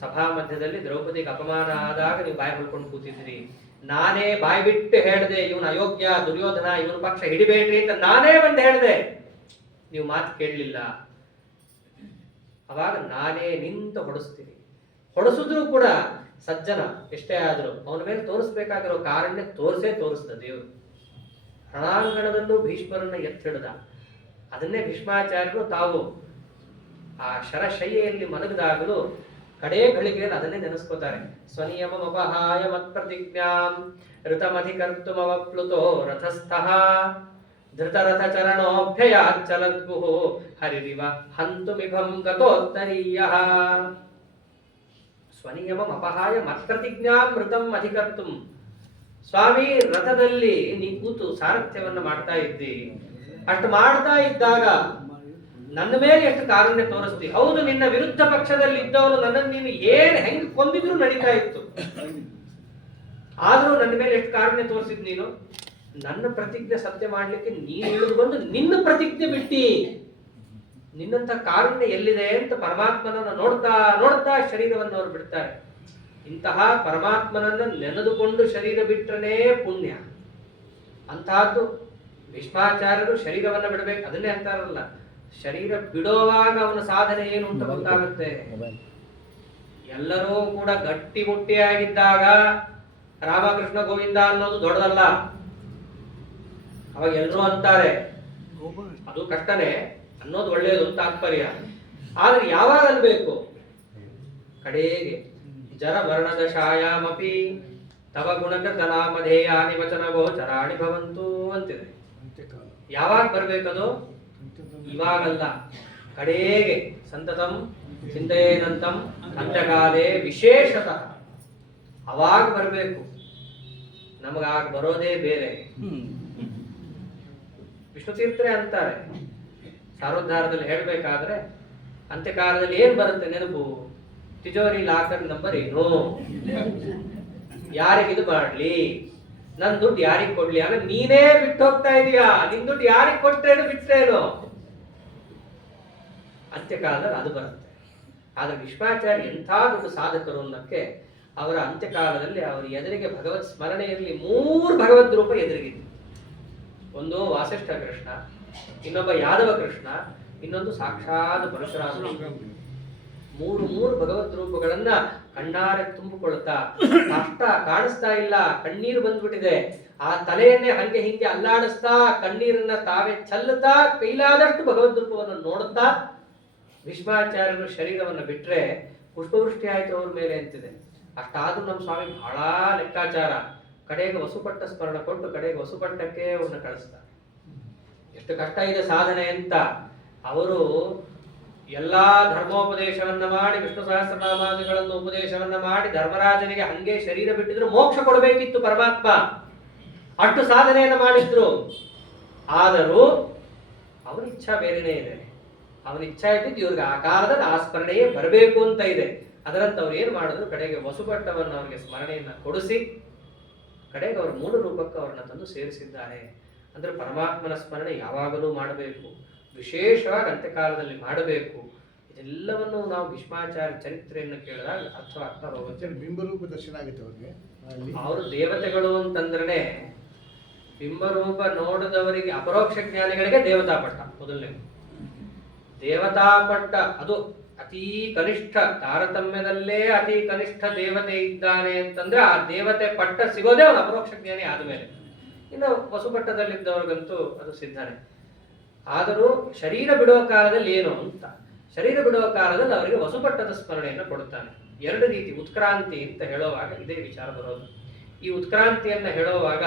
ಸಭಾ ಮಧ್ಯದಲ್ಲಿ ದ್ರೌಪದಿಗೆ ಅಪಮಾನ ಆದಾಗ ನೀವು ಬಾಯಿ ಹೊಳ್ಕೊಂಡು ಕೂತಿದ್ರಿ, ನಾನೇ ಬಾಯಿ ಬಿಟ್ಟು ಹೇಳಿದೆ ಇವನು ಅಯೋಗ್ಯ ದುರ್ಯೋಧನ, ಇವನ ಪಕ್ಷ ಹಿಡಿಬೇಡ್ರಿ ಅಂತ ನಾನೇ ಬಂದು ಹೇಳಿದೆ, ನೀವು ಮಾತು ಕೇಳಲಿಲ್ಲ. ಅವಾಗ ನಾನೇ ನಿಂತು ಹೊಡೆಸ್ತೀನಿ. ಹೊಡೆಸಿದ್ರು ಕೂಡ ಸಜ್ಜನ ಎಷ್ಟೇ ಆದರೂ ಅವನ ಮೇಲೆ ತೋರಿಸ್ಬೇಕಾಗಿರೋ ಕಾರಣ ತೋರಿಸ್ದ ದೇವರು. ರಣಾಂಗಣದಲ್ಲೂ ಭೀಷ್ಮರನ್ನ ಎತ್ತಿಡ್ದ. ಅದನ್ನೇ ಭೀಷ್ಮಾಚಾರ್ಯರು ತಾವು ಆ ಶರಶಯ್ಯೆಯಲ್ಲಿ ಮಲಗಿದಾಗಲೂ ಕಡೇ ಗಳಿಗೆಯಲ್ಲಿ ಅದನ್ನೇ ನೆನೆಸ್ಕೋತಾರೆ. ಸ್ವನಿಯಮಮಪಹಾಯ ಮತ್ಪ್ರತಿಜ್ಞಾಂ ಋತಮಧಿಕರ್ತುಮವಪ್ಲುತೋ ರಥಸ್ಥಃ ಧೃತರಥ ಚರಣೋಭ್ಯಯಾಚ್ಚಲದ್ಗುಃ ಹರಿರಿವ ಹಂತುಮಿಭಂ ಗತೋತ್ತರೀಯಃ. ಸ್ವನಿಯಮಂ ಅಪಹಾಯ ಮತ್ಪ್ರತಿಜ್ಞಾಂ ಋತಂ ಅಧಿಕರ್ತುಂ. ಸ್ವಾಮಿ, ರಥದಲ್ಲಿ ನೀ ಕೂತು ಸಾರಥ್ಯವನ್ನು ಮಾಡ್ತಾ ಇದ್ದಿ, ಅಷ್ಟು ಮಾಡ್ತಾ ಇದ್ದಾಗ ನನ್ನ ಮೇಲೆ ಎಷ್ಟು ಕಾರುಣ್ಯ ತೋರಿಸ್ತಿ. ಹೌದು, ನಿನ್ನ ವಿರುದ್ಧ ಪಕ್ಷದಲ್ಲಿ ಇದ್ದವನು ನನ್ನನ್ನು ನೀನು ಹೆಂಗ್ ಕೊಂದಿದ್ರು ನಡೀತಾ ಇತ್ತು, ಆದ್ರೂ ನನ್ನ ಮೇಲೆ ಎಷ್ಟು ಕಾರುಣ್ಯ ತೋರಿಸಿದ್ ನೀನು. ನನ್ನ ಪ್ರತಿಜ್ಞೆ ಸತ್ಯ ಮಾಡ್ಲಿಕ್ಕೆ ನೀನು ಇಳಿದು ಬಂದು ನಿನ್ನ ಪ್ರತಿಜ್ಞೆ ಬಿಟ್ಟಿ. ನಿನ್ನಂತ ಕಾರುಣ್ಯ ಎಲ್ಲಿದೆ ಅಂತ ಪರಮಾತ್ಮನನ್ನ ನೋಡ್ತಾ ನೋಡ್ತಾ ಶರೀರವನ್ನು ಅವರು ಬಿಡ್ತಾರೆ. ಇಂತಹ ಪರಮಾತ್ಮನನ್ನ ನೆನೆದುಕೊಂಡು ಶರೀರ ಬಿಟ್ರನೇ ಪುಣ್ಯ. ಅಂತಹದ್ದು ಭೀಷ್ಮಾಚಾರ್ಯರು ಶರೀರವನ್ನ ಬಿಡಬೇಕು. ಅದನ್ನೇ ಅಂತಾರಲ್ಲ, ಶರೀರ ಬಿಡೋವಾಗ ಅವನ ಸಾಧನೆ ಏನು ಅಂತ ಗೊತ್ತಾಗುತ್ತೆ. ಎಲ್ಲರೂ ಕೂಡ ಗಟ್ಟಿ ಮುಟ್ಟಿಯಾಗಿದ್ದಾಗ ರಾಮಕೃಷ್ಣ ಗೋವಿಂದ ಅನ್ನೋದು ದೊಡ್ಡದಲ್ಲ. ಅವಾಗ ಎಲ್ಲರೂ ಅಂತಾರೆ, ಅದು ಕಷ್ಟನೇ ಅನ್ನೋದು ಒಳ್ಳೆಯದು ಅಂತ ತಾತ್ಪರ್ಯ. ಆದ್ರೆ ಯಾವಾಗ ಅನ್ಬೇಕು, ಕಡೆಗೆ ಜರ ವರ್ಣದಶಾಯಾಮಪಿ ತವ ಗುಣಕೃತ ನಾಮಧೇಯಾನಿ ವಚನ ಗೋಚರಾಣಿ ಭವಂತು ಅಂತಿದೆ. ಯಾವಾಗ ಬರ್ಬೇಕದು? ಇವಾಗಲ್ಲ, ಕಡೆಗೆ ಸಂತತಂ ಚಿಂತೆಯೇನಂತಂ ಅಂತ್ಯಕಾಲೇ ವಿಶೇಷತಃ ಅವಾಗ ಬರಬೇಕು. ನಮಗಾಗ ಬರೋದೇ ಬೇರೆ. ವಿಷ್ಣು ತೀರ್ಥರೇ ಅಂತಾರೆ ಸಾರೋದ್ಧಾರದಲ್ಲಿ ಹೇಳ್ಬೇಕಾದ್ರೆ, ಅಂತ್ಯಕಾಲದಲ್ಲಿ ಏನ್ ಬರುತ್ತೆ ನೆನಪು? ತಿಜೋರಿ ಲಾಕರ್ ನಂಬರ್ ಏನು, ಯಾರಿಗಿದು ಮಾಡ್ಲಿ, ನನ್ ದುಡ್ಡು ಯಾರಿಗ್ ಕೊಡ್ಲಿ, ಆಗ ನೀನೇ ಬಿಟ್ಟು ಹೋಗ್ತಾ ಇದೀಯಾ, ನಿನ್ ದುಡ್ಡು ಯಾರಿಗ್ ಕೊಟ್ರೇನು ಬಿಟ್ರೇನು, ಅಂತ್ಯಕಾಲದಲ್ಲಿ ಅದು ಬರುತ್ತೆ. ಆದ್ರೆ ವಿಶ್ವಾಚಾರ್ಯ ಎಂಥ ದೊಡ್ಡ ಸಾಧಕರು ಅನ್ನಕ್ಕೆ, ಅವರ ಅಂತ್ಯಕಾಲದಲ್ಲಿ ಅವರ ಎದುರಿಗೆ ಭಗವತ್ ಸ್ಮರಣೆಯಲ್ಲಿ 3 ಭಗವದ್ ರೂಪ ಎದುರಿಗಿತ್ತು. ಒಂದು ವಾಸಿಷ್ಠ ಕೃಷ್ಣ, ಇನ್ನೊಬ್ಬ ಯಾದವ ಕೃಷ್ಣ, ಇನ್ನೊಂದು ಸಾಕ್ಷಾತ್ ಪರಶುರಾಮ. 3 ಭಗವದ್ ರೂಪಗಳನ್ನ ಕಣ್ಣಾರೆ ತುಂಬಿಕೊಳ್ತಾ, ಕಷ್ಟ ಕಾಣಿಸ್ತಾ ಇಲ್ಲ, ಕಣ್ಣೀರು ಬಂದ್ಬಿಟ್ಟಿದೆ, ಆ ತಲೆಯನ್ನೇ ಹಂಗೆ ಹಿಂಗೆ ಅಲ್ಲಾಡಿಸ್ತಾ ಕಣ್ಣೀರನ್ನ ತಾವೇ ಚಲ್ಲುತ್ತಾ ಕೈಲಾದಷ್ಟು ಭಗವದ್ ರೂಪವನ್ನು ನೋಡುತ್ತಾ ಭೀಷ್ಮಾಚಾರ್ಯರು ಶರೀರವನ್ನು ಬಿಟ್ರೆ ಪುಷ್ಪವೃಷ್ಟಿ ಆಯ್ತು ಅವ್ರ ಮೇಲೆ ಅಂತಿದೆ. ಅಷ್ಟಾದ್ರೂ ನಮ್ಮ ಸ್ವಾಮಿ ಬಹಳ ಲೆಕ್ಕಾಚಾರ. ಕಡೆಗೆ ವಸುಪಟ್ಟ ಸ್ಮರಣ ಕೊಟ್ಟು ಕಡೆಗೆ ವಸುಪಟ್ಟಕ್ಕೆ ಅವ್ರನ್ನ ಕಳಿಸ್ತಾರೆ. ಎಷ್ಟು ಕಷ್ಟ ಇದೆ ಸಾಧನೆ ಅಂತ. ಅವರು ಎಲ್ಲಾ ಧರ್ಮೋಪದೇಶವನ್ನ ಮಾಡಿ, ವಿಷ್ಣು ಸಹಸ್ರನಾಮಾದಿಗಳನ್ನು ಉಪದೇಶವನ್ನ ಮಾಡಿ ಧರ್ಮರಾಜನಿಗೆ ಹಂಗೆ ಶರೀರ ಬಿಟ್ಟಿದ್ರು ಮೋಕ್ಷ ಕೊಡಬೇಕಿತ್ತು ಪರಮಾತ್ಮ. ಅಷ್ಟು ಸಾಧನೆಯನ್ನು ಮಾಡಿದ್ರು. ಆದರೂ ಅವನ ಇಚ್ಛಾ ಬೇರೆನೇ ಇದೆ. ಅವನ ಇಚ್ಛಾ ಇದ್ದಿದ್ದು ಇವ್ರಿಗೆ ಆ ಕಾಲದಲ್ಲಿ ಆ ಸ್ಮರಣೆಯೇ ಬರಬೇಕು ಅಂತ ಇದೆ. ಅದರಂತ ಅವ್ರು ಏನ್ ಮಾಡಿದ್ರು, ಕಡೆಗೆ ವಸುಪಟ್ಟವನ್ನು ಅವ್ರಿಗೆ ಸ್ಮರಣೆಯನ್ನ ಕೊಡಿಸಿ ಕಡೆಗೆ ಅವ್ರ ಮೂಲ ರೂಪಕ್ಕೆ ಅವ್ರನ್ನ ತಂದು ಸೇರಿಸಿದ್ದಾರೆ. ಅಂದ್ರೆ ಪರಮಾತ್ಮನ ಸ್ಮರಣೆ ಯಾವಾಗಲೂ ಮಾಡಬೇಕು, ವಿಶೇಷವಾಗಿ ಅಂತ್ಯಕಾಲದಲ್ಲಿ ಮಾಡಬೇಕು. ಇದೆಲ್ಲವನ್ನು ನಾವು ಭೀಷ್ಮಾಚಾರ್ಯ ಚರಿತ್ರೆಯನ್ನು ಕೇಳಿದಾಗ ಅರ್ಥವಾಗ್ತಾ ಹೋಗುತ್ತೆ. ಬಿಂಬರೂಪ ದರ್ಶನ ಆಗುತ್ತೆ ಅವ್ರಿಗೆ. ಅವರು ದೇವತೆಗಳು ಅಂತಂದ್ರೆ ಬಿಂಬರೂಪ ನೋಡಿದವರಿಗೆ, ಅಪರೋಕ್ಷ ಜ್ಞಾನಿಗಳಿಗೆ ದೇವತಾ ಪಟ್ಟ ಮೊದಲನೇ. ದೇವತಾ ಪಟ್ಟ ಅದು ಅತಿ ಕನಿಷ್ಠ, ತಾರತಮ್ಯದಲ್ಲೇ ಅತಿ ಕನಿಷ್ಠ ದೇವತೆ ಇದ್ದಾನೆ ಅಂತಂದ್ರೆ ಆ ದೇವತೆ ಪಟ್ಟ ಸಿಗೋದೇ ಅವನು ಅಪರೋಕ್ಷ ಜ್ಞಾನಿ ಆದ್ಮೇಲೆ. ಇನ್ನು ವಸುಪಟ್ಟದಲ್ಲಿದ್ದವ್ರಿಗಂತೂ ಅದು ಸಿದ್ಧನೇ. ಆದರೂ ಶರೀರ ಬಿಡುವ ಕಾಲದಲ್ಲಿ ಏನು ಅಂತ, ಶರೀರ ಬಿಡುವ ಕಾಲದಲ್ಲಿ ಅವರಿಗೆ ವಸುಪಟ್ಟದ ಸ್ಮರಣೆಯನ್ನು ಕೊಡುತ್ತಾನೆ. ಎರಡು ರೀತಿ ಉತ್ಕ್ರಾಂತಿ ಅಂತ ಹೇಳುವಾಗ ಇದೇ ವಿಚಾರ ಬರೋದು. ಈ ಉತ್ಕ್ರಾಂತಿಯನ್ನ ಹೇಳುವಾಗ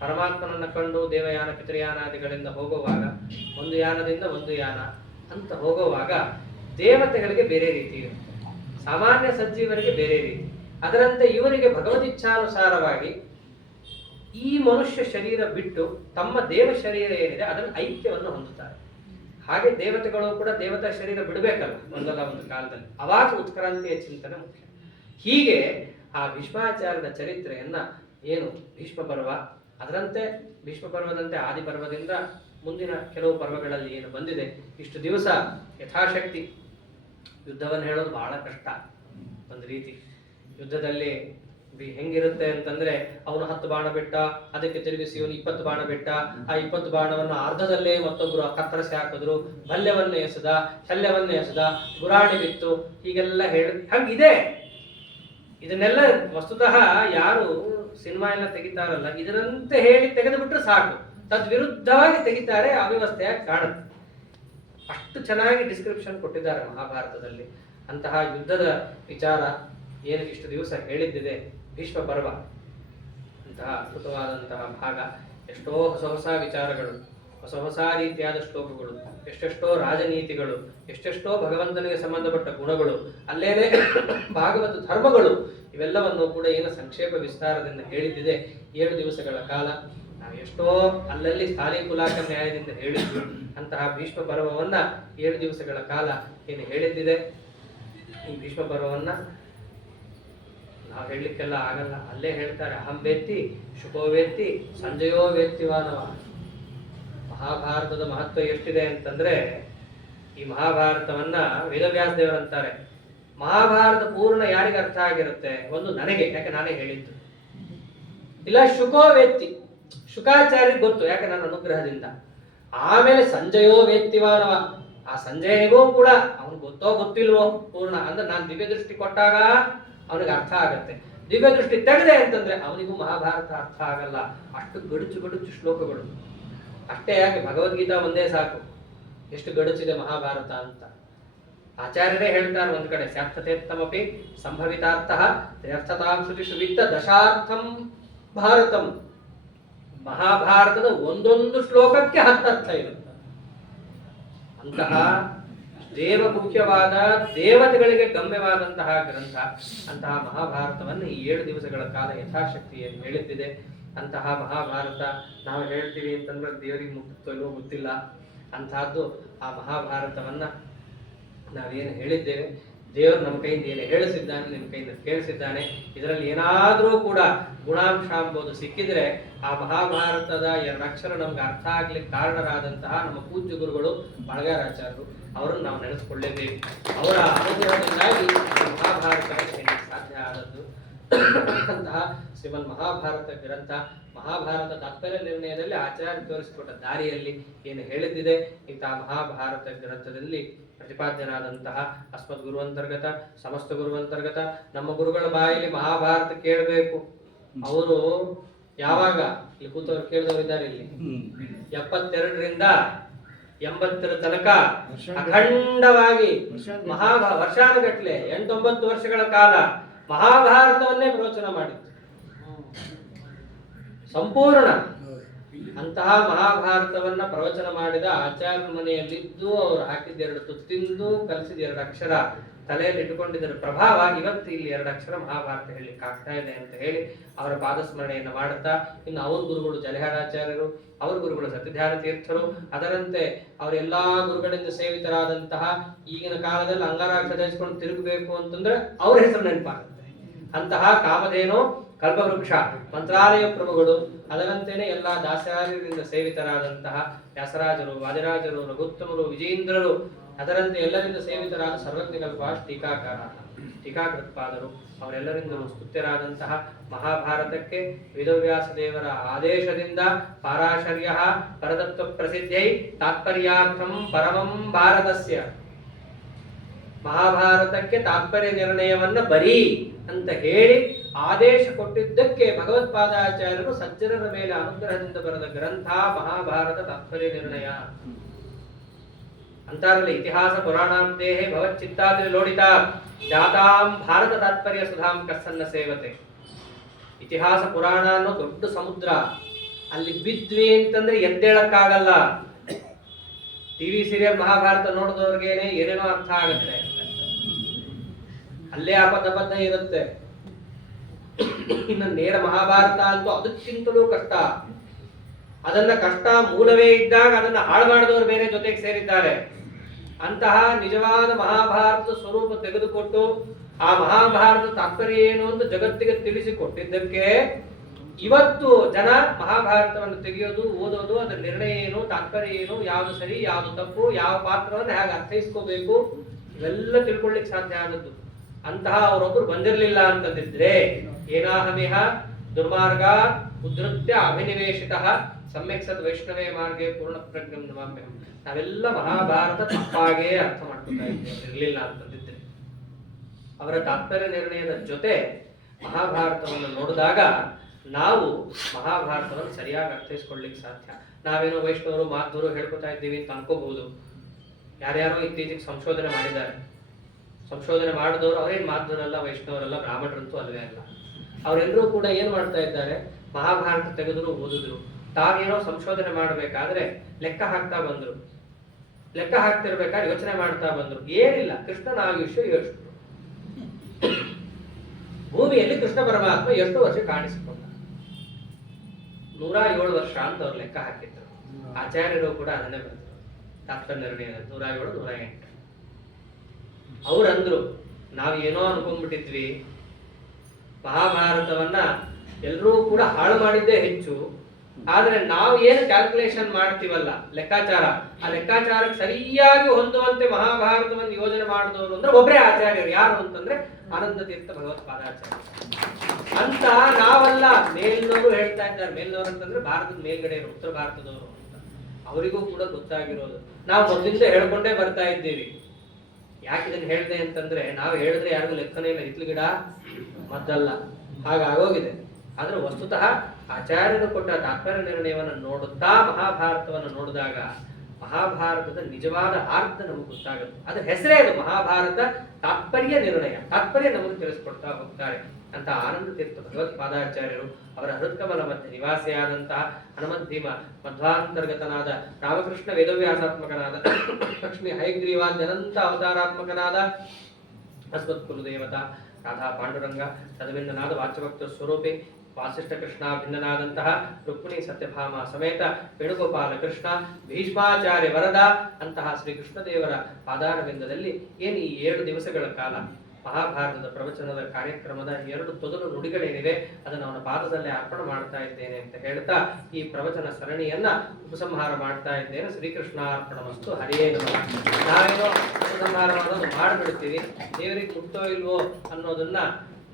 ಪರಮಾತ್ಮನನ್ನ ಕಂಡು ದೇವಯಾನ ಪಿತೃಯಾನಾದಿಗಳಿಂದ ಹೋಗುವಾಗ ಒಂದು ಯಾನದಿಂದ ಒಂದು ಯಾನ ಅಂತ ಹೋಗುವಾಗ ದೇವತೆಗಳಿಗೆ ಬೇರೆ ರೀತಿ ಇರುತ್ತೆ, ಸಾಮಾನ್ಯ ಸಜ್ಜೀವರಿಗೆ ಬೇರೆ ರೀತಿ. ಅದರಂತೆ ಇವರಿಗೆ ಭಗವದಿಚ್ಛಾನುಸಾರವಾಗಿ ಈ ಮನುಷ್ಯ ಶರೀರ ಬಿಟ್ಟು ತಮ್ಮ ದೇವ ಶರೀರ ಏನಿದೆ ಅದನ್ನು ಐಕ್ಯವನ್ನು ಹೊಂದುತ್ತಾರೆ. ಹಾಗೆ ದೇವತೆಗಳು ಕೂಡ ದೇವತಾ ಶರೀರ ಬಿಡಬೇಕಲ್ಲ ಒಂದಲ್ಲ ಒಂದು ಕಾಲದಲ್ಲಿ, ಅವಾಗ ಉತ್ಕ್ರಾಂತಿಯ ಚಿಂತನೆ ಮುಖ್ಯ. ಹೀಗೆ ಆ ಭೀಷ್ಮಾಚಾರ್ಯದ ಚರಿತ್ರೆಯನ್ನ ಏನು ಭೀಷ್ಮ ಪರ್ವ, ಅದರಂತೆ ಭೀಷ್ಮ ಪರ್ವದಂತೆ ಆದಿ ಪರ್ವದಿಂದ ಮುಂದಿನ ಕೆಲವು ಪರ್ವಗಳಲ್ಲಿ ಏನು ಬಂದಿದೆ, ಇಷ್ಟು ದಿವಸ ಯಥಾಶಕ್ತಿ ಯುದ್ಧವನ್ನು ಹೇಳೋದು ಬಹಳ ಕಷ್ಟ. ಒಂದು ರೀತಿ ಯುದ್ಧದಲ್ಲಿ ಹೆಂಗಿರುತ್ತೆ ಅಂತಂದ್ರೆ ಅವನು 10 ಬಾಣ ಬಿಟ್ಟ, ಅದಕ್ಕೆ ತಿರುಗಿಸಿ ಅವನು 20 ಬಾಣ ಬಿಟ್ಟ, ಆ 20 ಬಾಣವನ್ನು ಅರ್ಧದಲ್ಲೇ ಮತ್ತೊಬ್ರು ಕತ್ತರಿಸಿ ಹಾಕಿದ್ರು, ಬಲ್ಯವನ್ನು ಎಸೆದ, ಶಲ್ಯವನ್ನು ಎಸೆದ, ಗುರಾಣಿ ಬಿತ್ತು, ಹೀಗೆಲ್ಲ ಹಂಗಿದೆ. ಇದನ್ನೆಲ್ಲ ವಸ್ತುತಃ ಯಾರು ಸಿನಿಮಾ ಎಲ್ಲ ತೆಗಿತಾರಲ್ಲ ಇದರಂತೆ ಹೇಳಿ ತೆಗೆದು ಬಿಟ್ರೆ ಸಾಕು, ತದ್ವಿರುದ್ಧವಾಗಿ ತೆಗಿತಾರೆ, ಅವ್ಯವಸ್ಥೆಯಾಗಿ ಕಾಣುತ್ತೆ. ಅಷ್ಟು ಚೆನ್ನಾಗಿ ಡಿಸ್ಕ್ರಿಪ್ಷನ್ ಕೊಟ್ಟಿದ್ದಾರೆ ಮಹಾಭಾರತದಲ್ಲಿ. ಅಂತಹ ಯುದ್ಧದ ವಿಚಾರ ಏನು ಇಷ್ಟು ದಿವಸ ಹೇಳಿದ್ದಿದೆ ಭೀಷ್ಮ ಪರ್ವ, ಅಂತಹ ಅದ್ಭುತವಾದಂತಹ ಭಾಗ. ಎಷ್ಟೋ ಹೊಸ ಹೊಸ ವಿಚಾರಗಳು, ಹೊಸ ಹೊಸ ರೀತಿಯಾದ ಶ್ಲೋಕಗಳು, ಎಷ್ಟೆಷ್ಟೋ ರಾಜನೀತಿಗಳು, ಎಷ್ಟೆಷ್ಟೋ ಭಗವಂತನಿಗೆ ಸಂಬಂಧಪಟ್ಟ ಗುಣಗಳು, ಅಲ್ಲೇನೆ ಭಾಗವತ ಧರ್ಮಗಳು, ಇವೆಲ್ಲವನ್ನು ಕೂಡ ಏನು ಸಂಕ್ಷೇಪ ವಿಸ್ತಾರದಿಂದ ಹೇಳಿದ್ದಿದೆ 7 ದಿವಸಗಳ ಕಾಲ. ನಾವು ಎಷ್ಟೋ ಅಲ್ಲಲ್ಲಿ ಸ್ಥಾನಿ ಕುಲಾಕ ನ್ಯಾಯದಿಂದ ಹೇಳಿದ್ವಿ. ಅಂತಹ ಭೀಷ್ಮ ಪರ್ವವನ್ನ 7 ದಿವಸಗಳ ಕಾಲ ಏನು ಹೇಳಿದ್ದಿದೆ. ಈ ಭೀಷ್ಮ ಪರ್ವವನ್ನ ನಾವು ಹೇಳಲಿಕ್ಕೆಲ್ಲ ಆಗಲ್ಲ, ಅಲ್ಲೇ ಹೇಳ್ತಾರೆ ಅಹಂ ವೇತ್ತಿ ಶುಕೋ ವೇತ್ತಿ ಸಂಜಯೋ ವೇತ್ತಿವಾನವ. ಮಹಾಭಾರತದ ಮಹತ್ವ ಎಷ್ಟಿದೆ ಅಂತಂದ್ರೆ, ಈ ಮಹಾಭಾರತವನ್ನ ವೇದವ್ಯಾಸ ದೇವರಂತಾರೆ ಮಹಾಭಾರತ ಪೂರ್ಣ ಯಾರಿಗೆ ಅರ್ಥ ಆಗಿರುತ್ತೆ, ಒಂದು ನನಗೆ, ಯಾಕೆ ನಾನೇ ಹೇಳಿದ್ದು, ಇಲ್ಲ ಶುಕೋ ವೇತ್ತಿ ಶುಕಾಚಾರ್ಯ ಗೊತ್ತು, ಯಾಕೆ ನನ್ನ ಅನುಗ್ರಹದಿಂದ. ಆಮೇಲೆ ಸಂಜಯೋ ವೇತ್ತಿವಾನವ, ಆ ಸಂಜಯನಿಗೂ ಕೂಡ ಅವನು ಗೊತ್ತೋ ಗೊತ್ತಿಲ್ವೋ ಪೂರ್ಣ ಅಂದ್ರೆ ನಾನು ದಿವ್ಯ ದೃಷ್ಟಿ ಕೊಟ್ಟಾಗ ಅವನಿಗೆ ಅರ್ಥ ಆಗತ್ತೆ, ದಿವ್ಯ ದೃಷ್ಟಿ ತೆಗೆದೆ ಅಂತಂದ್ರೆ ಅವನಿಗೂ ಮಹಾಭಾರತ ಅರ್ಥ ಆಗಲ್ಲ. ಅಷ್ಟು ಗಡುಚು ಗಡುಚು ಶ್ಲೋಕಗಳು. ಅಷ್ಟೇ ಯಾಕೆ ಭಗವದ್ಗೀತಾ ಒಂದೇ ಸಾಕು, ಎಷ್ಟು ಗಡುಚಿದೆ ಮಹಾಭಾರತ ಅಂತ. ಆಚಾರ್ಯರೇ ಹೇಳ್ತಾರೆ ಒಂದ್ ಕಡೆ ಸ್ಯಾರ್ಥತೇತ್ತಮಪಿ ಸಂಭವಿತಾರ್ಥ ತ್ರ್ಯರ್ಥತಾಂ ಶ್ರುತಿ ಸುವಿತ್ತ ದಶಾರ್ಥಂ ಭಾರತಂ. ಮಹಾಭಾರತದ ಒಂದೊಂದು ಶ್ಲೋಕಕ್ಕೆ 10 ಅರ್ಥ ಇರುತ್ತೆ. ಅಂತಹ ದೇವ ಮುಖ್ಯವಾದ ದೇವತೆಗಳಿಗೆ ಗಮ್ಯವಾದಂತಹ ಗ್ರಂಥ, ಅಂತಹ ಮಹಾಭಾರತವನ್ನು ಈ 7 ದಿವಸಗಳ ಕಾಲ ಯಥಾಶಕ್ತಿಯನ್ನು ಹೇಳಿದ್ದಿದೆ. ಅಂತಹ ಮಹಾಭಾರತ ನಾವು ಹೇಳ್ತೀವಿ ಅಂತಂದ್ರೆ ದೇವರಿಗೆ ಮುಕ್ತೋ ಇಲ್ವೋ ಗೊತ್ತಿಲ್ಲ. ಅಂತಹದ್ದು ಆ ಮಹಾಭಾರತವನ್ನ ನಾವೇನು ಹೇಳಿದ್ದೇವೆ, ದೇವರು ನಮ್ಮ ಕೈಯಿಂದ ಏನು ಹೇಳಿಸಿದ್ದಾನೆ, ನಿಮ್ಮ ಕೈಯಿಂದ ಕೇಳಿಸಿದ್ದಾನೆ. ಇದರಲ್ಲಿ ಏನಾದರೂ ಕೂಡ ಗುಣಾಂಶ ಎಂಬುದು ಸಿಕ್ಕಿದ್ರೆ ಆ ಮಹಾಭಾರತದ 2 ಅಕ್ಷರ ನಮ್ಗೆ ಅರ್ಥ ಆಗ್ಲಿಕ್ಕೆ ಕಾರಣರಾದಂತಹ ನಮ್ಮ ಪೂಜ್ಯ ಗುರುಗಳು ಬಳಗಾರಾಚಾರ್ಯರು, ಅವರನ್ನು ನಾವು ನೆನೆಸ್ಕೊಳ್ಳೇಬೇಕು. ಅವರ ಅನುಗ್ರಹದಿಂದಾಗಿ ಮಹಾಭಾರತ ಸಾಧ್ಯ ಆದದ್ದು. ಅಂತಹ ಶ್ರೀಮನ್ ಮಹಾಭಾರತ ಗ್ರಂಥ, ಮಹಾಭಾರತ ತಾತ್ಪರ್ಯ ನಿರ್ಣಯದಲ್ಲಿ ಆಚಾರ್ಯ ತೋರಿಸಿಕೊಟ್ಟ ದಾರಿಯಲ್ಲಿ ಏನು ಹೇಳಿದ್ದಿದೆ, ಇಂತಹ ಮಹಾಭಾರತ ಗ್ರಂಥದಲ್ಲಿ ಪ್ರತಿಪಾದ್ಯನಾದಂತಹ ಅಸ್ಮದ್ ಗುರುವಂತರ್ಗತ ಸಮಸ್ತ ಗುರುವಂತರ್ಗತ ನಮ್ಮ ಗುರುಗಳ ಬಾಯಲ್ಲಿ ಮಹಾಭಾರತ ಕೇಳಬೇಕು. ಅವರು ಯಾವಾಗ ಇಲ್ಲಿ ಕೂತವ್ರು ಕೇಳಿದವರು ಇದ್ದಾರೆ, ಇಲ್ಲಿ 72ರಿಂದ 80 ತನಕ ಅಖಂಡವಾಗಿ ವರ್ಷಾನುಗಟ್ಲೆ 8-9 ವರ್ಷಗಳ ಕಾಲ ಮಹಾಭಾರತವನ್ನೇ ಪ್ರವಚನ ಮಾಡಿದ್ರು ಸಂಪೂರ್ಣ. ಅಂತಹ ಮಹಾಭಾರತವನ್ನ ಪ್ರವಚನ ಮಾಡಿದ ಆಚಾರ್ಯ ಮನೆಯಲ್ಲಿದ್ದು ಅವರು ಹಾಕಿದ 2 ತುತ್ತು ತಿಂದು ಕಲಿಸಿದ 2 ಅಕ್ಷರ ತಲೆಯಲ್ಲಿ ಇಟ್ಟುಕೊಂಡಿದ್ದರ ಪ್ರಭಾವ ಇವತ್ತು ಇಲ್ಲಿ 2 ಅಕ್ಷರ ಮಹಾಭಾರತ ಹೇಳಲಿಕ್ಕೆ ಆಗ್ತಾ ಇದೆ ಅಂತ ಹೇಳಿ ಅವರ ಪಾದಸ್ಮರಣೆಯನ್ನು ಮಾಡುತ್ತಾ, ಇನ್ನು ಅವ್ರ ಗುರುಗಳು ಜಲಹಾರಾಚಾರ್ಯರು, ಅವ್ರ ಗುರುಗಳು ಸತ್ಯಧ್ಯಾನ ತೀರ್ಥರು, ಅದರಂತೆ ಅವರೆಲ್ಲಾ ಗುರುಗಳಿಂದ ಸೇವಿತರಾದಂತಹ ಈಗಿನ ಕಾಲದಲ್ಲಿ ಅಂಗರಾಕ್ಷ ಧರಿಸಿಕೊಂಡು ತಿರುಗಬೇಕು ಅಂತಂದ್ರೆ ಅವ್ರ ಹೆಸರು ನೆನಪಾಗುತ್ತೆ. ಅಂತಹ ಕಾಮಧೇನು ಕಲ್ಪವೃಕ್ಷ ಮಂತ್ರಾಲಯ ಪ್ರಭುಗಳು, ಅದರಂತೆಯೇ ಎಲ್ಲ ದಾಸಾರ್ಯರಿಂದ ಸೇವಿತರಾದಂತಹ ವ್ಯಾಸರಾಜರು, ವಾದಿರಾಜರು, ರಘುತ್ತಮರು, ವಿಜೇಂದ್ರರು, ಅದರಂತೆ ಎಲ್ಲರಿಂದ ಸೇವಿತರಾದ ಸರ್ವಜ್ಞಕಲ್ಪ ಟೀಕಾಕೃತ್ಪಾದರು, ಅವರೆಲ್ಲರಿಂದಲೂ ಸ್ತುತ್ಯರಾದಂತಹ ಮಹಾಭಾರತಕ್ಕೆ ವೇದವ್ಯಾಸ ದೇವರ ಆದೇಶದಿಂದ ಪಾರಾಶರ್ಯ ಪರತತ್ವ ಪ್ರಸಿದ್ಧೈ ತಾತ್ಪರ್ಯಾರ್ಥಂ ಪರಮಂ ಭಾರತಸ್ಯ, ಮಹಾಭಾರತಕ್ಕೆ ತಾತ್ಪರ್ಯ ನಿರ್ಣಯವನ್ನ ಬರೀ ಅಂತ ಹೇಳಿ ಆದೇಶ ಕೊಟ್ಟಿದ್ದಕ್ಕೆ ಭಗವತ್ಪಾದಾಚಾರ್ಯರು ಸಜ್ಜನರ ಮೇಲೆ ಅನುಗ್ರಹದಿಂದ ಬರೆದ ಗ್ರಂಥ ಮಹಾಭಾರತ ತಾತ್ಪರ್ಯ ನಿರ್ಣಯ ಅಂತಾರಲ್ಲ. ಇತಿಹಾಸ ಪುರಾಣಾಂತೇಹೇ ಭವಚ್ಚಿತ್ತಾದ್ರಿ ಲೋಡಿತ ಜಾತಾಂ ಭಾರತ ತಾತ್ಪರ್ಯ ಸುಧಾಂ ಕಸ್ಸನ್ನ ಸೇವತೆ. ಇತಿಹಾಸ ಪುರಾಣ ಅನ್ನೋ ದೊಡ್ಡ ಸಮುದ್ರ, ಅಲ್ಲಿ ಬಿದ್ವಿ ಅಂತಂದ್ರೆ ಎದ್ದೇಳಕ್ಕಾಗಲ್ಲ. ಟಿವಿ ಸೀರಿಯಲ್ ಮಹಾಭಾರತ ನೋಡಿದವ್ರಿಗೇನೆ ಏನೇನೋ ಅರ್ಥ ಆಗುತ್ತೆ, ಅಲ್ಲೇ ಅಪದ ಇರುತ್ತೆ. ಇನ್ನು ನೇರ ಮಹಾಭಾರತ ಅಂತೂ ಅದಕ್ಕಿಂತಲೂ ಕಷ್ಟ. ಅದನ್ನ ಕಷ್ಟ ಮೂಲವೇ ಇದ್ದಾಗ ಅದನ್ನ ಹಾಳು ಮಾಡಿದವರು ಬೇರೆ ಜೊತೆಗೆ ಸೇರಿದ್ದಾರೆ. ಅಂತಹ ನಿಜವಾದ ಮಹಾಭಾರತದ ಸ್ವರೂಪ ತೆಗೆದುಕೊಟ್ಟು ಆ ಮಹಾಭಾರತ ತಾತ್ಪರ್ಯ ಏನು ಅಂತ ಜಗತ್ತಿಗೆ ತಿಳಿಸಿಕೊಟ್ಟಿದ್ದಕ್ಕೆ ಇವತ್ತು ಜನ ಮಹಾಭಾರತವನ್ನು ತೆಗೆಯೋದು, ಓದೋದು, ಅದರ ನಿರ್ಣಯ ಏನು, ತಾತ್ಪರ್ಯ ಏನು, ಯಾವುದು ಸರಿ ಯಾವುದು ತಪ್ಪು, ಯಾವ ಪಾತ್ರವನ್ನು ಹೇಗೆ ಅರ್ಥೈಸ್ಕೋಬೇಕು, ಇವೆಲ್ಲ ತಿಳ್ಕೊಳ್ಳಿಕ್ಕೆ ಸಾಧ್ಯ ಆದದ್ದು. ಅಂತಹ ಅವರೊಬ್ಬರು ಬಂದಿರಲಿಲ್ಲ ಅಂತಂದಿದ್ರೆ ಏನಾಹಮಿಹ ದುರ್ಮಾರ್ಗ ಉದ್ಧತ್ಯ ಅಭಿನಿವೇಶಿತ ಸಮ್ಯಕ್ ಸದ್ ವೈಷ್ಣವೇ ಮಾರ್ಗೆ ಪೂರ್ಣ ಪ್ರಜ್ಞಂ ನಮಾಮ್ಯಹಂ. ನಾವೆಲ್ಲ ಮಹಾಭಾರತ ತಪ್ಪಾಗೇ ಅರ್ಥ ಮಾಡ್ಕೊತಾ ಇರಲಿಲ್ಲ ಅಂತಂದಿದ್ರೆ ಅವರ ತಾತ್ಪರ್ಯ ನಿರ್ಣಯದ ಜೊತೆ ಮಹಾಭಾರತವನ್ನು ನೋಡಿದಾಗ ನಾವು ಮಹಾಭಾರತವನ್ನು ಸರಿಯಾಗಿ ಅರ್ಥೈಸ್ಕೊಳ್ಳಿಕ್ಕೆ ಸಾಧ್ಯ. ನಾವೇನೋ ವೈಷ್ಣವರು ಮಾಧ್ವರು ಹೇಳ್ಕೊತಾ ಇದ್ದೀವಿ ಅಂತ ಅನ್ಕೋಬಹುದು. ಯಾರ್ಯಾರೋ ಇತ್ತೀಚೆಗೆ ಸಂಶೋಧನೆ ಮಾಡಿದ್ದಾರೆ. ಸಂಶೋಧನೆ ಮಾಡಿದವರು ಅವರೇನು ಮಾಧ್ವರಲ್ಲ, ವೈಷ್ಣವರಲ್ಲ, ಬ್ರಾಹ್ಮಣರಂತೂ ಅಲ್ವೇ ಅಲ್ಲ. ಅವರೆಲ್ಲರೂ ಕೂಡ ಏನ್ ಮಾಡ್ತಾ ಇದ್ದಾರೆ, ಮಹಾಭಾರತ ತೆಗೆದ್ರು ಓದಿದ್ರು. ತಾವೇನೋ ಸಂಶೋಧನೆ ಮಾಡಬೇಕಾದ್ರೆ ಲೆಕ್ಕ ಹಾಕ್ತಾ ಬಂದ್ರು. ಲೆಕ್ಕ ಹಾಕ್ತಿರ್ಬೇಕಾದ್ರೆ ಯೋಚನೆ ಮಾಡ್ತಾ ಬಂದ್ರು. ಏನಿಲ್ಲ, ಕೃಷ್ಣನ ಆಯುಷ್ಯ ಎಷ್ಟು, ಭೂಮಿಯಲ್ಲಿ ಕೃಷ್ಣ ಪರಮಾತ್ಮ ಎಷ್ಟು ವರ್ಷ ಕಾಣಿಸಿಕೊಂಡ, 107 ವರ್ಷ ಅಂತ ಅವ್ರು ಲೆಕ್ಕ ಹಾಕಿದ್ರು. ಆಚಾರ್ಯರು ಕೂಡ ಅದನ್ನೇ ಬಂದ್ರು. ತಾತ್ಪರ್ಯ ನಿರ್ಣಯ 107, 108. ಅವ್ರಂದ್ರು ನಾವ್ ಏನೋ ಅನ್ಕೊಂಡ್ಬಿಟ್ಟಿದ್ವಿ, ಮಹಾಭಾರತವನ್ನ ಎಲ್ಲರೂ ಕೂಡ ಹಾಳು ಮಾಡಿದ್ದೇ ಹೆಚ್ಚು. ಆದ್ರೆ ನಾವು ಏನು ಕ್ಯಾಲ್ಕುಲೇಷನ್ ಮಾಡ್ತೀವಲ್ಲ, ಲೆಕ್ಕಾಚಾರ, ಆ ಲೆಕ್ಕಾಚಾರಕ್ಕೆ ಸರಿಯಾಗಿ ಹೊಂದುವಂತೆ ಮಹಾಭಾರತವನ್ನು ಯೋಜನೆ ಮಾಡಿದವರು ಅಂದ್ರೆ ಒಬ್ಬರೇ ಆಚಾರ್ಯರು. ಯಾರು ಅಂತಂದ್ರೆ ಆನಂದ ತೀರ್ಥ ಭಗವತ್ಪಾದಾಚಾರ್ಯ ಅಂತ. ನಾವಲ್ಲ, ಮೇಲ್ನವರು ಹೇಳ್ತಾ ಇದ್ದಾರೆ. ಮೇಲ್ನವರು ಅಂತಂದ್ರೆ ಭಾರತದ ಮೇಲ್ಗಡೆ ಉತ್ತರ ಭಾರತದವರು ಅಂತ. ಅವರಿಗೂ ಕೂಡ ಗೊತ್ತಾಗಿರೋದು. ನಾವು ಮೊದಲಿಂದ ಹೇಳ್ಕೊಂಡೇ ಬರ್ತಾ ಇದ್ದೀವಿ. ಯಾಕೆ ಇದನ್ನ ಹೇಳ್ದೆ ಅಂತಂದ್ರೆ, ನಾವು ಹೇಳಿದ್ರೆ ಯಾರಿಗೂ ಲೆಕ್ಕನೇ ಇಲ್ಲ, ಹಿತ್ಲು ಗಿಡ ಮದ್ದಲ್ಲ, ಹಾಗಾಗೋಗಿದೆ. ಆದ್ರೆ ವಸ್ತುತಃ ಆಚಾರ್ಯರು ಕೊಟ್ಟ ತಾತ್ಪರ್ಯ ನಿರ್ಣಯವನ್ನು ನೋಡುತ್ತಾ ಮಹಾಭಾರತವನ್ನು ನೋಡಿದಾಗ ಮಹಾಭಾರತದ ನಿಜವಾದ ಅರ್ಥ ನಮಗೆ ಗೊತ್ತಾಗುತ್ತೆ. ಅದ್ರ ಹೆಸರೇ ಅದು, ಮಹಾಭಾರತ ತಾತ್ಪರ್ಯ ನಿರ್ಣಯ. ತಾತ್ಪರ್ಯ ನಮಗೆ ತಿಳಿಸ್ಕೊಡ್ತಾ ಹೋಗ್ತಾರೆ ಅಂತ ಆನಂದ ತೀರ್ಥ ಭಗವತ್ಪಾದಾಚಾರ್ಯರು ಅವರ ಹೃತ್ಕಮಲ ಮಧ್ಯೆ ನಿವಾಸಿಯಾದಂತಹ ಹನುಮಂತೀಮ ಮಧ್ವಾಂತರ್ಗತನಾದ ರಾಮಕೃಷ್ಣ ವೇದವ್ಯಾಸಾತ್ಮಕನಾದ ಲಕ್ಷ್ಮೀ ಹಯಗ್ರೀವಾದ್ಯನಂತ ಅವತಾರಾತ್ಮಕನಾದ ಅಸ್ಮತ್ ಕುಲದೇವತಾ ರಾಧಾ ಪಾಂಡುರಂಗ ತದವಿಂದನಾದ ವಾಚ್ಯಭಕ್ತ ಸ್ವರೂಪಿ ವಾಸಿಷ್ಠ ಕೃಷ್ಣ ಭಿನ್ನನಾದಂತಹ ರುಕ್ಮಿಣಿ ಸತ್ಯಭಾಮ ಸಮೇತ ವೇಣುಗೋಪಾಲ ಕೃಷ್ಣ ಭೀಷ್ಮಾಚಾರ್ಯ ವರದ ಅಂತಹ ಶ್ರೀ ಕೃಷ್ಣದೇವರ ಪಾದಾರವಿಂದದಲ್ಲಿ ಏನು ಈ 7 ದಿವಸಗಳ ಕಾಲ ಮಹಾಭಾರತದ ಪ್ರವಚನದ ಕಾರ್ಯಕ್ರಮದ 2 ತೊದಲು ನುಡಿಗಳೇನಿವೆ ಅದನ್ನು ಅವನ ಪಾದದಲ್ಲೇ ಅರ್ಪಣೆ ಮಾಡ್ತಾ ಇದ್ದೇನೆ ಅಂತ ಹೇಳ್ತಾ ಈ ಪ್ರವಚನ ಸರಣಿಯನ್ನ ಉಪಸಂಹಾರ ಮಾಡ್ತಾ ಇದ್ದೇನೆ. ಶ್ರೀಕೃಷ್ಣ ಅರ್ಪಣಮಸ್ತು. ಹರಿಯೇ ನಮಃ. ನಾವೇನೋ ಉಪಸಂಹಾರ ಮಾಡೋದು ಮಾಡಿಬಿಡ್ತೀವಿ, ದೇವರಿಗೆ ಮುಟ್ಟೋ ಇಲ್ವೋ ಅನ್ನೋದನ್ನ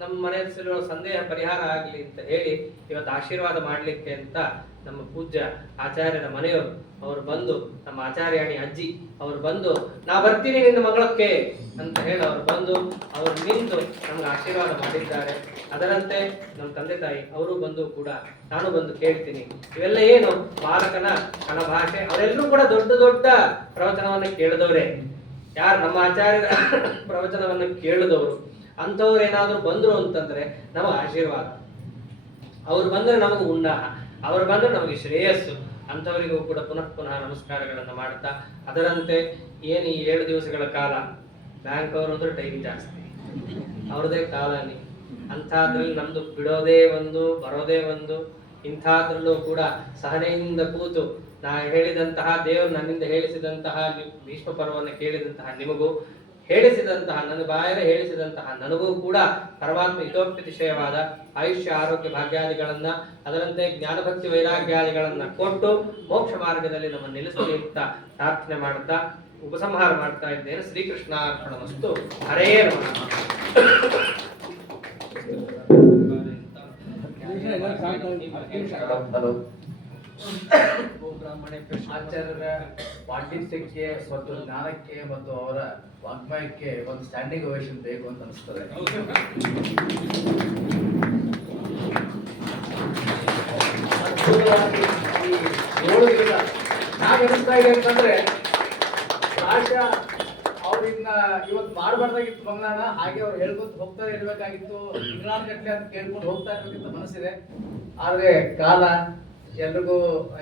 ನಮ್ಮ ಮನೆಯಲ್ಲಿರೋ ಸಂದೇಹ ಪರಿಹಾರ ಆಗಲಿ ಅಂತ ಹೇಳಿ ಇವತ್ತು ಆಶೀರ್ವಾದ ಮಾಡಲಿಕ್ಕೆ ಅಂತ ನಮ್ಮ ಪೂಜ್ಯ ಆಚಾರ್ಯರ ಮನೆಯವರು ಅವರು ಬಂದು, ನಮ್ಮ ಆಚಾರ್ಯಾಣಿ ಅಜ್ಜಿ ಅವರು ಬಂದು, ನಾ ಬರ್ತೀನಿ ನಿನ್ನ ಮಗಳಕ್ಕೆ ಅಂತ ಹೇಳಿ ಅವರು ಬಂದು ಅವರು ನಿಂತು ನಮ್ಗೆ ಆಶೀರ್ವಾದ ಮಾಡಿದ್ದಾರೆ. ಅದರಂತೆ ನಮ್ಮ ತಂದೆ ತಾಯಿ ಅವರು ಬಂದು ಕೂಡ ನಾನು ಬಂದು ಕೇಳ್ತೀನಿ. ಇವೆಲ್ಲ ಏನು ಬಾಲಕನ ಕನಭಾಷೆ. ಅವರೆಲ್ಲರೂ ಕೂಡ ದೊಡ್ಡ ದೊಡ್ಡ ಪ್ರವಚನವನ್ನು ಕೇಳಿದವರೇ. ಯಾರು ನಮ್ಮ ಆಚಾರ್ಯರ ಪ್ರವಚನವನ್ನು ಕೇಳಿದವರು ಅಂಥವ್ರು ಏನಾದ್ರು ಬಂದ್ರು ಅಂತಂದ್ರೆ ನಮಗೆ ಆಶೀರ್ವಾದ. ಅವ್ರು ಬಂದ್ರೆ ನಮಗೆ ಉನ್ನಾಹ, ಅವರು ಬಂದ್ರೆ ನಮಗೆ ಶ್ರೇಯಸ್ಸು. ಅಂಥವರಿಗೂ ಕೂಡ ಪುನಃ ಪುನಃ ನಮಸ್ಕಾರಗಳನ್ನು ಮಾಡ್ತಾ, ಅದರಂತೆ ಏನು ಈ 7 ದಿವಸಗಳ ಕಾಲ ಬ್ಯಾಂಕ್ ಅವರು ಅಂದ್ರೆ ಟೈಮ್ ಜಾಸ್ತಿ, ಅವ್ರದೇ ಕಾಲನಿ. ಅಂಥದ್ರಲ್ಲಿ ನಮ್ದು ಬಿಡೋದೇ ಒಂದು, ಬರೋದೇ ಒಂದು. ಇಂಥದ್ರಲ್ಲೂ ಕೂಡ ಸಹನೆಯಿಂದ ಕೂತು ನಾ ಹೇಳಿದಂತಹ ದೇವರು ನನ್ನಿಂದ ಹೇಳಿಸಿದಂತಹ ಭೀಷ್ಮ ಪರ್ವವನ್ನು ಕೇಳಿದಂತಹ ನಿಮಗೂ, ಹೇಳಿಸಿದಂತಹ ನನ್ನ ಬಾಯಲ್ಲೇ ಹೇಳಿಸಿದಂತಹ ನನಗೂ ಕೂಡ ಪರಮಾತ್ಮ ಹಿತೋಕ್ತಿಶಯವಾದ ಆಯುಷ್ಯ ಆರೋಗ್ಯ ಭಾಗ್ಯಾದಿಗಳನ್ನ, ಅದರಂತೆ ಜ್ಞಾನಭಕ್ತಿ ವೈರಾಗ್ಯಾದಿಗಳನ್ನ ಕೊಟ್ಟು ಮೋಕ್ಷ ಮಾರ್ಗದಲ್ಲಿ ನಮ್ಮ ನಿಲ್ಲಿಸಲಿ ಅಂತ ಪ್ರಾರ್ಥನೆ ಮಾಡ್ತಾ ಉಪಸಂಹಾರ ಮಾಡ್ತಾ ಇದ್ದೇನೆ. ಶ್ರೀಕೃಷ್ಣ ಅರ್ಪಣಮಸ್ತು. ಹರೇ ನಮಃ. ಆಚಾರ್ಯರ ಪಾಂಡಿತ್ಯಕ್ಕೆ ಮತ್ತು ಜ್ಞಾನಕ್ಕೆ ಮತ್ತು ಅವರ ವಾಗ್ಮಯಕ್ಕೆ ಒಂದು ಸ್ಟ್ಯಾಂಡಿಂಗ್ ಓವೇಷನ್ ಬೇಕು ಅಂತ ಅನಿಸ್ತದೆ. ಅದ್ಭುತವಾಗಿ ಈ 7 ದಿವಸ ನಾವ್ ಎನಿಸ್ತಾ ಇದೆ ಅಂತಂದ್ರೆ ಬಹುಶಃ ಅವ್ರನ್ನ ಇವತ್ತು ಮಾಡಬಾರ್ದಾಗಿತ್ತು ಮಂಗಳಾನ, ಹಾಗೆ ಅವ್ರು ಹೇಳ್ಕೊತ ಹೋಗ್ತಾ ಇರ್ಬೇಕಾಗಿತ್ತು, ತಿಂಗಳಾನ ಗಟ್ಲೆ ಅಂತ ಕೇಳ್ಕೊಂಡು ಹೋಗ್ತಾ ಇರ್ಬೇಕಿತ್ತು ಮನಸ್ಸಿದೆ. ಆದ್ರೆ ಕಾಲ ಎಲ್ರಿಗೂ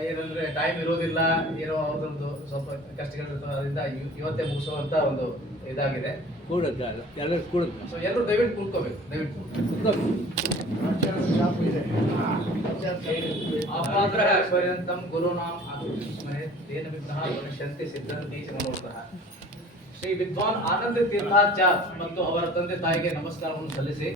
ಏನಂದ್ರೆ ಟೈಮ್ ಇರೋದಿಲ್ಲ, ಏನೋ ಅವ್ರದ್ದು ಸ್ವಲ್ಪ ಕಷ್ಟಗಳಿರ್ತವೆ, ಅದರಿಂದ ಇವತ್ತೇ ಮುಗಿಸುವಂತ ಒಂದು ಇದಾಗಿದೆ. ಸೊ ಎಲ್ಲರೂ ದಯವಿಟ್ಟು ಕೂತ್ಕೋಬೇಕು, ದಯವಿಟ್ಟು ಆಚಾರ್ಯ ಶಾಪ ಇದೆ. ಅಪಾತ್ರ ಪರ್ಯಂತಂ ಗುರುನಾಂ ಆತ್ಮಸ್ಮರೆ ತೇನ ವಿಘ್ನಃ ಭವಿಷ್ಯಂತಿ ಸಿದ್ಧಂತಿ ಚ ಮನೋರಥಃ. ಶ್ರೀ ವಿದ್ವಾನ್ ಆನಂದ ತೀರ್ಥಾಚಾರ್ಯ ಮತ್ತು ಅವರ ತಂದೆ ತಾಯಿಗೆ ನಮಸ್ಕಾರವನ್ನು ಸಲ್ಲಿಸಿ